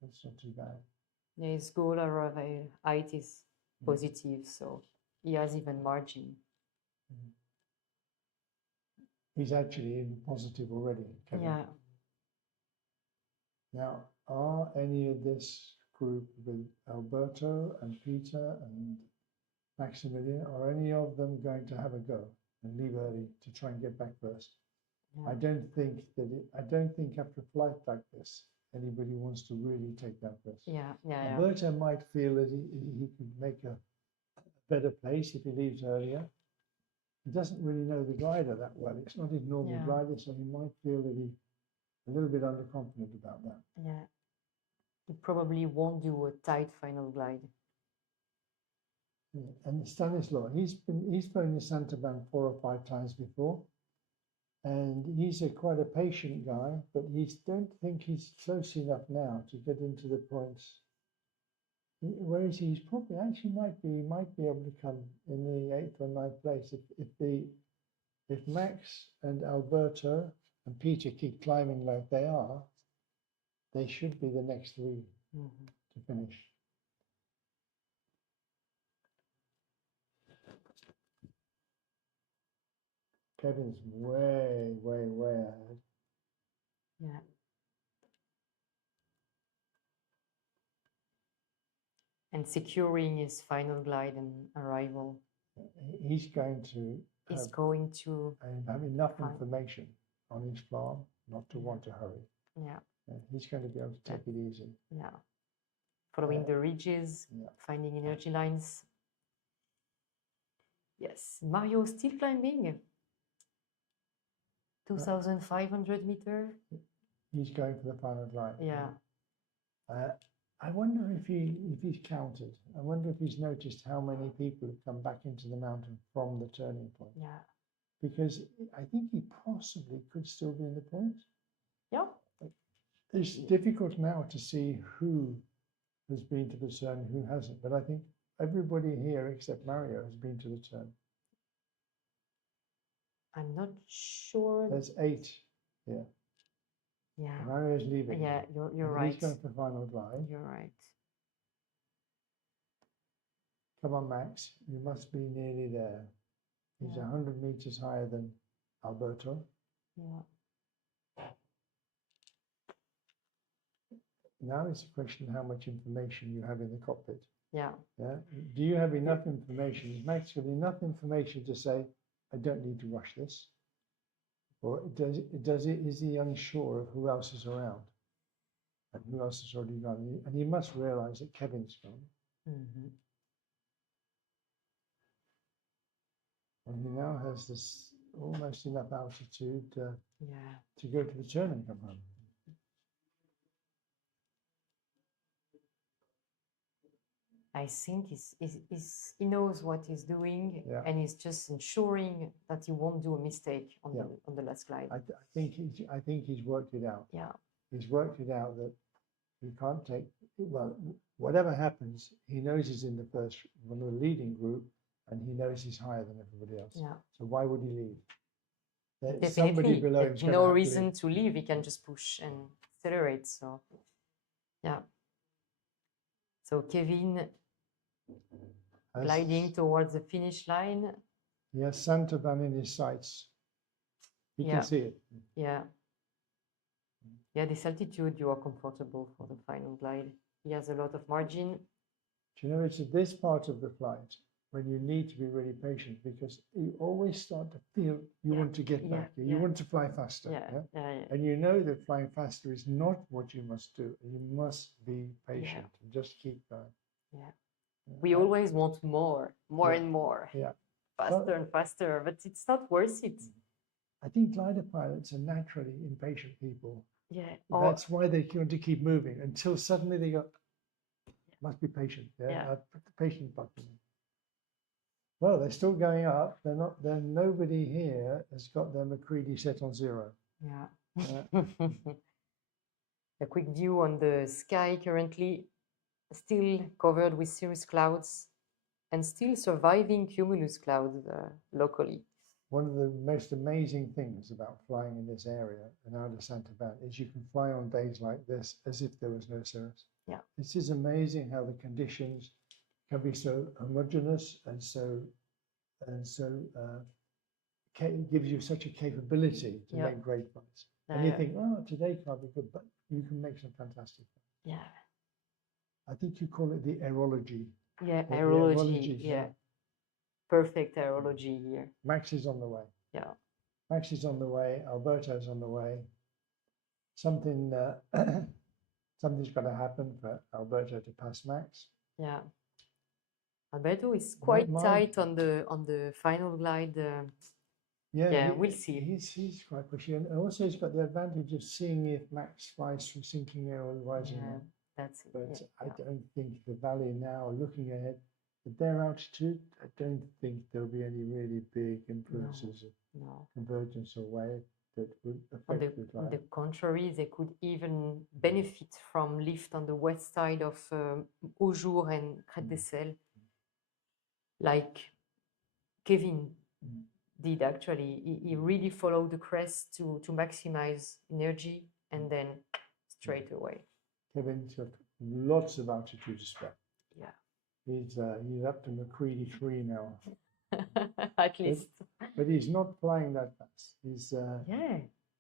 That's not too bad. Yeah, his goal of height is positive, so he has even margin. He's actually in positive already, Kevin. Yeah. Now, are any of this group with Alberto and Peter and Maximilian, are any of them going to have a go and leave early to try and get back first? Yeah. I don't think after a flight like this, anybody wants to really take that risk. Yeah, yeah, Alberto might feel that he could make a better place if he leaves earlier. He doesn't really know the glider that well. It's not his normal glider, so he might feel that he's a little bit underconfident about that. Yeah. He probably won't do a tight final glide. Yeah. And Stanislaw, he's flown the Saint-Auban 4 or 5 times before. And he's quite a patient guy, but don't think he's close enough now to get into the points. Whereas he's probably actually might be able to come in the 8th or 9th place if Max and Alberto and Peter keep climbing like they are. They should be the next 3 to finish. Kevin's way, way, way ahead. Yeah. And securing his final glide and arrival. He's going to have enough information on his farm not to want to hurry. Yeah. He's going to be able to take it easy. Yeah. Following the ridges, finding energy lines. Yes. Mario still climbing. 2,500 meters. He's going for the final glide. Yeah. I wonder if he's counted. I wonder if he's noticed how many people have come back into the mountain from the turning point. Yeah. Because I think he possibly could still be in the points. Yeah. It's difficult now to see who has been to the turn and who hasn't. But I think everybody here except Mario has been to the turn. I'm not sure. There's 8 here. Yeah. Mario's leaving. Yeah, you're right. He's going for final glide. You're right. Come on, Max. You must be nearly there. He's 100 meters higher than Alberto. Yeah. Now it's a question of how much information you have in the cockpit. Yeah. Yeah. Do you have enough information? Is Max got enough information to say, I don't need to rush this? Or is he unsure of who else is around and who else has already gone? And he must realize that Kevin's gone. Mm-hmm. And he now has this almost enough altitude to go to the turn and come home. I think he knows what he's doing, and he's just ensuring that he won't do a mistake on the last glide. I think he's worked it out. Yeah, he's worked it out that he can't take whatever happens. He knows he's in the first one of the leading group, and he knows he's higher than everybody else. Yeah. So why would he leave? There's definitely. somebody below him. No reason to leave. He can just push and accelerate. So, yeah. So Kevin gliding towards the finish line. He has Saint-Auban in his sights. He Yeah. can see it. Yeah. Yeah, this altitude, you are comfortable for the final glide. He has a lot of margin. Do you know, it's at this part of the flight when you need to be really patient, because you always start to feel you want to get back. You want to fly faster. And you know that flying faster is not what you must do. You must be patient and just keep going. Yeah. We always want more and more. Yeah. Faster and faster, but it's not worth it. I think glider pilots are naturally impatient people. Yeah. That's why they want to keep moving until suddenly they go, must be patient. I put the patient button. Well, they're still going up. Nobody here has got their McCready set on 0. Yeah. A quick view on the sky currently, still covered with cirrus clouds and still surviving cumulus clouds locally. One of the most amazing things about flying in this area and out of Saint-Auban is you can fly on days like this as if there was no cirrus. Yeah. It is amazing how the conditions can be so homogeneous and so gives you such a capability to make great flights. And you think, oh, today can't be good, but you can make some fantastic flights. Yeah. I think you call it the aerology. Yeah, aerology. Yeah. Perfect aerology here. Max is on the way. Yeah. Max is on the way. Alberto's on the way. Something's got to happen for Alberto to pass Max. Yeah. Alberto is quite tight on the final glide. We'll see. He's quite pushy, and also he's got the advantage of seeing if Max flies through sinking air or rising air. That's it. But I don't think the valley now, looking ahead, at their altitude, I don't think there'll be any really big influences of convergence or wave that would affect the glide. On the contrary, they could even benefit from lift on the west side of Aujour and Crête des Selles, like Kevin did actually. He really followed the crest to maximize energy and then straight away. Kevin's got lots of altitude to spare. Yeah. He's up to McCready 3 now. At least. But he's not flying that fast. He's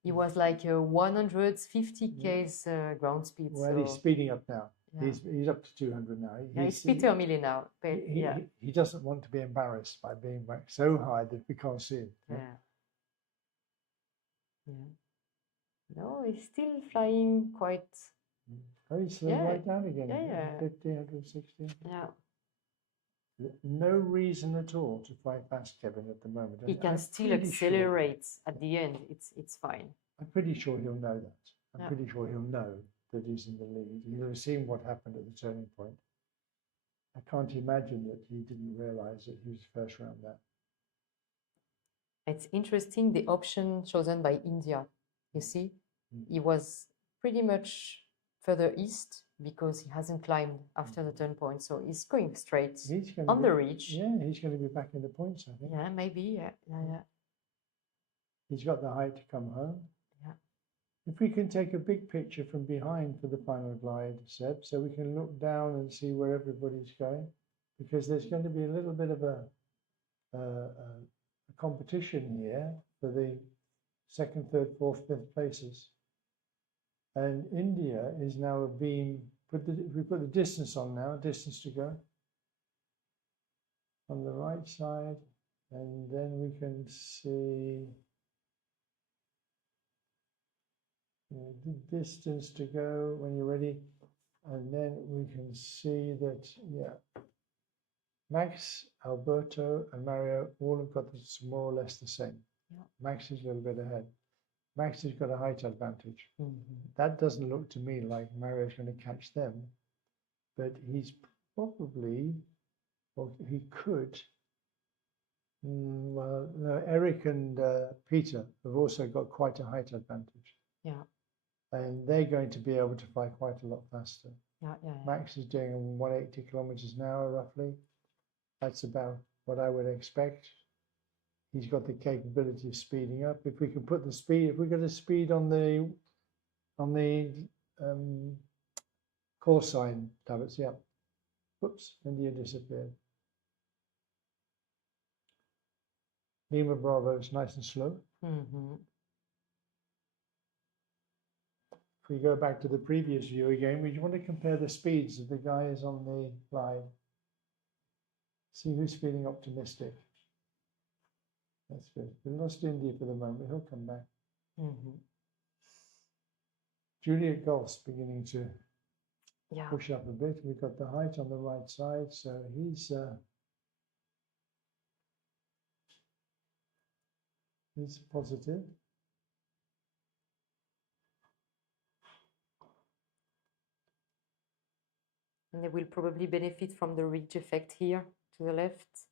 he was like 150 k's ground speed. Well, so he's speeding up now. He's up to 200 now. He's Peter Mille now. He doesn't want to be embarrassed by being back so high that we can't see him. No, he's still flying quite. Oh, he's slowing right down again. 50, 160. Yeah. No reason at all to fly past Kevin at the moment. He can still accelerate at the end. It's fine. I'm pretty sure he'll know that. I'm pretty sure he'll know that he's in the lead. He'll have seen what happened at the turning point. I can't imagine that he didn't realize that he was first round there. It's interesting, the option chosen by India. You see, he was pretty much further east because he hasn't climbed after the turn point. So he's going straight on the ridge. Yeah, he's going to be back in the points, I think. Yeah, maybe. Yeah. He's got the height to come home. Yeah. If we can take a big picture from behind for the final glide, Seb, so we can look down and see where everybody's going, because there's going to be a little bit of a competition here for the 2nd, 3rd, 4th, 5th places. And India is now being we put the distance on now, distance to go on the right side, and then we can see the distance to go when you're ready, and then we can see that Max, Alberto, and Mario all have got this more or less the same. Max is a little bit ahead. Max has got a height advantage. That doesn't look to me like Mario's going to catch them, but he's probably, or he could. Well, no, Eric and Peter have also got quite a height advantage. Yeah. And they're going to be able to fly quite a lot faster. Yeah. Max is doing 180 kilometers an hour roughly. That's about what I would expect. He's got the capability of speeding up. If we can put the speed, if we got a speed on the call sign tablets. Yeah. Whoops, India disappeared. Lima Bravo is nice and slow. If we go back to the previous view again, we want to compare the speeds of the guys on the glide. See who's feeling optimistic. That's good. We lost India for the moment. He'll come back. Juliet Golf's beginning to push up a bit. We've got the height on the right side, so he's positive. And they will probably benefit from the ridge effect here to the left.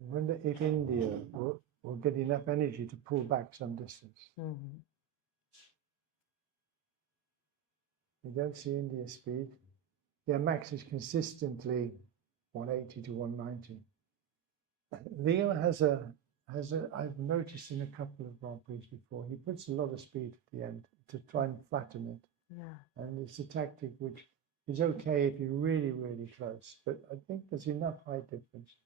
I wonder if India will get enough energy to pull back some distance. You don't see India's speed. Yeah, Max is consistently 180 to 190. Leo has I've noticed in a couple of Grand Prix before, he puts a lot of speed at the end to try and flatten it. And it's a tactic which is okay if you're really, really close, but I think there's enough height difference.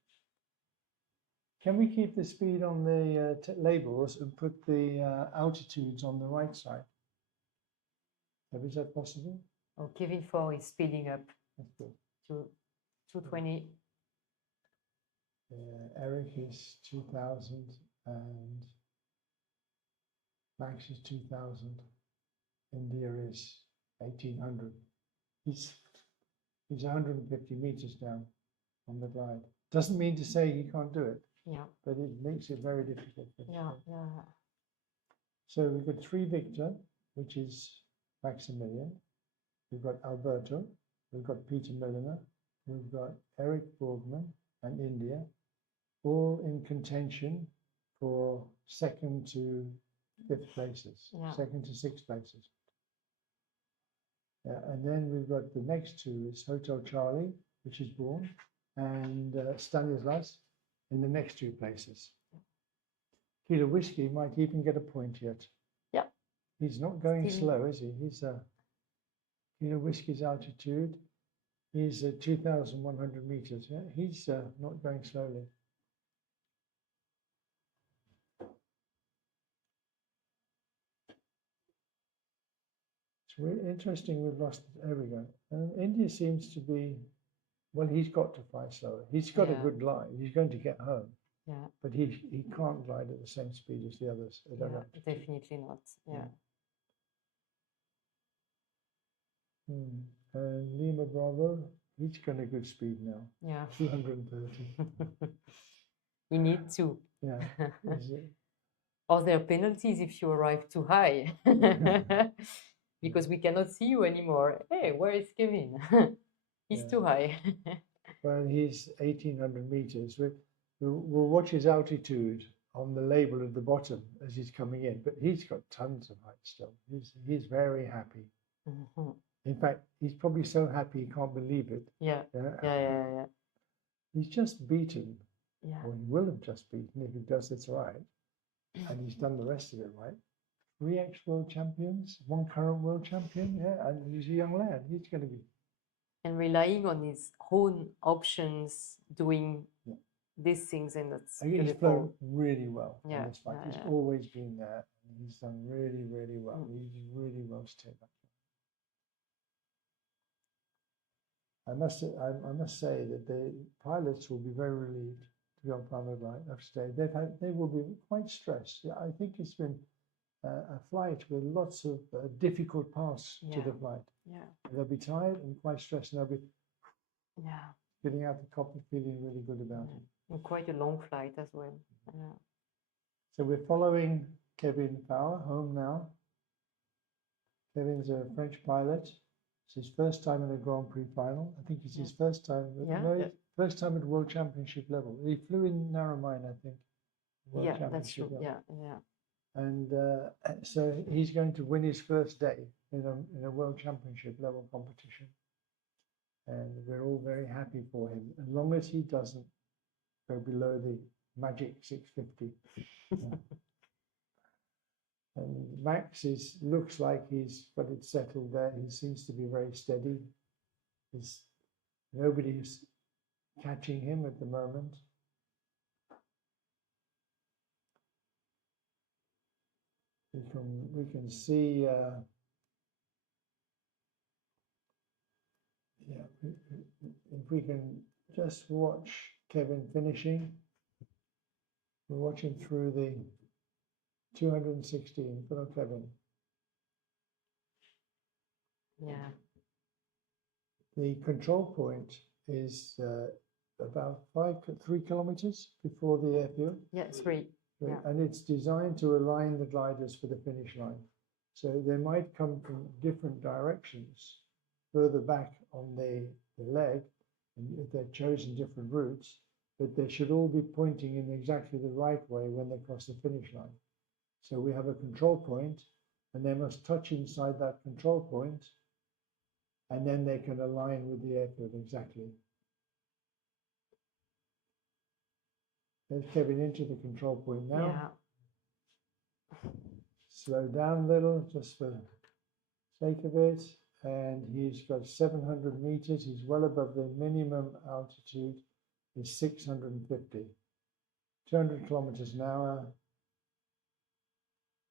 Can we keep the speed on the labels and put the altitudes on the right side? Is that possible? Oh, Kevin 4 is speeding up That's good. to 220. Eric is 2000 and Max is 2000. India is 1800. He's 150 meters down on the glide. Doesn't mean to say he can't do it. But it makes it very difficult. So we've got 3 Victor, which is Maximilian. We've got Alberto. We've got Peter Milliner. We've got Eric Borgman and India, all in contention for 2nd to 5th places, 2nd to 6th places. And then we've got the next 2 is Hotel Charlie, which is Bourne, and Stanislas in the next 2 places. Kilo Whiskey might even get a point yet. He's not going slow, is he? He's Kilo Whiskey's altitude is 2,100 meters. Yeah, he's not going slowly. It's really interesting. We've lost. There we go. India seems to be. Well, he's got to fly slower. He's got a good glide. He's going to get home. But he can't glide at the same speed as the others. Definitely not. And Lima Bravo, he's got a good speed now. 230. You need to. Is it? Or there are penalties if you arrive too high. Because we cannot see you anymore. Hey, where is Kevin? He's too high. Well, he's 1,800 meters. We'll watch his altitude on the label at the bottom as he's coming in, but he's got tons of height still. He's very happy. In fact, he's probably so happy he can't believe it. He's just beaten, or he will have just beaten if he does this right, and he's done the rest of it right. 3 ex-world champions, 1 current world champion, and he's a young lad. He's going to be. And relying on his own options, doing these things, and that's He's flown really well in this fight. He's yeah. always been there. And he's done really, really well. He's really well to take that. I must say that the pilots will be very relieved to be on planet light today. They will be quite stressed. Yeah, I think it's been a flight with lots of difficult paths to the flight. They'll be tired and quite stressed, and they'll be getting out the cockpit feeling really good about it. And quite a long flight as well. So we're following Kevin Power home now. Kevin's a French pilot. It's his first time in a Grand Prix final. I think it's his first time. First time at World Championship level. He flew in Narromine, I think. That's true. Level. And so he's going to win his first day in a World Championship level competition. And we're all very happy for him, as long as he doesn't go below the magic 650. And Max looks like he's got it settled there. He seems to be very steady. Nobody's catching him at the moment. We can see. If we can just watch Kevin finishing. We're watching through the 216. Put on Kevin. Yeah. The control point is about 3 kilometers before the airfield. Yeah, 3. Yeah. And it's designed to align the gliders for the finish line. So they might come from different directions further back on the leg, and if they've chosen different routes, but they should all be pointing in exactly the right way when they cross the finish line. So we have a control point, and they must touch inside that control point, and then they can align with the airfield exactly. There's Kevin into the control point now. Yeah. Slow down a little, just for sake of it. And he's got 700 meters. He's well above the minimum altitude is 650. 200 kilometers an hour.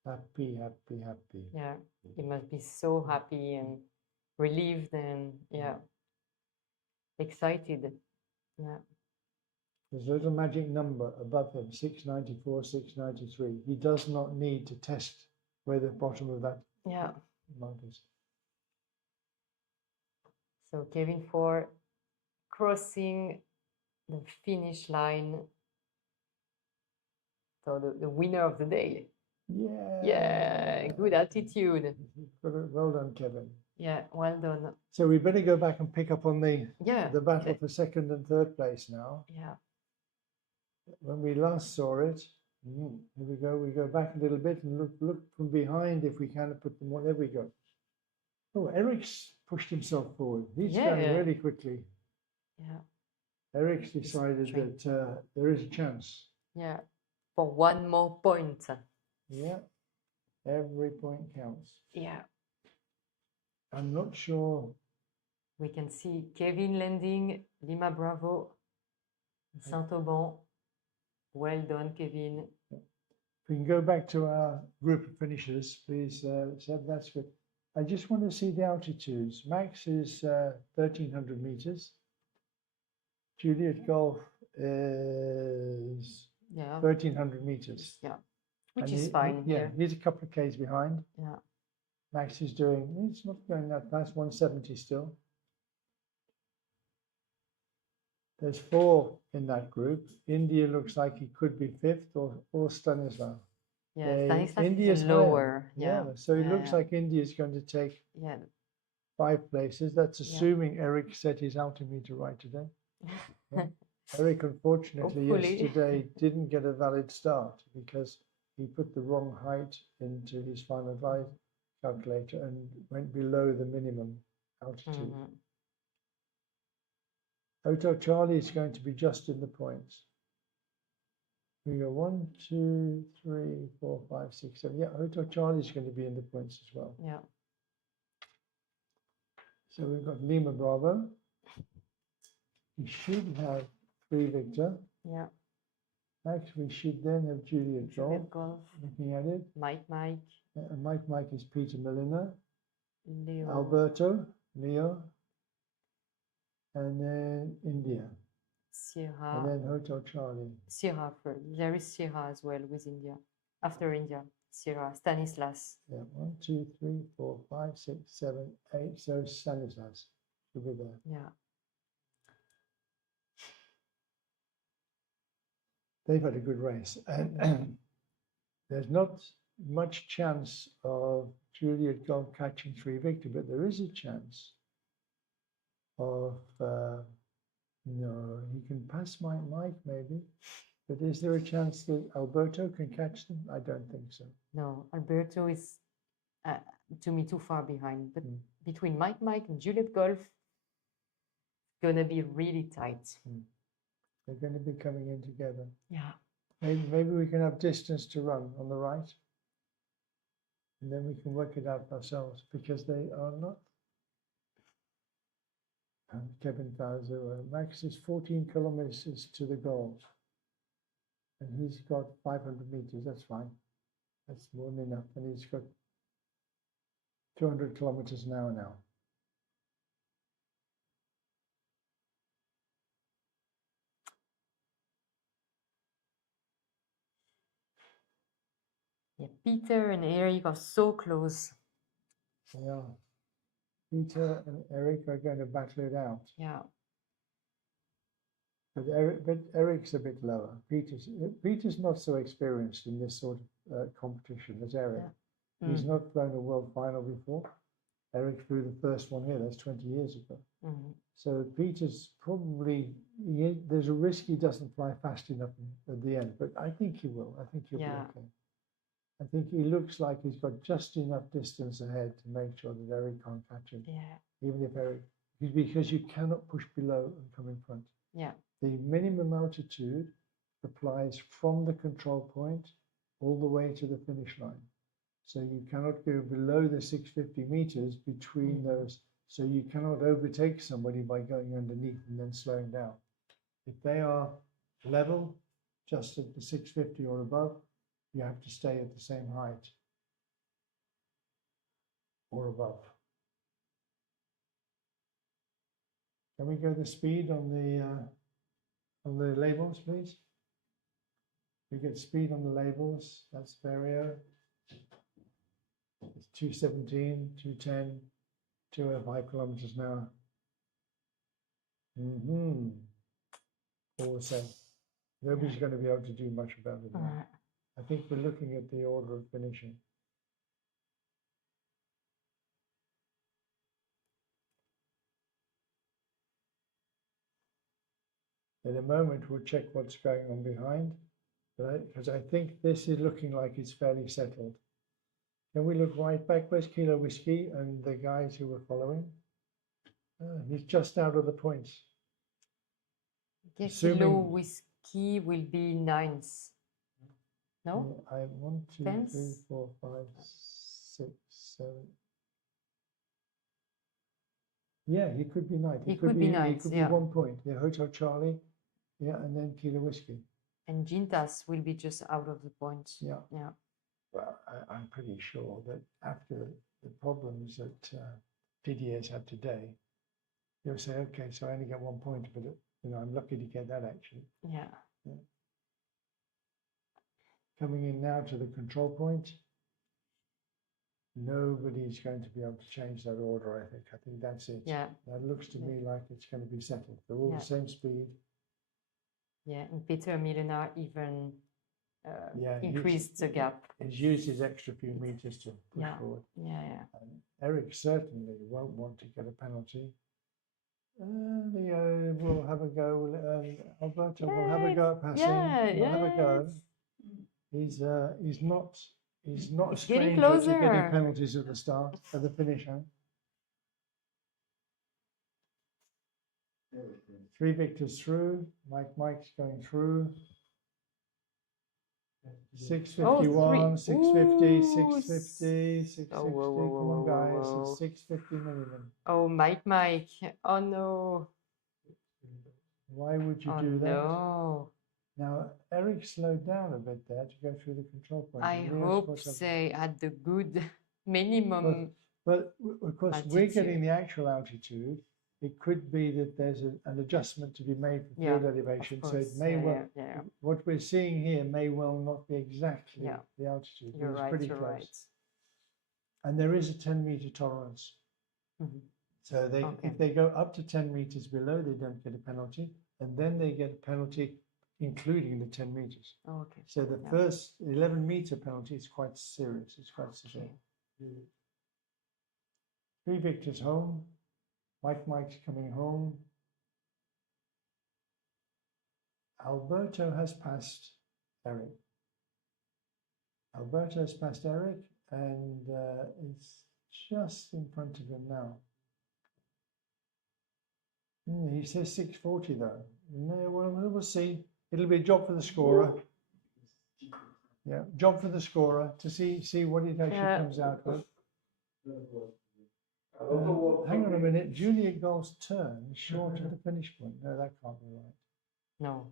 Happy, happy, happy. Yeah, he must be so happy and relieved and excited. Yeah. There's a little magic number above him, 694, 693. He does not need to test where the bottom of that mark is. So Kevin for crossing the finish line. So the winner of the day. Yeah. Yeah, good altitude. Well done, Kevin. Yeah, well done. So we better go back and pick up on the battle okay. for second and third place now. Yeah. When we last saw it, here we go. We go back a little bit and look from behind if we can put them on. There we go. Oh, Eric's pushed himself forward. He's going really quickly. Yeah. Eric's decided that there is a chance. Yeah, for one more point. Yeah, every point counts. Yeah. I'm not sure. We can see Kevin landing, Lima Bravo, Saint-Auban. Well done, Kevin. We can go back to our group of finishers, please, Seb. That's good. I just want to see the altitudes. Max is 1,300 meters. Juliet Golf is 1,300 meters. Yeah, which is fine. Yeah, he's a couple of Ks behind. Yeah. Max is doing, it's not going that fast, 170 still. There's 4 in that group. India looks like he could be 5th or Stanislav. Yeah, Stanislav India's is lower. Yeah. So it looks like India is going to take 5 places. That's assuming Eric set his altimeter right today. Eric, unfortunately, yesterday didn't get a valid start because he put the wrong height into his final glide calculator and went below the minimum altitude. Hotel Charlie is going to be just in the points. We go 1, 2, 3, 4, 5, 6, 7. Yeah, Hotel Charlie is going to be in the points as well. Yeah. So we've got Lima Bravo. We should have 3 Victor. Yeah. Max, we should then have Juliet Golf. Looking at it. Mike. Mike is Peter Molina. Leo. Alberto, Leo. And then India. Sierra. And then Hotel Charlie. Sierra first. There is Sierra as well with India. After India, Sierra, Stanislas. Yeah, 1, 2, 3, 4, 5, 6, 7, 8. So Stanislas should be there. Yeah. They've had a good race. And there's not much chance of Juliet Golf catching 3 Victor, but there is a chance of, no, he can pass Mike maybe, but is there a chance that Alberto can catch them? I don't think so. No, Alberto is, to me, too far behind. But between Mike and Juliet Golf, gonna be really tight. They're going to be coming in together. Yeah. Maybe we can have distance to run on the right. and then we can work it out ourselves because they are not. Kevin Fowler, Max is 14 kilometers to the goal, and he's got 500 meters. That's fine. That's more than enough, and he's got 200 kilometers an hour now. Yeah, Peter and Eric are so close. Yeah. Peter and Eric are going to battle it out. Yeah. But Eric's a bit lower. Peter's not so experienced in this sort of competition as Eric. Yeah. He's not flown a world final before. Eric flew the first one here. That's 20 years ago. So Peter's probably, there's a risk he doesn't fly fast enough at the end, but I think he will. I think he'll be okay. I think he looks like he's got just enough distance ahead to make sure that Eric can't catch him. Yeah. Even if Eric, because you cannot push below and come in front. Yeah. The minimum altitude applies from the control point all the way to the finish line. So you cannot go below the 650 meters between those. So you cannot overtake somebody by going underneath and then slowing down. If they are level, just at the 650 or above, you have to stay at the same height or above. Can we go the speed on the labels, please? We get speed on the labels. That's Vario. It's 217, 210, 205 kilometers an hour. All the same. Nobody's going to be able to do much about it now. I think we're looking at the order of finishing. In a moment, we'll check what's going on behind, because I think this is looking like it's fairly settled. Can we look right back? Where's Kilo Whiskey and the guys who were following? He's just out of the points. Yes, Kilo Whiskey will be ninth. No? I 1, 2, 3, 4, 5, 6, 7. Yeah, he could be ninth. He could be ninth. He could be 1 point. Yeah, Hotel Charlie. Yeah, and then Kilo Whiskey. And Gintas will be just out of the points. Yeah. Yeah. Well, I'm pretty sure that after the problems that Didier's had today, you'll say, okay, so I only get 1 point, but I'm lucky to get that actually. Yeah. Coming in now to the control point. Nobody's going to be able to change that order, I think. I think that's it. Yeah. That looks to me like it's going to be settled. They're all the same speed. Yeah, and Peter Milena even increased the gap. He's used his extra few meters to push forward. Yeah. Eric certainly won't want to get a penalty. Leo will have a go. Alberto will have a go at passing. He'll have a go. He's not a stranger to getting penalties at the start, at the finish. Huh? 3 victors through. Mike's going through. 651, 650, 650, 660. Come on, guys. It's 650 minimum. Oh, Mike. Oh, no. Why would you do that? No. Now, Eric slowed down a bit there to go through the control point. I hope they had the good minimum. But of course, altitude. We're getting the actual altitude. It could be that there's an adjustment to be made for field elevation. So it may what we're seeing here may well not be exactly the altitude. You're it's right, pretty you're close. right. And there is a 10-meter tolerance. So if they go up to 10 meters below, they don't get a penalty. And then they get a penalty including the 10 meters. Oh, okay. So the first 11-meter penalty is quite serious. It's quite severe. 3 victors home. Mike's coming home. Alberto has passed Eric. Alberto has passed Eric, and it's just in front of him now. He says 640 though. No, well, we'll see. It'll be a job for the scorer. Yeah, job for the scorer to see what it actually Yeah. comes out with. Hang on a minute, Juliet Gold's turn is short of the finish point. No, that can't be right. No,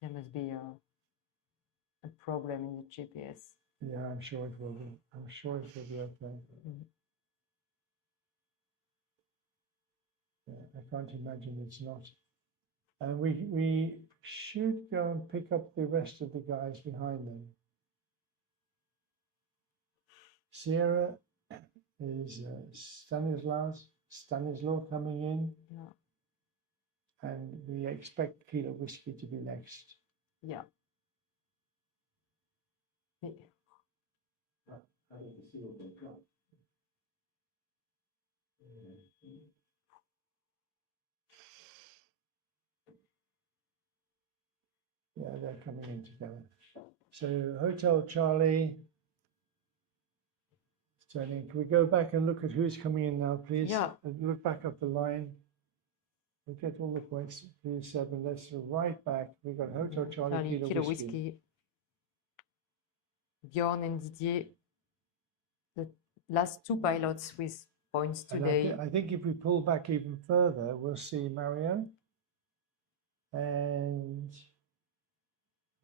there must be a problem in the GPS. Yeah, I'm sure it will be. I'm sure it will be okay. Yeah, I can't imagine it's not. And we should go and pick up the rest of the guys behind them. Serie is Stanislaw coming in, Yeah. and we expect Kilo Whiskey to be next. Yeah. Yeah, they're coming in together. So Hotel Charlie. Turning. Can we go back and look at who's coming in now, please? Yeah. Look back up the line. We get all the points. Please, 7. Let's right back. We got Hotel Charlie, Kilo Whiskey. Bjorn and Didier, the last 2 pilots with points today. I think if we pull back even further, we'll see Mario. And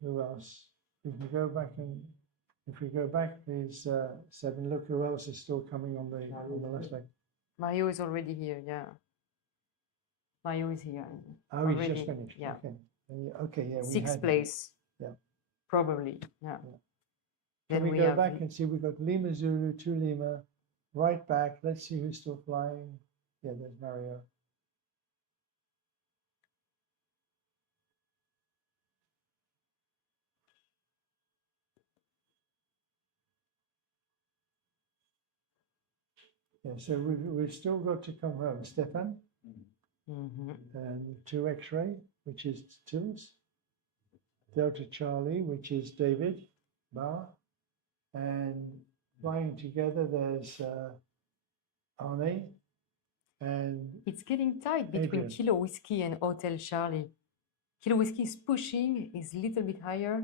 who else? We can go back and if we go back, please, 7. Look who else is still coming on the last leg. Mario is already here. Yeah. Mario is here. Oh, already. he's just finished. Yeah. Okay. Okay. Yeah. 6th place. Yeah. Probably. Yeah. Can we go back and see? We've got Lima Zulu, 2 Lima, right back. Let's see who's still flying. Yeah, there's Mario. Yeah, so we've still got to come home. Stefan and 2 X-ray, which is Tills. Delta Charlie, which is David Bauer. And flying together, there's Arne. And it's getting tight between Adrian. Kilo Whiskey and Hotel Charlie. Kilo Whiskey is pushing, is a little bit higher.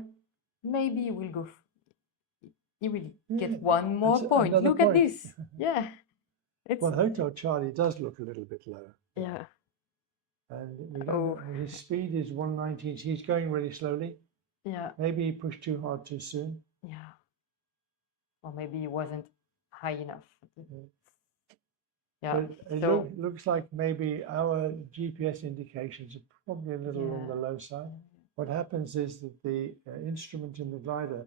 Maybe he will go. He will get 1 more point. Look at this. Yeah. Well, Hotel Charlie does look a little bit low. Yeah. And we don't, his speed is 119. He's going really slowly. Yeah. Maybe he pushed too hard too soon. Yeah. Or maybe he wasn't high enough. Yeah. But it looks like maybe our GPS indications are probably a little on the low side. What happens is that the instrument in the glider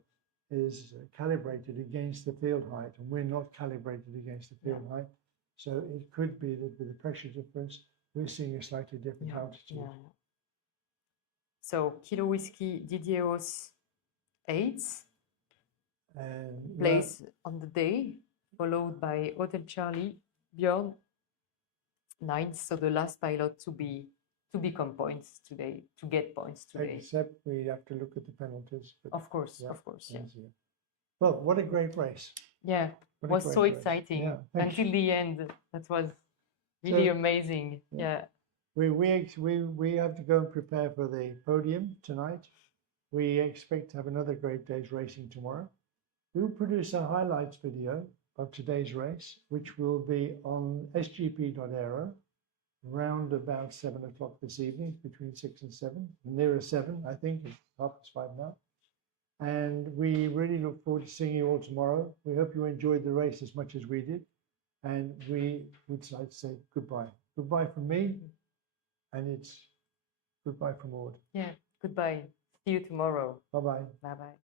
is calibrated against the field height, and we're not calibrated against the field height. So it could be that with the pressure difference, we're seeing a slightly different altitude. Yeah. So Kilo Whiskey, Didieros 8th and place on the day, followed by Hotel Charlie, Bjorn 9th. So the last pilot to become points today, to get points today. Except we have to look at the penalties. But of course. Yeah. Well, what a great race. Yeah, it was so exciting until the end. That was really amazing. Yeah. We have to go and prepare for the podium tonight. We expect to have another great day's racing tomorrow. We'll produce a highlights video of today's race, which will be on sgp.aero round about 7 o'clock this evening, between 6 and 7, nearer 7, I think, it's 5:30 now. And we really look forward to seeing you all tomorrow. We hope you enjoyed the race as much as we did. And we would like to say goodbye. Goodbye from me, and it's goodbye from Maud. Yeah, goodbye. See you tomorrow. Bye-bye. Bye-bye.